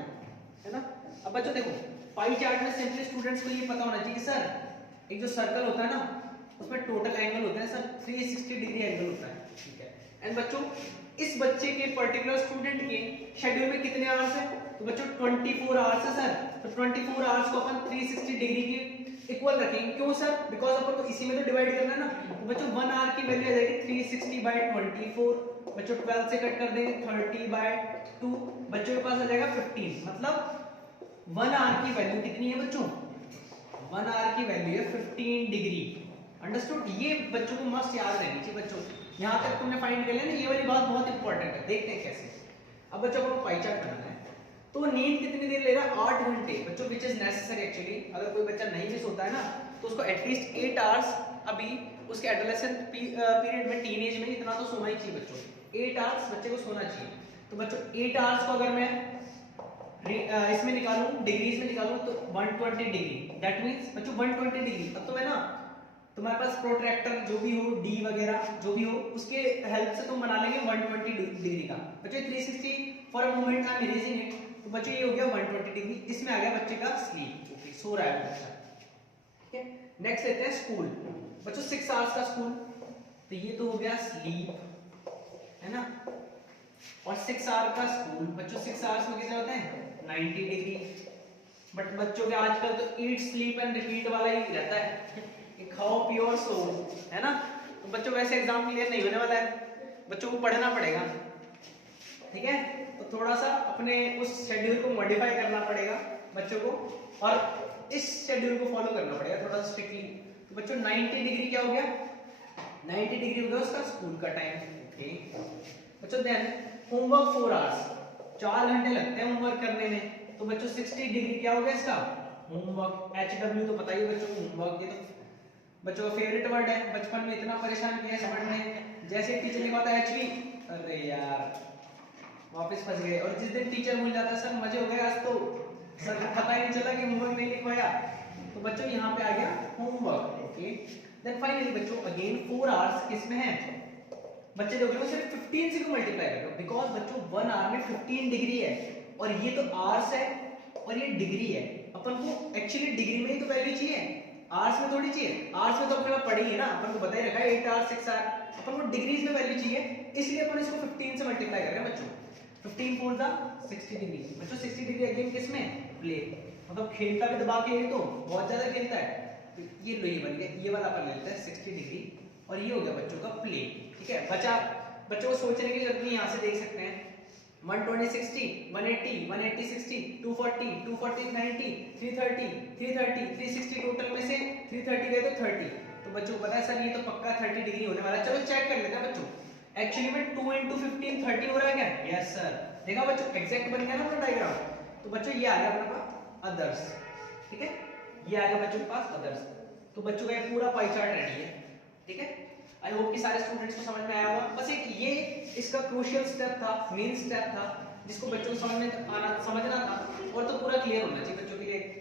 है ना। अब बच्चों देखो पाई चार्ट में सिंपली स्टूडेंट्स को ये पता होना चाहिए कि सर एक जो सर्कल होता है ना उसमें टोटल एंगल होता है सर 360 डिग्री एंगल होता है। ठीक है, एंड बच्चों इस बच्चे के पर्टिकुलर स्टूडेंट के शेड्यूल में कितने आवर्स है? तो बच्चों 24 आवर्स है सर, तो 24 आवर्स को अपन 360 डिग्री के इक्वल रखेंगे। क्यों सर? बिकॉज अपन को इसी में तो डिवाइड करना है ना। तो बच्चों 1 आवर की वैल्यू आ जाएगी 360/24। बच्चों 12 से कट कर देंगे 30/2, बच्चों के पास आ जाएगा 15। मतलब 1 आवर की वैल्यू कितनी है बच्चों? 1 आवर की वैल्यू है 15 डिग्री। अंडरस्टूड? ये बच्चों को मस्त याद रहनी चाहिए बच्चों। यहाँ तक तुमने फाइंड कर लिया ना, ये वाली बात बहुत इंपॉर्टेंट है। देखते हैं कैसे। अब बच्चों को पाई चार्ट बनाना है, तो नींद कितनी देर ले रहा है? 8 घंटे बच्चों, विच इज नेसेसरी एक्चुअली। अगर कोई बच्चा नहीं भी सोता है ना तो उसको एटलीस्ट 8 आवर्स अभी उसके एडोलेसेंट पीरियड में, टीनेज में इतना तो सोना ही चाहिए बच्चों। 8 आवर्स बच्चे को सोना चाहिए। तो बच्चों 8 आवर्स को अगर मैं इसमें निकालूं, डिग्रीज में निकालूं, तो 120 डिग्री, दैट मींस बच्चों 120 डिग्री। अब तो मैं ना तुम्हारे पास प्रोट्रैक्टर जो भी हो, डी वगैरह जो भी हो, उसके हेल्प से तुम बना लेंगे 120 डिग्री का। बच्चों 360 for a moment I am erasing it, तो बच्चों ये हो गया 120 डिग्री। इसमें आ गया बच्चे का स्लीप। ओके, सो रहा है बच्चा। ठीक है, नेक्स्ट लेते हैं स्कूल। बच्चों 6 आवर्स का स्कूल, तो ये तो हो गया स्लीप, है ना। और 6 आवर का स्कूल, बच्चों 6 आवर्स में कितने होते हैं? 90 डिग्री। बट बच्चों के आजकल तो ईट स्लीप एंड रिपीट वाला ही रहता है कि खाओ पियो और सो, है ना। तो बच्चों वैसे एग्जाम क्लियर नहीं होने वाला है, बच्चों को पढ़ना पड़ेगा। ठीक है, तो थोड़ा सा अपने उस शेड्यूल को मॉडिफाई करना पड़ेगा बच्चों को, और इस शेड्यूल को फॉलो करना पड़ेगा थोड़ा स्ट्रिक्टली। तो बच्चों 90 डिग्री क्या हो गया? 90 डिग्री हो गया उसका स्कूल का टाइम। ओके बच्चों, देन होमवर्क 4 आवर्स, 4 घंटे लगते हैं होमवर्क करने में। तो बच्चों 60 डिग्री क्या हो गया इसका? होमवर्क। HW तो पता ही है बच्चों को, होमवर्क ये तो बच्चों का फेवरेट वर्ड है, बचपन में इतना परेशान किया है समझने। जैसे टीचर ने कहा HV, अरे यार वापस फंस गए। और जिस दिन टीचर भूल जाता सर मजे हो गए आज तो, सर को पता ही नहीं चला कि होमवर्क नहीं लिखवाया। तो बच्चों यहाँ पे आ गया होमवर्क। ओके, देन फाइनली बच्चों अगेन 4 आवर्स किसमें है? बच्चे देखो सिर्फ 15 से क्यों मल्टीप्लाई कर रहे हो? बिकॉज बच्चों 1 आवर में 15 डिग्री है, और ये तो आवर्स है और ये डिग्री है। अपन को एक्चुअली डिग्री में ही तो वैल्यू चाहिए, आवर्स में थोड़ी चाहिए। आवर्स में तो अपने पास पढ़ी है ना, अपन को बता ही रखा है 8 आवर्स 6 आवर, अपन को डिग्रीज में वैल्यू चाहिए, इसलिए अपन इसको 15 से मल्टीप्लाई कर रहे हैं बच्चों। 15 4 जा 60 डिग्री। बच्चों 60 डिग्री अगेन किसमें? प्ले, मतलब खेलता भी दबा के, ये तो बहुत ज्यादा खेलता है। तो ये लो, ये बन गया, ये वाला अपन लेते हैं 60 डिग्री, और ये हो गया बच्चों का प्ले। ठीक है, बच्चों को सोचने की जरूरत नहीं, यहाँ से देख सकते हैं 120 60 180 180 60 240 240 90 330 330 360, टोटल में से 330 गए तो 30। तो बच्चों को पता है सर ये तो पक्का 30 डिग्री होने वाला है। चलो चेक कर लेते हैं बच्चों, एक्चुअली में 2 × 15 30 हो रहा है क्या? यस सर, देखा बच्चों एग्जैक्ट बन गया ना अपना डायग्राम। तो बच्चों ये आ गया अपने पास अदर्स। ठीक है, ये आ गया बच्चों के पास अदर्स। तो बच्चों का ये पूरा पाई चार्ट रेडी है। ठीक है, आई होप कि सारे स्टूडेंट्स को समझ में आया होगा। बस एक ये इसका क्रूशियल स्टेप था, मेन स्टेप था, जिसको बच्चों को समझना था, और तो पूरा क्लियर होना चाहिए बच्चों के लिए।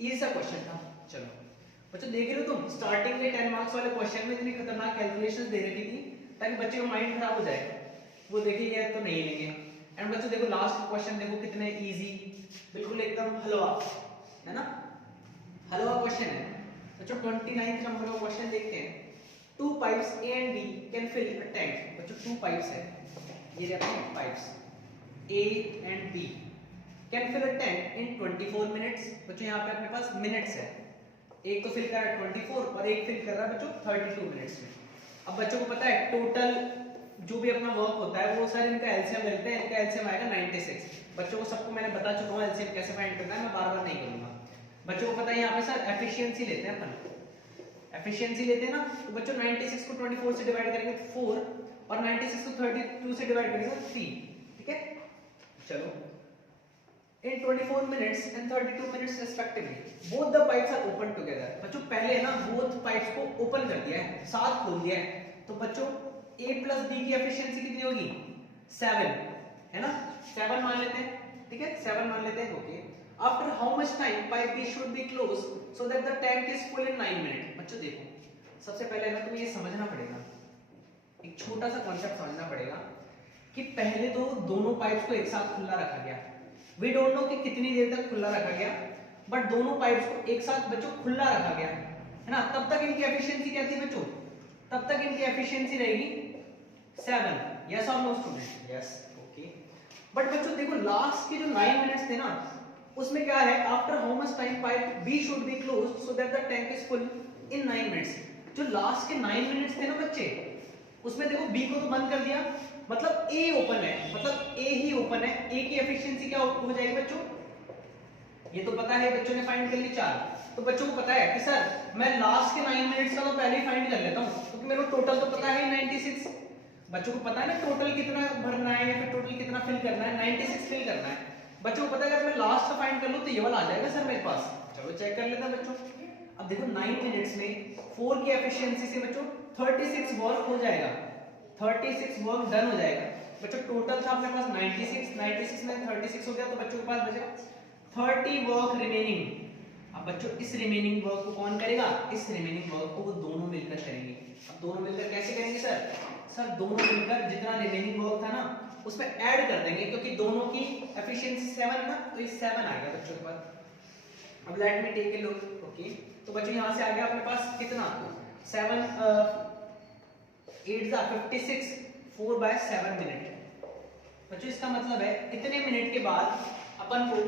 इजी सा क्वेश्चन था। चलो बच्चों देख रहे हो तुम, स्टार्टिंग में 10 मार्क्स वाले क्वेश्चन में इतनी खतरनाक कैलकुलेशंस दे रखी थी ताकि बच्चे का माइंड खराब हो जाए, वो देखेंगे तो नहीं लेंगे। एंड बच्चों देखो लास्ट क्वेश्चन देखो कितने इजी, बिल्कुल एकदम हलवा है ना, हलवा क्वेश्चन है बच्चों। 29 नंबर का क्वेश्चन देखते हैं। Two pipes A and B can fill a tank. बच्चों टू पाइप्स है, ये रहे अपने pipes A and B can fill a tank in 24 minutes. बच्चों यहाँ पे अपने पास मिनट्स है, एक तो फिल कर रहा है 24 और एक फिल कर रहा है बच्चों 32 मिनट्स में। अब बच्चों को पता है टोटल जो भी अपना वर्क होता है वो सर इनका एलसीएम मिलते हैं, इनका एलसीएम आएगा 96। बच्चों को सबको मैंने बता चुका हूँ एलसीएम कैसे फाइंड करना है, मैं बार बार नहीं करूंगा। बच्चों को पता है यहाँ पे सर एफिशिएंसी लेते हैं अपन, एफिशिएंसी लेते हैं ना, तो बच्चों 96 को 24 से डिवाइड करेंगे 4 और 96 को 32 से डिवाइड करेंगे 3, ठीक है। चलो in 24 minutes and 32 minutes respectively both the pipes are open together। बच्चों पहले ना both pipes को ओपन कर दिया है, साथ खोल दिया है, तो बच्चों a plus b की एफिशिएंसी कितनी होगी 7 है ना, 7 मान लेते हैं, ठीक है 7 मान लेते हैं। Okay after how much time pipe b should be closed so that the tank is full in 9 minutes। बच्चों देखो सबसे पहले ना तुम्हें ये समझना पड़ेगा, एक छोटा सा कॉन्सेप्ट समझना पड़ेगा कि पहले तो दोनों पाइप्स को एक साथ खुला रखा गया, वी डोंट नो कि कितनी देर तक खुला रखा गया, बट दोनों पाइप्स को एक साथ बच्चों खुला रखा गया है ना। तब तक इनकी एफिशिएंसी क्या थी बच्चों, तब तक इनकी एफिशिएंसी रहेगी 7। यस और no student, yes okay. But बच्चों देखो लास्ट के जो 9 मिनट्स थे ना उसमें क्या है, after how much time pipe B should be closed so that the tank is full in 9 minutes. जो लास्ट के 9 मिनट्स थे ना बच्चे, उसमें देखो बी को तो बंद कर दिया, मतलब ए ओपन है, मतलब ए ही ओपन है, ए की एफिशिएंसी क्या हो जाएगी बच्चों, ये तो पता है बच्चों ने फाइंड कर ली 4। तो बच्चों को पता है कि सर मैं लास्ट के 9 मिनट्स का तो पहले ही फाइंड कर लेता हूं क्योंकि मेरे को टोटल तो पता है 96। बच्चों को पता है ना टोटल कितना भरना है या फिर टोटल कितना फिल करना है, 96 फिल करना है। बच्चों को पता है अगर मैं लास्ट का फाइंड कर लूं तो ये वाला आ जाएगा सर मेरे पास। चलो चेक कर लेते हैं बच्चों। अब देखो 9 मिनट्स में 4 की एफिशिएंसी से बच्चों 36 वर्क हो जाएगा, 36 वर्क डन हो जाएगा। बच्चों टोटल था अपने पास 96 में 36 हो गया, तो बच्चों के पास बचेगा 30 वर्क रिमेनिंग। अब बच्चों इस रिमेनिंग वर्क को कौन करेगा, इस रिमेनिंग वर्क को वो दोनों मिलकर करेंगे। अब दोनों मिलकर कैसे करेंगे सर, सर दोनों मिलकर जितना रिमेनिंग वर्क था ना उसमें ऐड कर देंगे क्योंकि दोनों की एफिशिएंसी 7 है ना, तो ये 7 आ गया बच्चों के पास। अब let me take a look. Okay तो बच्चों यहां से आ गया अपने पास कितना 7 8 56 4 by 7 मिनट। बच्चों इसका मतलब है इतने मिनट के बाद अपन को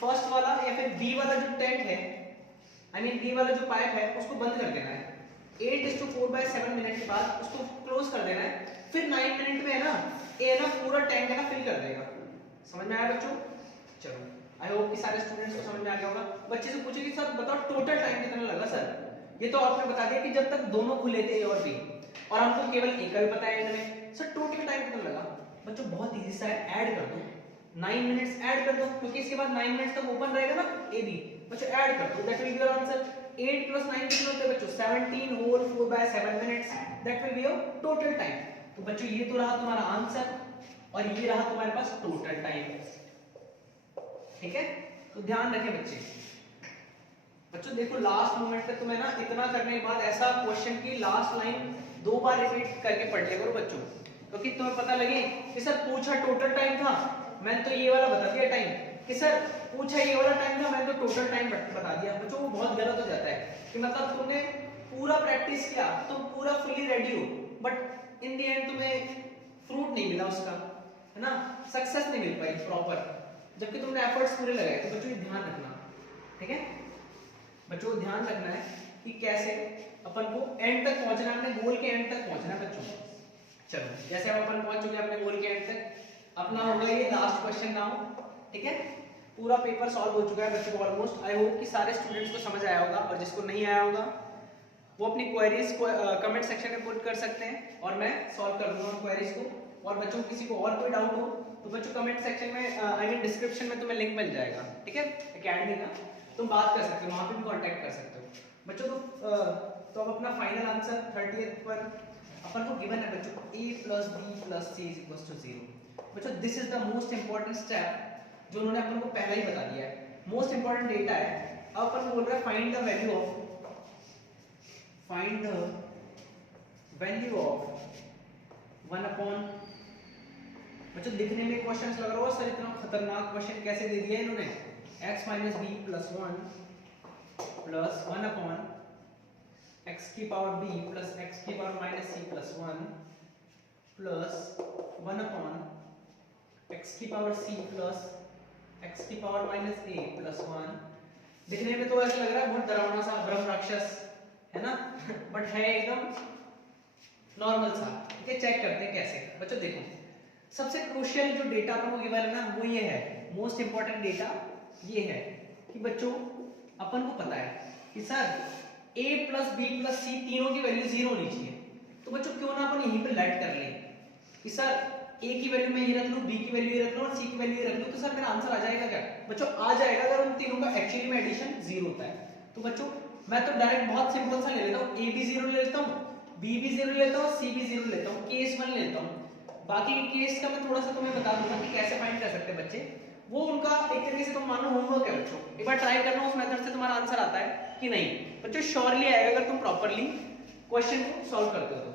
फर्स्ट वाला या फिर बी वाला जो टैंक है, आई मीन बी वाला जो पाइप है उसको बंद कर देना है। 8:4 by 7 मिनट के बाद उसको क्लोज कर देना है। फिर 9 मिनट में है ना ए ना पूरा टैंक है ना फिल कर देगा। समझ में आया बच्चों? चलो आई होप कि सारे स्टूडेंट्स को समझ में आ गया होगा। बच्चे से पूछे कि सर बताओ टोटल टाइम कितना लगा सर, ये तो आपने बता दिया कि जब तक दोनों खुले थे ए और बी, और हमको केवल ए का भी पता है इनमें, सर टोटल टाइम कितना लगा। बच्चों बहुत इजी सा है, ऐड कर दो 9 मिनट्स ऐड कर दो क्योंकि इसके बाद 9 मिनट्स तक ओपन रहेगा ना ए बी। बच्चों ऐड कर दो, that will be your answer. 8 + 9 कितना होता है बच्चों 17 whole 4 by 7 minutes, that will be your total time. तो बच्चों ये तो रहा तुम्हारा आंसर और ये रहा तुम्हारे पास टोटल टाइम, ठीक है। तो ध्यान रखें बच्चे। बच्चों देखो लास्ट मोमेंट पे तुम्हें ना इतना करने के बाद ऐसा क्वेश्चन की लास्ट लाइन 2 बार रिपीट करके पढ़ लिया करो बच्चों, क्योंकि तुम्हें पता लगे कि सर पूछा टोटल टाइम था, मैंने तो ये वाला बता दिया टाइम, कि सर पूछा ये वाला टाइम था मैंने तो टोटल टाइम बता दिया। बच्चों वो बहुत गलत हो जाता है कि मतलब तुमने पूरा प्रैक्टिस किया, तुम पूरा फुली रेडी हो, बट इन द एंड तुम्हें फ्रूट नहीं मिला उसका, है ना, सक्सेस नहीं मिल पाई प्रॉपर, जबकि तुमने एफर्ट्स पूरे लगाए। तो बच्चों ये ध्यान रखना, ठीक है। बच्चों को ध्यान रखना है कि कैसे अपन को एंड तक पहुंचना है, अपने गोल के एंड तक पहुंचना है बच्चों। चलो जैसे अब अपन पहुंच चुके हैं अपने गोल के एंड तक, अपना होगा ये लास्ट क्वेश्चन नाउ, ठीक है। पूरा पेपर सॉल्व हो चुका है बच्चों को ऑलमोस्ट। आई होप कि सारे स्टूडेंट्स को समझ आया होगा, और जिसको नहीं आया होगा वो अपनी क्वेरीज को कमेंट सेक्शन में पुट कर सकते हैं और मैं सॉल्व कर दूंगा क्वेरीज को। और बच्चों किसी को और कोई डाउट हो तो बच्चों कमेंट सेक्शन में आई मीन डिस्क्रिप्शन में तुम्हें लिंक मिल जाएगा, ठीक है, एकेडमी का, तुम बात कर सकते हो, वहां पे भी कांटेक्ट कर सकते हो बच्चों। तो अब अपना फाइनल आंसर 30th पर अपन को गिवन है बच्चों a + b + c = 0। बच्चों this is the most important step जो उन्होंने अपन को पहले ही बता दिया है। मोस्ट इंपॉर्टेंट डेटा है अब अपन बोल रहे हैं find the value of 1 upon, बच्चों दिखने में क्वेश्चन लग रहा हो सर इतना खतरनाक क्वेश्चन कैसे दे दिया इन्होंने, x minus b plus 1 upon x की पावर b प्लस x की power minus c plus 1 plus 1 upon x की पावर c प्लस x की पावर माइनस a प्लस 1। दिखने में तो ऐसा लग रहा है बहुत डरावना सा ब्रह्म राक्षस है ना बट है एकदम नॉर्मल सा। ठीक है, चेक करते हैं कैसे। बच्चों देखो, सबसे क्रूशियल जो डेटा अपन को गिवन है ना वो ये है, मोस्ट इंपॉर्टेंट डेटा ये है कि बच्चों अपन को पता है कि sir a plus b plus c तीनों की वैल्यू 0 होनी चाहिए। तो बच्चों क्यों ना अपन यहीं पे लेट कर लें कि सर a की वैल्यू मैं ये रख लूं, b की वैल्यू ये रख लूं और c की वैल्यू ये रख लूं, तो सर मेरा आंसर आ जाएगा क्या? बच्चों आ जाएगा अगर उन तीनों का एक्चुअली में एडिशन 0 होता है। तो बच्चों मैं तो डायरेक्ट बहुत सिंपल सा ले लेता हूं, a भी 0 ले लेता हूं, b भी 0 ले लेता हूं, c भी 0 लेता हूं, केस 1 लेता हूं। बाकी के केस का मैं थोड़ा सा तुम्हें बता दूंगा कि कैसे फाइंड कर सकते हैं बच्चे, वो उनका एक तरीके से तुम मानो होमवर्क है बच्चों। एक बार ट्राई करना उस मेथड से तुम्हारा आंसर आता है कि नहीं। बच्चों श्योरली आएगा अगर तुम प्रॉपर्ली क्वेश्चन को सॉल्व करते हो तो।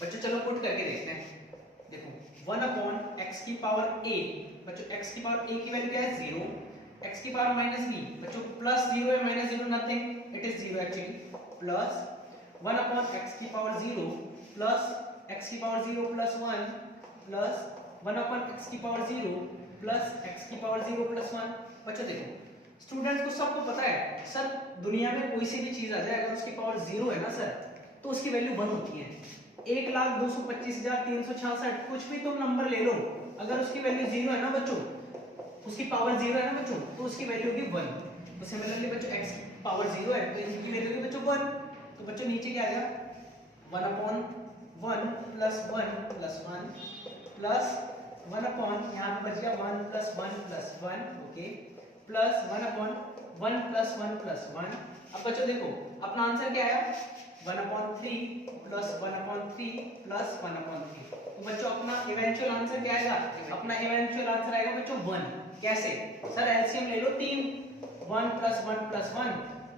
बच्चों चलो पुट करके देखते हैं। देखो 1 अपॉन x की पावर a, बच्चों x की पावर a की वैल्यू क्या है 0, x की पावर माइनस b, बच्चों प्लस 0 है minus 0 nothing, it is 0 actually, plus 1 upon x की पावर 0 प्लस x की power 0 plus 1 plus 1 upon x की पावर 0 प्लस x की पावर 0 प्लस 1। बच्चों देखो स्टूडेंट्स को सबको पता है सर दुनिया में कोई सी भी चीज आ जाए अगर उसकी पावर 0 है ना सर तो उसकी वैल्यू 1 होती है। 1,225,366 कुछ भी तुम नंबर ले लो, अगर उसकी वैल्यू 0 है ना बच्चों, उसकी पावर 0 है ना बच्चों, तो उसकी वैल्यू होगी 1। तो सिमिलरली बच्चों x की पावर 0 है तो इनकी वैल्यू होगी बच्चों 1। तो बच्चों नीचे क्या आ जाएगा 1 upon 1 plus 1 plus 1 plus 1 upon यहाँ पे बच गया 1 plus 1 plus 1 okay plus 1 upon 1 plus 1 plus 1। अब बच्चों देखो अपना आंसर क्या आया 1 upon 3 plus 1 upon 3 plus 1 upon 3। तो बच्चों अपना इवेंचुअल आंसर क्या आएगा? अपना इवेंचुअल आंसर आएगा बच्चों 1। कैसे? सर एलसीएम ले लो 3, 1 प्लस 1 प्लस 1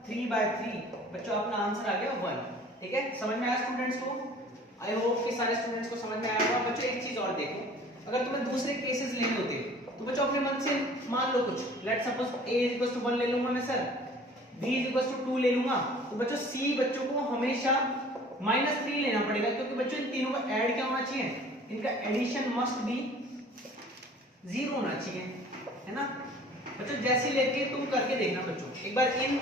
3/3। बच्चों अपना आंसर आ गया 1। ठीक है, समझ में आया स्टूडेंट्स को? आई होप कि सारे स्टूडेंट्स को समझ में आया होगा। बच्चों एक चीज और देखो, अगर तुम्हें दूसरे केसेस लेने होते तो बच्चों अपने मन से मान लो कुछ, लेट सपोज a 1 ले लूंगा मैं सर, b 2 ले लूंगा, तो बच्चों c बच्चों को हमेशा -3 लेना पड़ेगा क्योंकि बच्चों इन तीनों का ऐड क्या होना चाहिए, इनका एडिशन मस्ट बी 0 होना चाहिए, है ना बच्चों। जैसे लेके तुम करके देखना बच्चों, एक बार इन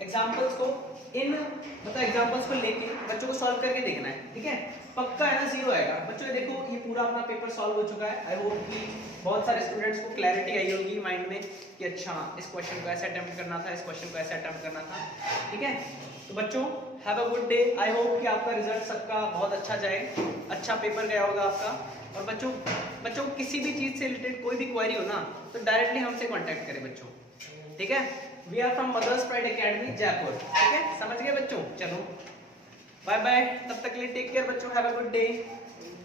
एग्जांपल्स को एग्जांपल्स को लेके बच्चों को सॉल्व करके देखना है। ठीक है, पक्का है ना 0 आएगा। बच्चों ये देखो ये पूरा अपना पेपर सॉल्व हो चुका है। आई होप कि बहुत सारे स्टूडेंट्स को क्लैरिटी आई होगी माइंड में कि अच्छा इस क्वेश्चन को ऐसे अटेम्प्ट करना था, इस क्वेश्चन को ऐसे अटेम्प्ट करना था। ठीक है, तो बच्चों have a good day. I hope कि आपका रिजल्ट सबका बहुत अच्छा जाए, अच्छा पेपर गया होगा आपका। और बच्चों किसी भी चीज से रिलेटेड कोई भी क्वेरी हो ना तो डायरेक्टली हमसे कांटेक्ट करें बच्चों। ठीक है, we are from Mother's Pride Academy Jaipur. ठीक है, समझ गए बच्चों? चलो बाय बाय, तब तक के लिए टेक केयर बच्चों, हैव अ गुड डे।